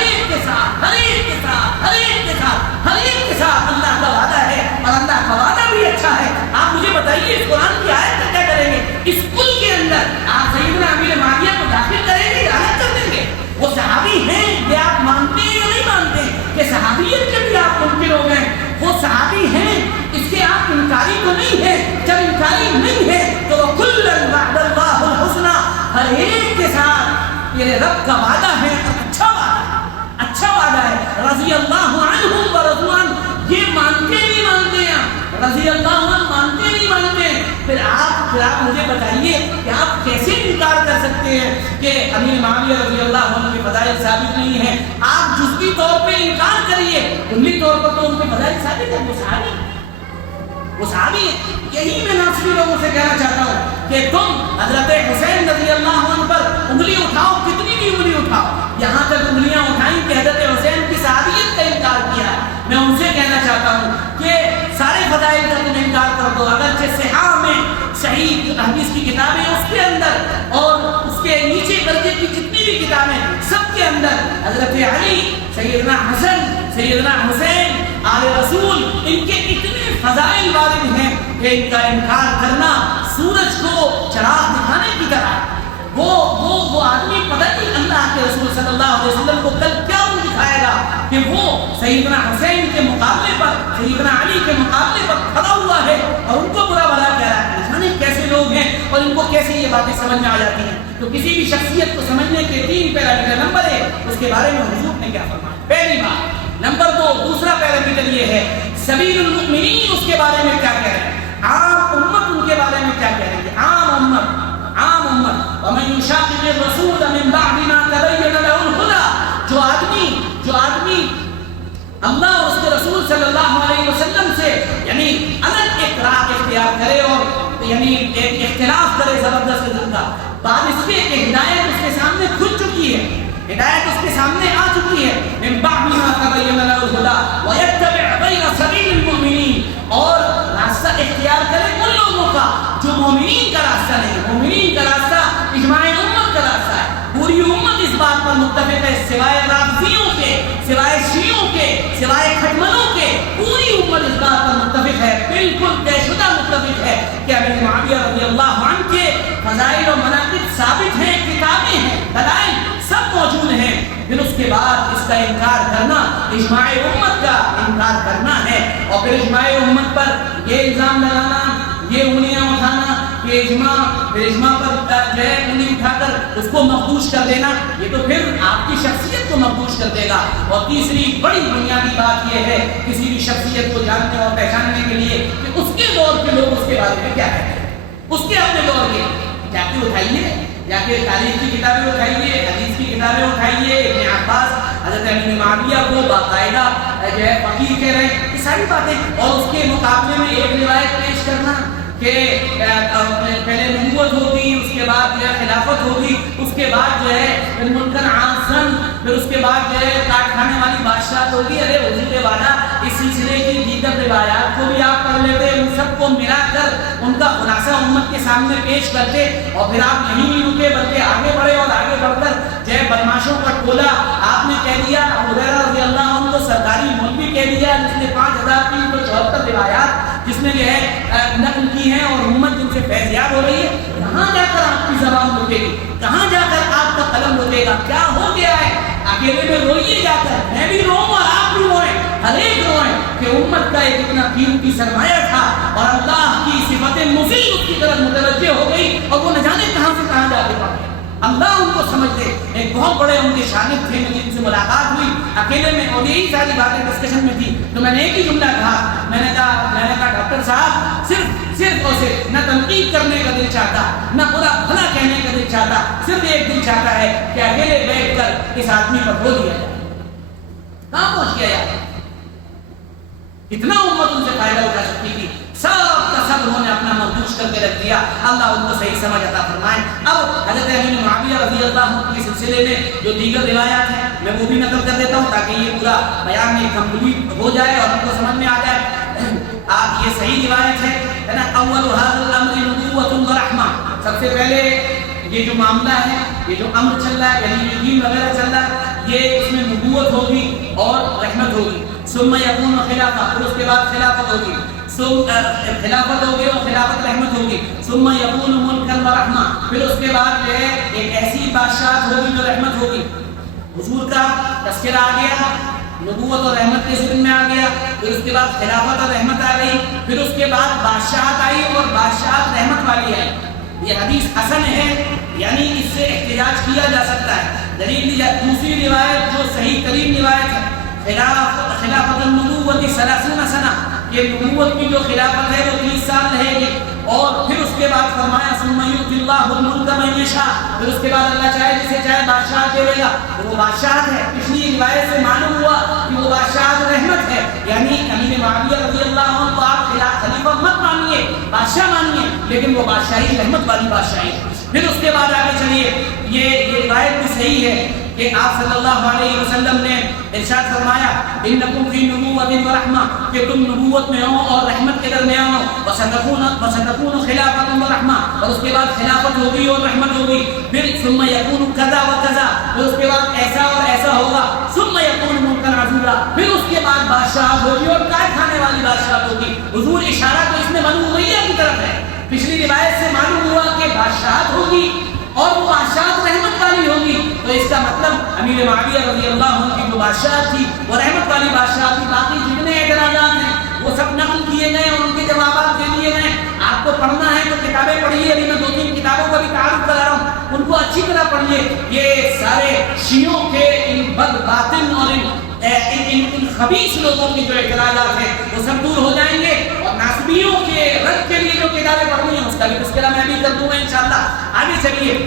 ایک کے ساتھ اللہ کا وعدہ ہے اور اللہ کا وعدہ بھی اچھا ہے. آپ مجھے بتائیے اس قرآن کی آیت کا کیا کریں گے. اس کل کے اندر آپ سیدنا امیر معاویہ کو داخل کریں گے یا الگ کر دیں گے. وہ صحابی ہیں, یہ آپ مانتے ہیں یا نہیں مانتے کہ صحابیت کے بھی آپ ممکن ہو گئے. وہ صحابی ہیں, اس کے آپ انکاری تو نہیں ہے. جب انکاری نہیں ہے تو وہ كُلًّا بَعْدَ اللَّهُ الْحُسْنَى, ہر ایک کے ساتھ میرے رب کا وعدہ ہے, اچھا وعدہ ہے. رضی اللہ عنہم ورضوا عنہ, یہ مانتے نہیں مانتے ہیں, رضی اللہ عنہ مانتے نہیں مانتے. پھر آپ مجھے بتائیے کہ آپ کیسے انکار کر سکتے ہیں کہ امیر معاویہ رضی اللہ عنہ کی فضائل ثابت نہیں ہے. آپ جزوی طور پہ انکار کریے, کلی طور پر تو ان کی فضائل ثابت ہے. وہ صحابی ہے. یہی میں ناصری لوگوں سے کہنا چاہتا ہوں کہ تم حضرت حسین رضی اللہ عنہ پر انگلی اٹھاؤ, کتنی بھی انگلی اٹھاؤ, یہاں تک انگلیاں اٹھائیں کہ حضرت حسین کی صحابیت کا انکار کیا. میں ان سے کہنا چاہتا ہوں کہ سارے فضائل کا تم انکار کر دو, اگرچہ صحاح میں صحیح حدیث کی کتابیں اس کے اندر اور اس کے نیچے درجے کی جتنی بھی کتابیں سب کے اندر حضرت علی, سیدنا حسن, سیدنا حسین, آل رسول, ان کے اتنے فضائل وارد ہیں کہ ان کا انکار کرنا سورج کو چراغ دکھانے کی طرح ہے۔ وہ آدمی پتہ نہیں اللہ کے رسول صلی اللہ علیہ وسلم کو کل کیا دکھائے گا کہ وہ سیدنا حسین کے مقابلے پر، سیدنا علی کے مقابلے پر کھڑا ہوا ہے اور ان کو برا بھلا کہہ رہا ہے۔ جانے کیسے لوگ ہیں اور ان کو کیسے یہ باتیں سمجھ میں آ جاتی ہیں۔ تو کسی بھی شخصیت کو سمجھنے کے 3 پیرامیٹر، نمبر 1 اس کے بارے میں حضور نے کیا فرمایا، پہلی بات۔ نمبر 2 دوسرا پیرامیٹر یہ ہے سبیل المؤمنین اس کے بارے میں کیا کہہ رہے ہیں، عام امت ان کے بارے میں کیا کہہ رہی ہے، عام امت۔ وَمَن يُشَاقِقِ الرَّسُولَ مِن بَعْدِ مَا تَبَيَّنَ لَهُ الْهُدَىٰ، جو آدمی اللہ اور اس کے رسول صلی اللہ علیہ وسلم سے یعنی الگ ایک راہ اختیار کرے اور یعنی ایک اختلاف کرے زبردست قسم کا، بعد اس کے ہدایت اس کے سامنے کھل چکی ہے، ہدایت اس کے سامنے آ چکی ہے، من بعد ما تبین له الهدى ويتبع غیر سبیل المؤمنین، اور راستہ اختیار کرے ان لوگوں کا جو مومنین کا راستہ نہیں۔ مومنین کا راستہ اجماع امت کا راستہ ہے، پوری امت اس بات پر متفق ہے، سوائے رافضیوں کے، سوائے شیعوں کے، سوائے کھٹملوں کے، پوری امت اس بات پر متفق ہے، بالکل طے شدہ متفق ہے کہ ابی معاویہ رضی اللہ عنہ کے فضائل و مناقب ثابت ہیں، کتابیں ہیں، دلائل سب موجود ہیں۔ پھر اس کے بعد اس کا انکار کرنا اجماع امت کا انکار کرنا ہے، اور پھر اجماع امت پر یہ الزام لگانا، یہ انگلیاں اٹھانا کہ اجماع، پھر اجماع پر جو ہے انگلی اٹھا کر اس کو مخدوش کر دینا، یہ تو پھر آپ کی شخصیت کو مخدوش کر دے گا۔ اور تیسری بڑی بنیادی بات یہ ہے کسی بھی شخصیت کو جاننے اور پہچاننے کے لیے کہ اس کے دور کے لوگ اس کے بارے میں کیا کہتے ہیں، اس کے اپنے دور کے۔ جا کے اٹھائیے، جا کے تاریخ کی کتابیں اٹھائیے، حدیث کی کتابیں اٹھائیے، ابن عباس حضرت ابن معاویہ کو باقاعدہ جو ہے فقیر کہہ رہے ہیں، یہ ساری باتیں، اور اس کے مقابلے میں ایک روایت پیش کرنا کہ پہلے نبوت ہوگی، اس کے بعد جو ہے خلافت ہوگی، اس کے بعد جو ہے منکر عاصن، پھر اس کے بعد جو ہے کاٹ کھانے والی بادشاہ ہوگی۔ ارے حضور والا اس سلسلے کی دیگر روایات کو بھی آپ پڑھ لیتے، ان سب کو ملا کر ان کا خلاصہ امت کے سامنے پیش کرتے، اور پھر آپ یہیں نہیں رکے بلکہ آگے بڑھے، اور آگے بڑھ کر جو ہے بدماشوں کا ٹولہ آپ نے کہہ دیا، حریرہ رضی اللہ عنہ کو سرکاری مولوی کہہ دیا، جس نے 5374 روایات جس نے جو ہے نقل کی ہیں اور امت جن سے فیضیاب ہو رہی ہے۔ کہاں جا کر آپ کی زبان رکے گی، کہاں جا کر آپ کا قلم رکے گا؟ کیا ہو گیا ہے؟ اکیلے میں روئیے جا کر، میں بھی روؤں اور آپ بھی روئیں، ہر ایک روئیں کہ امت کا ایک اتنا قیمتی سرمایہ تھا اور اللہ کی صفت مفید اس کی طرف متوجہ ہو گئی، اور وہ نہ جانے کہاں سے کہاں جا کے پہنچے۔ اللہ ان کو سمجھ دے۔ ایک بہت بڑے ان کے شاگرد تھے، مجھے ان سے ملاقات ہوئی اکیلے میں، اور یہی ساری باتیں ڈسکشن میں تھی، تو میں نے ایک ہی جملہ کہا، میں نے کہا ڈاکٹر صاحب صرف اور صرف نہ تنقید کرنے کا دل چاہتا، نہ برا بھلا کہنے کا دل چاہتا، صرف ایک دل چاہتا ہے کہ اکیلے بیٹھ کر اس آدمی پر ہو دیا جائے۔ کہاں پہنچ گیا یار؟ اتنا امت ان سے فائدہ اٹھا سکتی تھی، سب کا سب انہوں نے اپنا مخدوش کر کے رکھ دیا۔ اللہ ان کو صحیح سمجھ عطا فرمائے۔ اب حضرت ابن معاویہ رضی اللہ عنہ کے سلسلے میں جو دیگر روایات ہیں میں وہ بھی نقل کر دیتا ہوں تاکہ یہ پورا بیان میں کمپلیٹ ہو جائے اور ہم کو سمجھ میں آ جائے۔ آپ یہ صحیح روایت ہے نا، اول هذا الامر نبوۃ ورحمہ، سب سے پہلے یہ جو معاملہ ہے، یہ جو امر چل رہا ہے، یعنی یہ دین وغیرہ چل رہا ہے، یہ اس میں نبوت ہوگی اور رحمت ہوگی۔ ثم یکون خلافہ، پھر اس کے بعد خلافت ہوگی، خلافت ہوگی اور خلافت رحمت ہوگی۔ ثم یکون ملکا ورحمہ، پھر اس کے بعد جو ہے ایک ایسی بادشاہت ہوگی جو رحمت ہوگی۔ حضور کا تذکرہ آ گیا، نبوت اور رحمت کے ذکر میں آ گیا، پھر اس کے بعد خلافت اور رحمت آ گئی، پھر اس کے بعد بادشاہت آئی اور بادشاہت رحمت والی آئی۔ یہ حدیث حسن ہے، یعنی اس سے احتجاج کیا جا سکتا ہے۔ دلیل دوسری روایت جو صحیح ترین روایت ہے، خلافت النبوت 30 سنہ، کہ نبوت کی جو خلافت ہے وہ 30 سال رہے گی، اور پھر اس کے بعد فرمایا ثم یؤتی اللہ الملک من یشاء، پھر اس کے بعد اللہ چاہے جسے چاہے بادشاہ دے گا، وہ بادشاہت ہے۔ پچھلی روایت سے معلوم ہوا کہ وہ بادشاہت رحمت ہے، یعنی امین معاویہ رضی اللہ عنہ کو آپ خلیفہ مت مانیے، بادشاہ مانیے، لیکن وہ بادشاہی رحمت والی بادشاہی۔ پھر اس کے بعد آگے چلیے، یہ روایت بھی صحیح ہے کہ آپ صلی اللہ علیہ وسلم نے ارشاد فرمایا انکم فی نبوۃ ورحمہ، کہ تم نبوت میں ہو اور رحمت کے درمیان ہو، وستکون خلافت ورحمہ، اور اس کے بعد خلافت ہوگی اور رحمت ہوگی۔ پھر ثم یکون کذا وکذا، پھر اس کے بعد ایسا اور ایسا ہوگا۔ ثم یکون ملکا عزیزا، پھر اس کے بعد بادشاہت ہوگی اور کاٹ کھانے والی بادشاہت ہوگی۔ حضور اشارہ تو اس میں بنو امیہ کی طرف ہے. پچھلی روایت سے معلوم ہوا کہ بادشاہت ہوگی اور وہ بادشاہت رحمت والی ہوگی. تو اس کا مطلب امیر معاویہ رضی اللہ عنہ کی جو بادشاہت تھی وہ رحمت والی بادشاہت تھی. باقی جتنے اعتراضات ہیں وہ سب نقل کیے گئے اور ان کے جوابات دے دیے گئے. آپ کو پڑھنا ہے تو کتابیں پڑھیے. ابھی میں 2-3 کتابوں کا بھی تعارف کرا رہا ہوں, ان کو اچھی طرح پڑھیے. یہ سارے شیعوں کے ان بد باطن اور ان خبیث لوگوں کے جو اعتراضات ہیں وہ سب دور ہو جائیں گے, اور ناصبیوں کے رد کے لیے جو کتابیں پڑھنی ہیں اس کا بھی تذکرہ میں بھی کر دوں گا انشاءاللہ. آگے چلیے.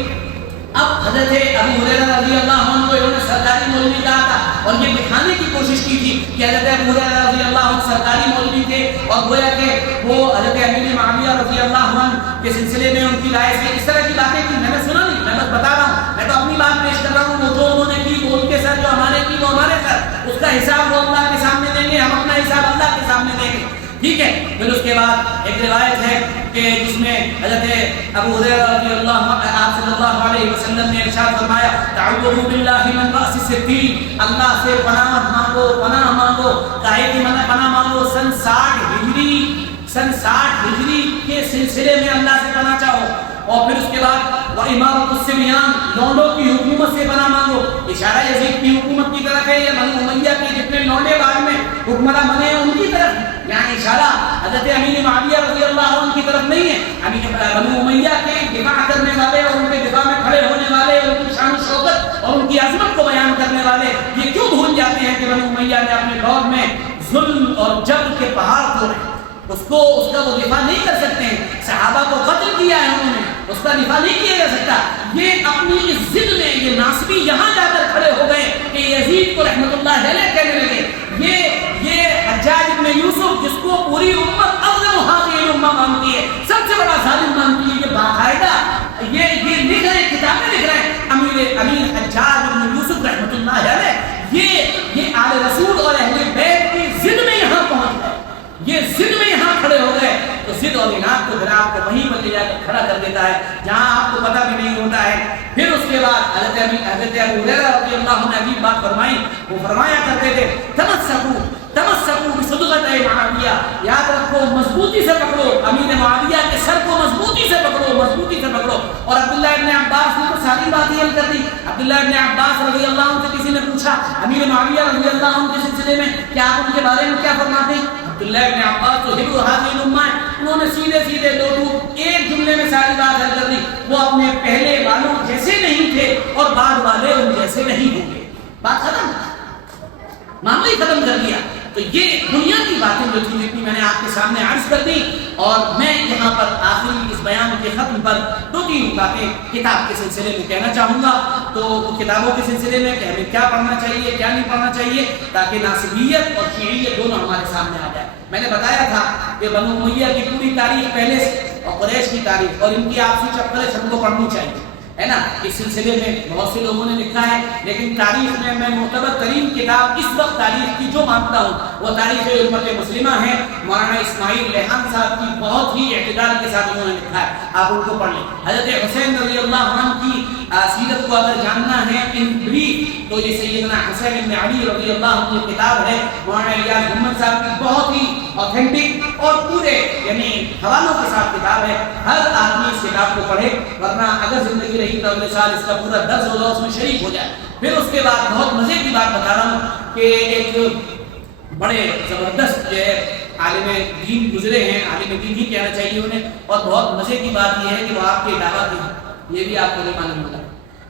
اب حضرت ابو ہریرہ رضی اللہ عنہ کو انہوں نے سرکاری مولوی کہا تھا اور یہ دکھانے کی کوشش کی تھی کہ حضرت ابو ہریرہ رضی اللہ عنہ سرکاری مولوی تھے, اور گویا کہ وہ حضرت امیر معاویہ رضی اللہ عنہ کے سلسلے میں ان کی رائے سے اس طرح کی باتیں کی. میں نے سنا نہیں, میں بس بتا رہا ہوں, میں تو اپنی بات پیش کر رہا ہوں. وہ جو انہوں نے کی وہ ان کے ساتھ, جو ہمارے کی وہ ہمارے ساتھ, اس کا حساب وہ اللہ کے سامنے دیں گے, ہم اپنا حساب اللہ کے سامنے دیں گے. ٹھیک ہے. پھر اس کے بعد ایک روایت ہے کہ جس میں حضرت ابو ہریرہ رضی اللہ عنہ آپ صلی اللہ علیہ وسلم نے ارشاد فرمایا تعوذوا باللہ من رأس الستین, اللہ سے پناہ مانگو, پناہ مانگو. کاہے کی پناہ مانگو؟ سن 60 ہجری کے سلسلے میں اللہ سے پناہ چاہو. اور پھر اس کے بعد وَإِمَارَةُ الصِّبْيَانِ, لونڈوں کی حکومت سے پناہ مانگو. اشارہ یزید کی حکومت کی طرف ہے یا بنو امیہ کے جتنے لونڈے بعد میں حکمراں بنے ہیں ان کی طرف, یعنی اشارہ حضرت امیر معاویہ رضی اللہ عنہ کی طرف نہیں ہے. بنو امیہ کے دفاع کرنے والے اور ان کے دفاع میں کھڑے ہونے والے, ان کی شان و شوکت اور ان کی عظمت کو بیان کرنے والے یہ کیوں بھول جاتے ہیں کہ بنو امیہ نے اپنے دور میں ظلم اور جبر کے پہاڑ توڑے. اس کا وہ دفاع نہیں کر سکتے ہیں. صحابہ کو قتل کیا ہے انہوں نے, اس کا دفاع نہیں کیا جا سکتا. یہ اپنی اس ضد میں یہ ناصبی یہاں جا کر کھڑے ہو گئے کہ یزید کو رحمت اللہ علیہ کہنے لگے. یہ حجاج ابن یوسف جس کو پوری امت اعظم هذه الامه مانتی ہے, سب سے بڑا ظالم مانتی ہے, یہ باقاعدہ یہ لکھ رہے ہیں, کتابیں لکھ رہے ہیں. امیر حجاج ابن یوسف رحمت اللہ علیہ یہ آل رسول اور اہل بیت کی ضد میں یہاں پہنچ گئے, یہ ضد میں یہاں کھڑے ہو گئے. تو ضد اور اناد کو پھر آپ کو وہیں پر لے جا کر کھڑا کر دیتا ہے جہاں آپ کو پتہ بھی نہیں ہوتا ہے. پھر اس کے بعد حضرت ابو ہریرہ رضی اللہ عنہ نے عجیب بات فرمائی. وہ فرمایا کرتے تھے تمسکو بصدقۃ معاویہ, یاد رکھو مضبوطی سے پکڑو امیر معاویہ کے سر کو, مضبوطی سے پکڑو. اور عبداللہ ابن عباس نے تو ساری بات حل کر دی. عبداللہ ابن عباس رضی اللہ عنہ سے کسی نے پوچھا امیر معاویہ رضی اللہ عنہ کے سلسلے میں کہ آپ ان کے بارے میں کیا فرماتے ہیں؟ عبداللہ ابن عباس تو حبر هذه الامه ہے, انہوں نے سیدھے دو ایک جملے میں ساری بات حل کر دی. وہ اپنے پہلے والوں جیسے نہیں تھے اور بعد والے ان جیسے نہیں ہوں گے. بات ختم, معاملہ ہی ختم کر دیا. تو یہ بنیادی باتیں جو تھی جتنی میں نے آپ کے سامنے عرض کر دی, اور میں یہاں پر آخری اس بیان کے ختم پر 2-3 باتیں کتاب کے سلسلے میں کہنا چاہوں گا. تو کتابوں کے سلسلے میں کہ ہمیں کیا پڑھنا چاہیے کیا نہیں پڑھنا چاہیے, تاکہ ناصبیت اور شیعیت دونوں ہمارے سامنے آ جائے. میں نے بتایا تھا کہ بنو امیہ کی پوری تاریخ پہلے سے اور قریش کی تاریخ اور ان کی آپسی چکریں سب کو پڑھنی چاہیے, ہے نا. اس سلسلے میں بہت سے لوگوں نے لکھا ہے, لیکن تاریخ میں معتبر ترین کتاب اس وقت تاریخ کی جو مانتا ہوں وہ تاریخ امت مسلمہ ہے. مولانا اسماعیل ریحان صاحب کی بہت ہی اعتدال کے ساتھ انہوں نے لکھا ہے, آپ ان کو پڑھ لیں. حضرت حسین رضی اللہ عنہ کی سیرت کو اگر جاننا ہے ان بریف تو یہ سیدنا حسین بن علی رضی اللہ عنہ کی کتاب ہے. مولانا الیاس محمد صاحب کی بہت ہی اوتھینٹک اور پورے یعنی حوالوں کے ساتھ کتاب ہے. ہر آدمی اس کتاب کو پڑھے, ورنہ اگر زندگی رہی تو اگلے سال اس کا پورا درس ہوگا, اس میں شریک ہو جائے. پھر اس کے بعد بہت مزے کی بات بتا رہا ہوں کہ ایک بڑے زبردست جو ہے عالم دین گزرے ہیں, عالم دین ہی کہنا چاہیے انہیں, اور بہت مزے کی بات یہ ہے کہ وہ آپ کے علاوہ تھے, یہ بھی آپ کو نہیں معلوم ہوگا.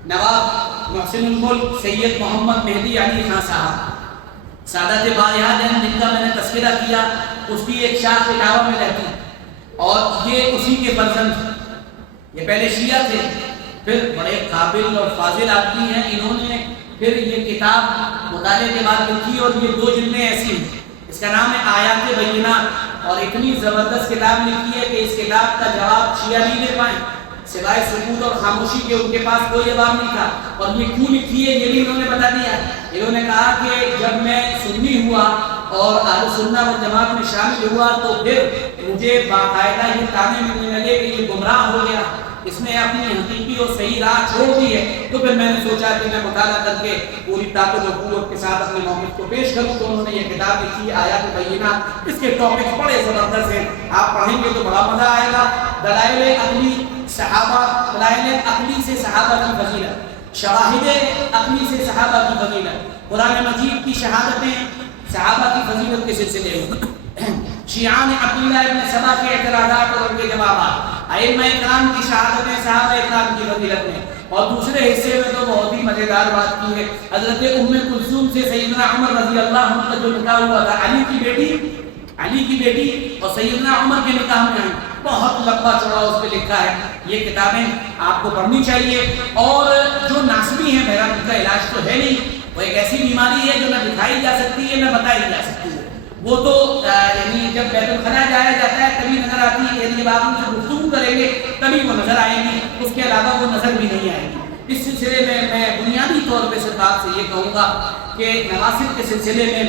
نواب محسن الملک سید محمد مہدی علی خان صاحب سعادت بایاد ہیں, جن کا میں نے تذکرہ کیا, اس کی ایک شاخ علاوہ میں رہتی اور یہ اسی کے فرزند تھے. یہ پہلے شیعہ تھے, پھر بڑے قابل اور فاضل آدمی ہیں. انہوں نے پھر یہ کتاب مطالعے کے بعد لکھی اور یہ 2 جلدیں ایسی ہیں. اس کا نام ہے آیات بینات, اور اتنی زبردست کتاب لکھی ہے کہ اس کتاب کا جواب شیعہ نہیں دے پائیں, سوائے سکوت اور خاموشی کے ان کے پاس کوئی جواب نہیں تھا. اور یہ کیوں لکھی ہے یہ بھی انہوں نے بتا دیا. انہوں نے کہا کہ جب میں سنی ہوا اور اہل سنہ و جماعت میں شامل ہوا تو پھر مجھے باقاعدہ یہ تانے ملنے لگے کہ یہ گمراہ ہو گیا, اس نے اپنی حقیقی اور صحیح راہ چھوڑ دی ہے، تو پھر میں نے سوچا کہ میں مطالعہ کر کے پوری طاقت و قوت کے ساتھ اپنے موقف کو پیش کروں. تو انہوں نے یہ کتاب لکھی آیات بینات. اس کے ٹاپکس بڑے زبردست ہیں، آپ پڑھیں گے تو بڑا مزہ آئے گا. دلائل عقلی صحابہ، دلائل عقلی سے صحابہ کی فضیلت، شواہد عقلی سے صحابہ کی فضیلت، قرآن مجید کی شہادتیں صحابہ کی فضیلت کے سلسلے میں، شیعان عبداللہ ابن سبا کے اعتراضات اور ان کے جوابات، ائمہ اکرام کی شہادتیں صحابہ اکرام کی فضیلت میں. اور دوسرے حصے میں تو بہت ہی مزیدار بات کی ہے. حضرت ام کلثوم سے سیدنا عمر رضی اللہ عنہ کا جو نکاح ہوا تھا، علی کی بیٹی اور سیدنا عمر کے نکاح میں آئی، بہت لمبا چوڑا اس پہ لکھا ہے. یہ کتابیں آپ کو پڑھنی چاہیے. اور جو ناسبی ہیں، بہرحال ان کا علاج تو ہے نہیں، وہ ایک ایسی بیماری ہے جو نہ دکھائی جا سکتی ہے نہ بتائی جا سکتی ہے. وہ تو یعنی جب بیت الخلا جایا جاتا ہے تبھی نظر آتی ہے، یعنی جب آپ ان سے گفتگو کریں گے تبھی وہ نظر آئیں گی، اس کے علاوہ وہ نظر بھی نہیں آئیں گی. اس سلسلے میں میں بنیادی طور پہ صرف آپ سے یہ کہوں گا کہ نواسط کے سلسلے میں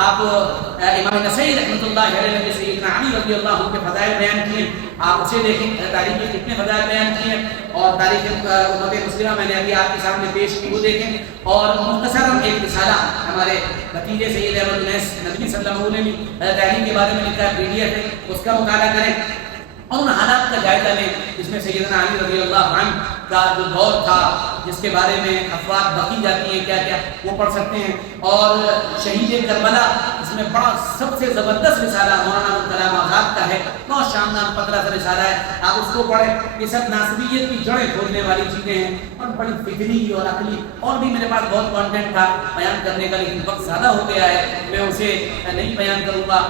آپ امام نسائی رحمۃ اللہ علیہ نے سیدنا علی رضی اللہ عنہ کے فضائل بیان کیے، آپ اسے دیکھیں، تاریخ کے کتنے فضائل بیان کیے، اور تاریخ امت مسلمہ میں نے ابھی آپ کے سامنے پیش کی، وہ دیکھیں. اور مختصراً ایک رسالہ ہمارے بھتیجے سید احمد انیس ندوی صلی اللہ علیہ وسلم نے تعلیم کے بارے میں لکھا ہے، PDF ہے، اس کا مطالعہ کریں اور ان حالات کا جائزہ لیں جس میں سیدنا علی رضی اللہ عنہ کا جو دور تھا، جس کے بارے میں افواہ بکی جاتی ہیں، کیا کیا وہ پڑھ سکتے ہیں. اور شہید کربلا، اس میں بڑا سب سے زبردست رسالہ مولانا کلام آزاد کا ہے، بہت شاندار پتلا سا رسالہ ہے، آپ اس کو پڑھیں. یہ سب ناصبیت کی جڑیں کھولنے والی چیزیں ہیں اور بڑی فکری اور عقلی. اور بھی میرے پاس بہت کانٹینٹ تھا بیان کرنے کا، لیکن وقت زیادہ ہو گیا ہے، میں اسے نہیں بیان کروں گا.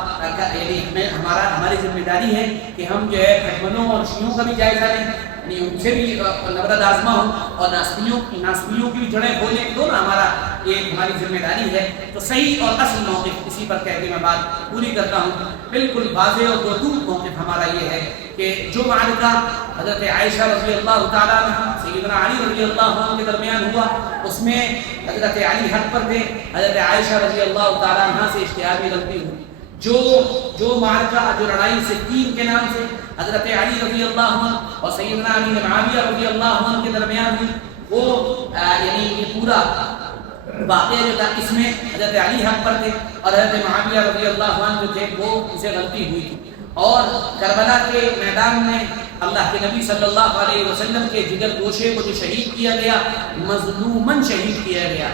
یعنی ہماری ذمہ داری ہے کہ ہم جو ہے دشمنوں اور شیعوں کا بھی جائزہ لیں، یعنی ان سے بھی نبرد آزما ہوں، اور ناسبیوں کی بھی جڑیں کھولیں، دونوں ہماری ذمہ داری ہے. تو صحیح اور اصل موقف اسی پر کہہ کے میں بات پوری کرتا ہوں. بالکل واضح اور دودھ موقف ہمارا یہ ہے کہ جو معرکہ حضرت عائشہ رضی اللہ تعالیٰ عنہ سیدنا علی رضی اللہ عنہ کے درمیان ہوا، اس میں حضرت علی حق پر تھے، حضرت عائشہ رضی اللہ تعالیٰ عنہ سے اجتہادی غلطی ہوئی. جو معرکہ، جو لڑائی صفین کے نام سے حضرت علی رضی اللہ عنہ اور سیدنا علی معاویہ رضی اللہ عنہ کے درمیان ہوئی، وہ یعنی یہ پورا واقعہ جو تھا، اس میں حضرت علی حق پر تھے اور حضرت معاویہ رضی اللہ عنہ جو تھے وہ اسے غلطی ہوئی تھی. اور کربلا کے میدان میں اللہ کے نبی صلی اللہ علیہ وسلم کے جگر گوشے کو جو شہید کیا گیا، مظلوماً شہید کیا گیا،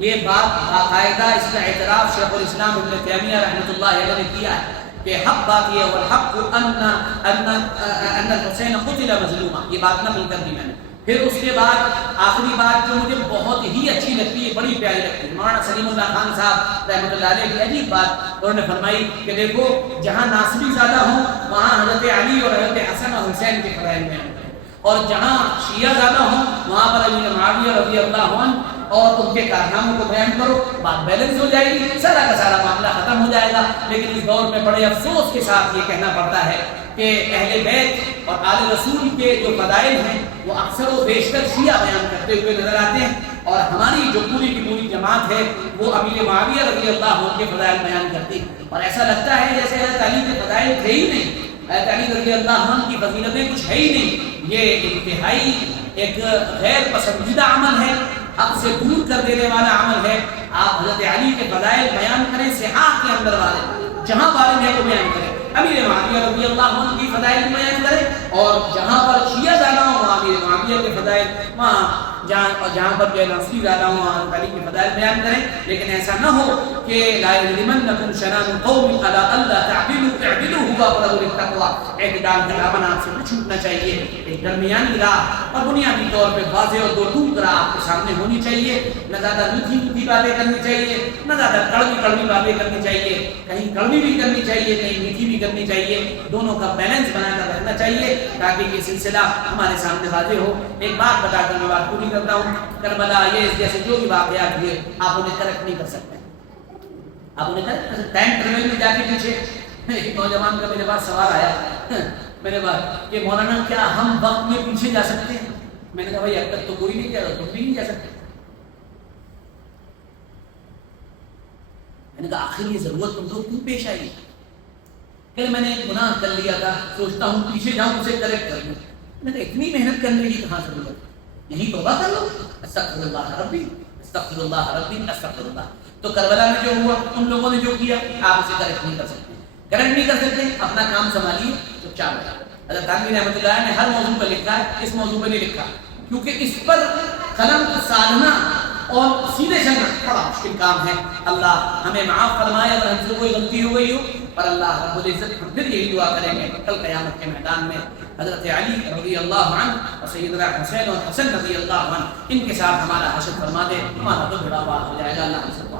یہ بات باقاعدہ اس کا اعتراف شیخ الاسلام ابن تیمیہ رحمۃ اللہ علیہ نے کیا ہے کہ حق بات یہ ہے، والحق ان الحسین قتل مظلوما، یہ بات نقل کر دی میں نے. پھر اس کے بعد آخری بات جو مجھے بہت ہی اچھی لگتی ہے، بڑی پیاری لگتی ہے، مولانا سلیم اللہ خان صاحب رحمۃ اللہ علیہ کی عجیب بات انہوں نے فرمائی کہ دیکھو جہاں ناسبی زیادہ ہوں وہاں حضرت علی اور حضرت حسن اور حسین کے فضائل میں ہیں، اور جہاں شیعہ زیادہ ہوں وہاں پر علی معاویہ رضی اللہ عنہ اور ان کے کارناموں کو بیان کرو، بات بیلنس ہو جائے گی، سارا کا سارا معاملہ ختم ہو جائے گا. لیکن اس دور میں بڑے افسوس کے ساتھ یہ کہنا پڑتا ہے کہ اہل بیت اور آل رسول کے جو فضائل ہیں وہ اکثر و بیشتر شیعہ بیان کرتے ہوئے نظر آتے ہیں، اور ہماری جو پوری کی پوری جماعت ہے وہ امیر معاویہ رضی اللہ عنہ کے فضائل بیان کرتی ہے. اور ایسا لگتا ہے جیسے حضرت علی کے فضائل تھے ہی نہیں، حضرت علی رضی اللہ عنہ کی فضیلتیں کچھ ہے ہی نہیں. یہ انتہائی ایک غیر پسندیدہ عمل ہے، حق سے دور کر دینے والا عمل ہے. آپ حضرت علی کے فضائل بیان کریں، صحاح کے اندر والے جہاں والے ہیں وہ بیان کریں، امیر معاویہ رضی اللہ عنہ کی فضائل بیان کریں، اور جہاں پر شیعہ زیادہ ہوں وہاں امیر معاویہ کے فضائل، وہاں جہاں پر جو ہے نصری زیادہ ہوں وہاں علی کے فضائل بیان کریں. لیکن ایسا نہ ہو کہ لا یجرمنکم شنآن قوم علی الا تعدلوا اعدلوا هو اقرب للتقوی، اعتدال کا دامن آپ سے نہ چھوٹنا چاہیے. ایک درمیانی راہ اور بنیادی طور پہ واضح اور دوٹوک راہ آپ کے سامنے ہونی چاہیے. نہ زیادہ میٹھی میٹھی باتیں کرنی چاہیے، نہ زیادہ کڑوی کڑوی باتیں کرنی چاہیے، کہیں کڑوی بھی کرنی چاہیے کہیں میٹھی بھی کرنی چاہیے، دونوں کا بیلنس بنا کر رکھنا چاہیے تاکہ یہ سلسلہ ہمارے سامنے واضح ہو. ایک بات بتا کر میں بات پوری کرتا ہوں. کربلا یہ جیسے جو بھی واقعات ہوئے آپ انہیں کریکٹ نہیں کر سکتے، آپ انہیں کریکٹ ٹائم ٹریول میں جا کے پیچھے. ایک نوجوان کا میرے پاس سوال آیا میرے پاس کہ مولانا کیا ہم وقت میں پیچھے جا سکتے ہیں؟ میں نے کہا بھائی اب تک تو کوئی نہیں کیا، تم بھی نہیں جا سکتے. میں نے کہا آخر یہ ضرورت تم کو کیوں پیش آئی؟ کہ میں نے ایک گناہ کر لیا تھا، سوچتا ہوں پیچھے جاؤں اسے کریکٹ کر دوں. میں نے اتنی محنت کرنے کی کہاں ضرورت ہے، یہیں توبہ کر لو، استغفر اللہ ربی استغفر اللہ ربی استغفر اللہ۔ تو کربلا میں جو ہوا، ان لوگوں نے جو کیا آپ اسے کریکٹ نہیں کر سکتے، کریکٹ نہیں کر سکتے، اپنا کام سنبھالیے چپ چاپ رہا۔ حضرت تھانوی رحمۃ اللہ نے ہر موضوع پہ لکھا ہے، اس موضوع پہ نہیں لکھا کیونکہ اس پر قلم سادھنا اور سیدھے چلنا بڑا مشکل کام ہے۔ اللہ ہمیں معاف فرمائے اگر ہم سے کوئی غلطی ہو گئی ہو، پر اللہ رب العزت ہم پھر یہی دعا کریں گے کل قیامت کے میدان میں حضرت علی رضی اللہ عنہ اور سیدنا حسین اور حسن رضی اللہ عنہ ان کے ساتھ ہمارا حشر فرما دے، ہمارا تو بڑا بات ہو جائے گا۔ اللہ ہم سب کو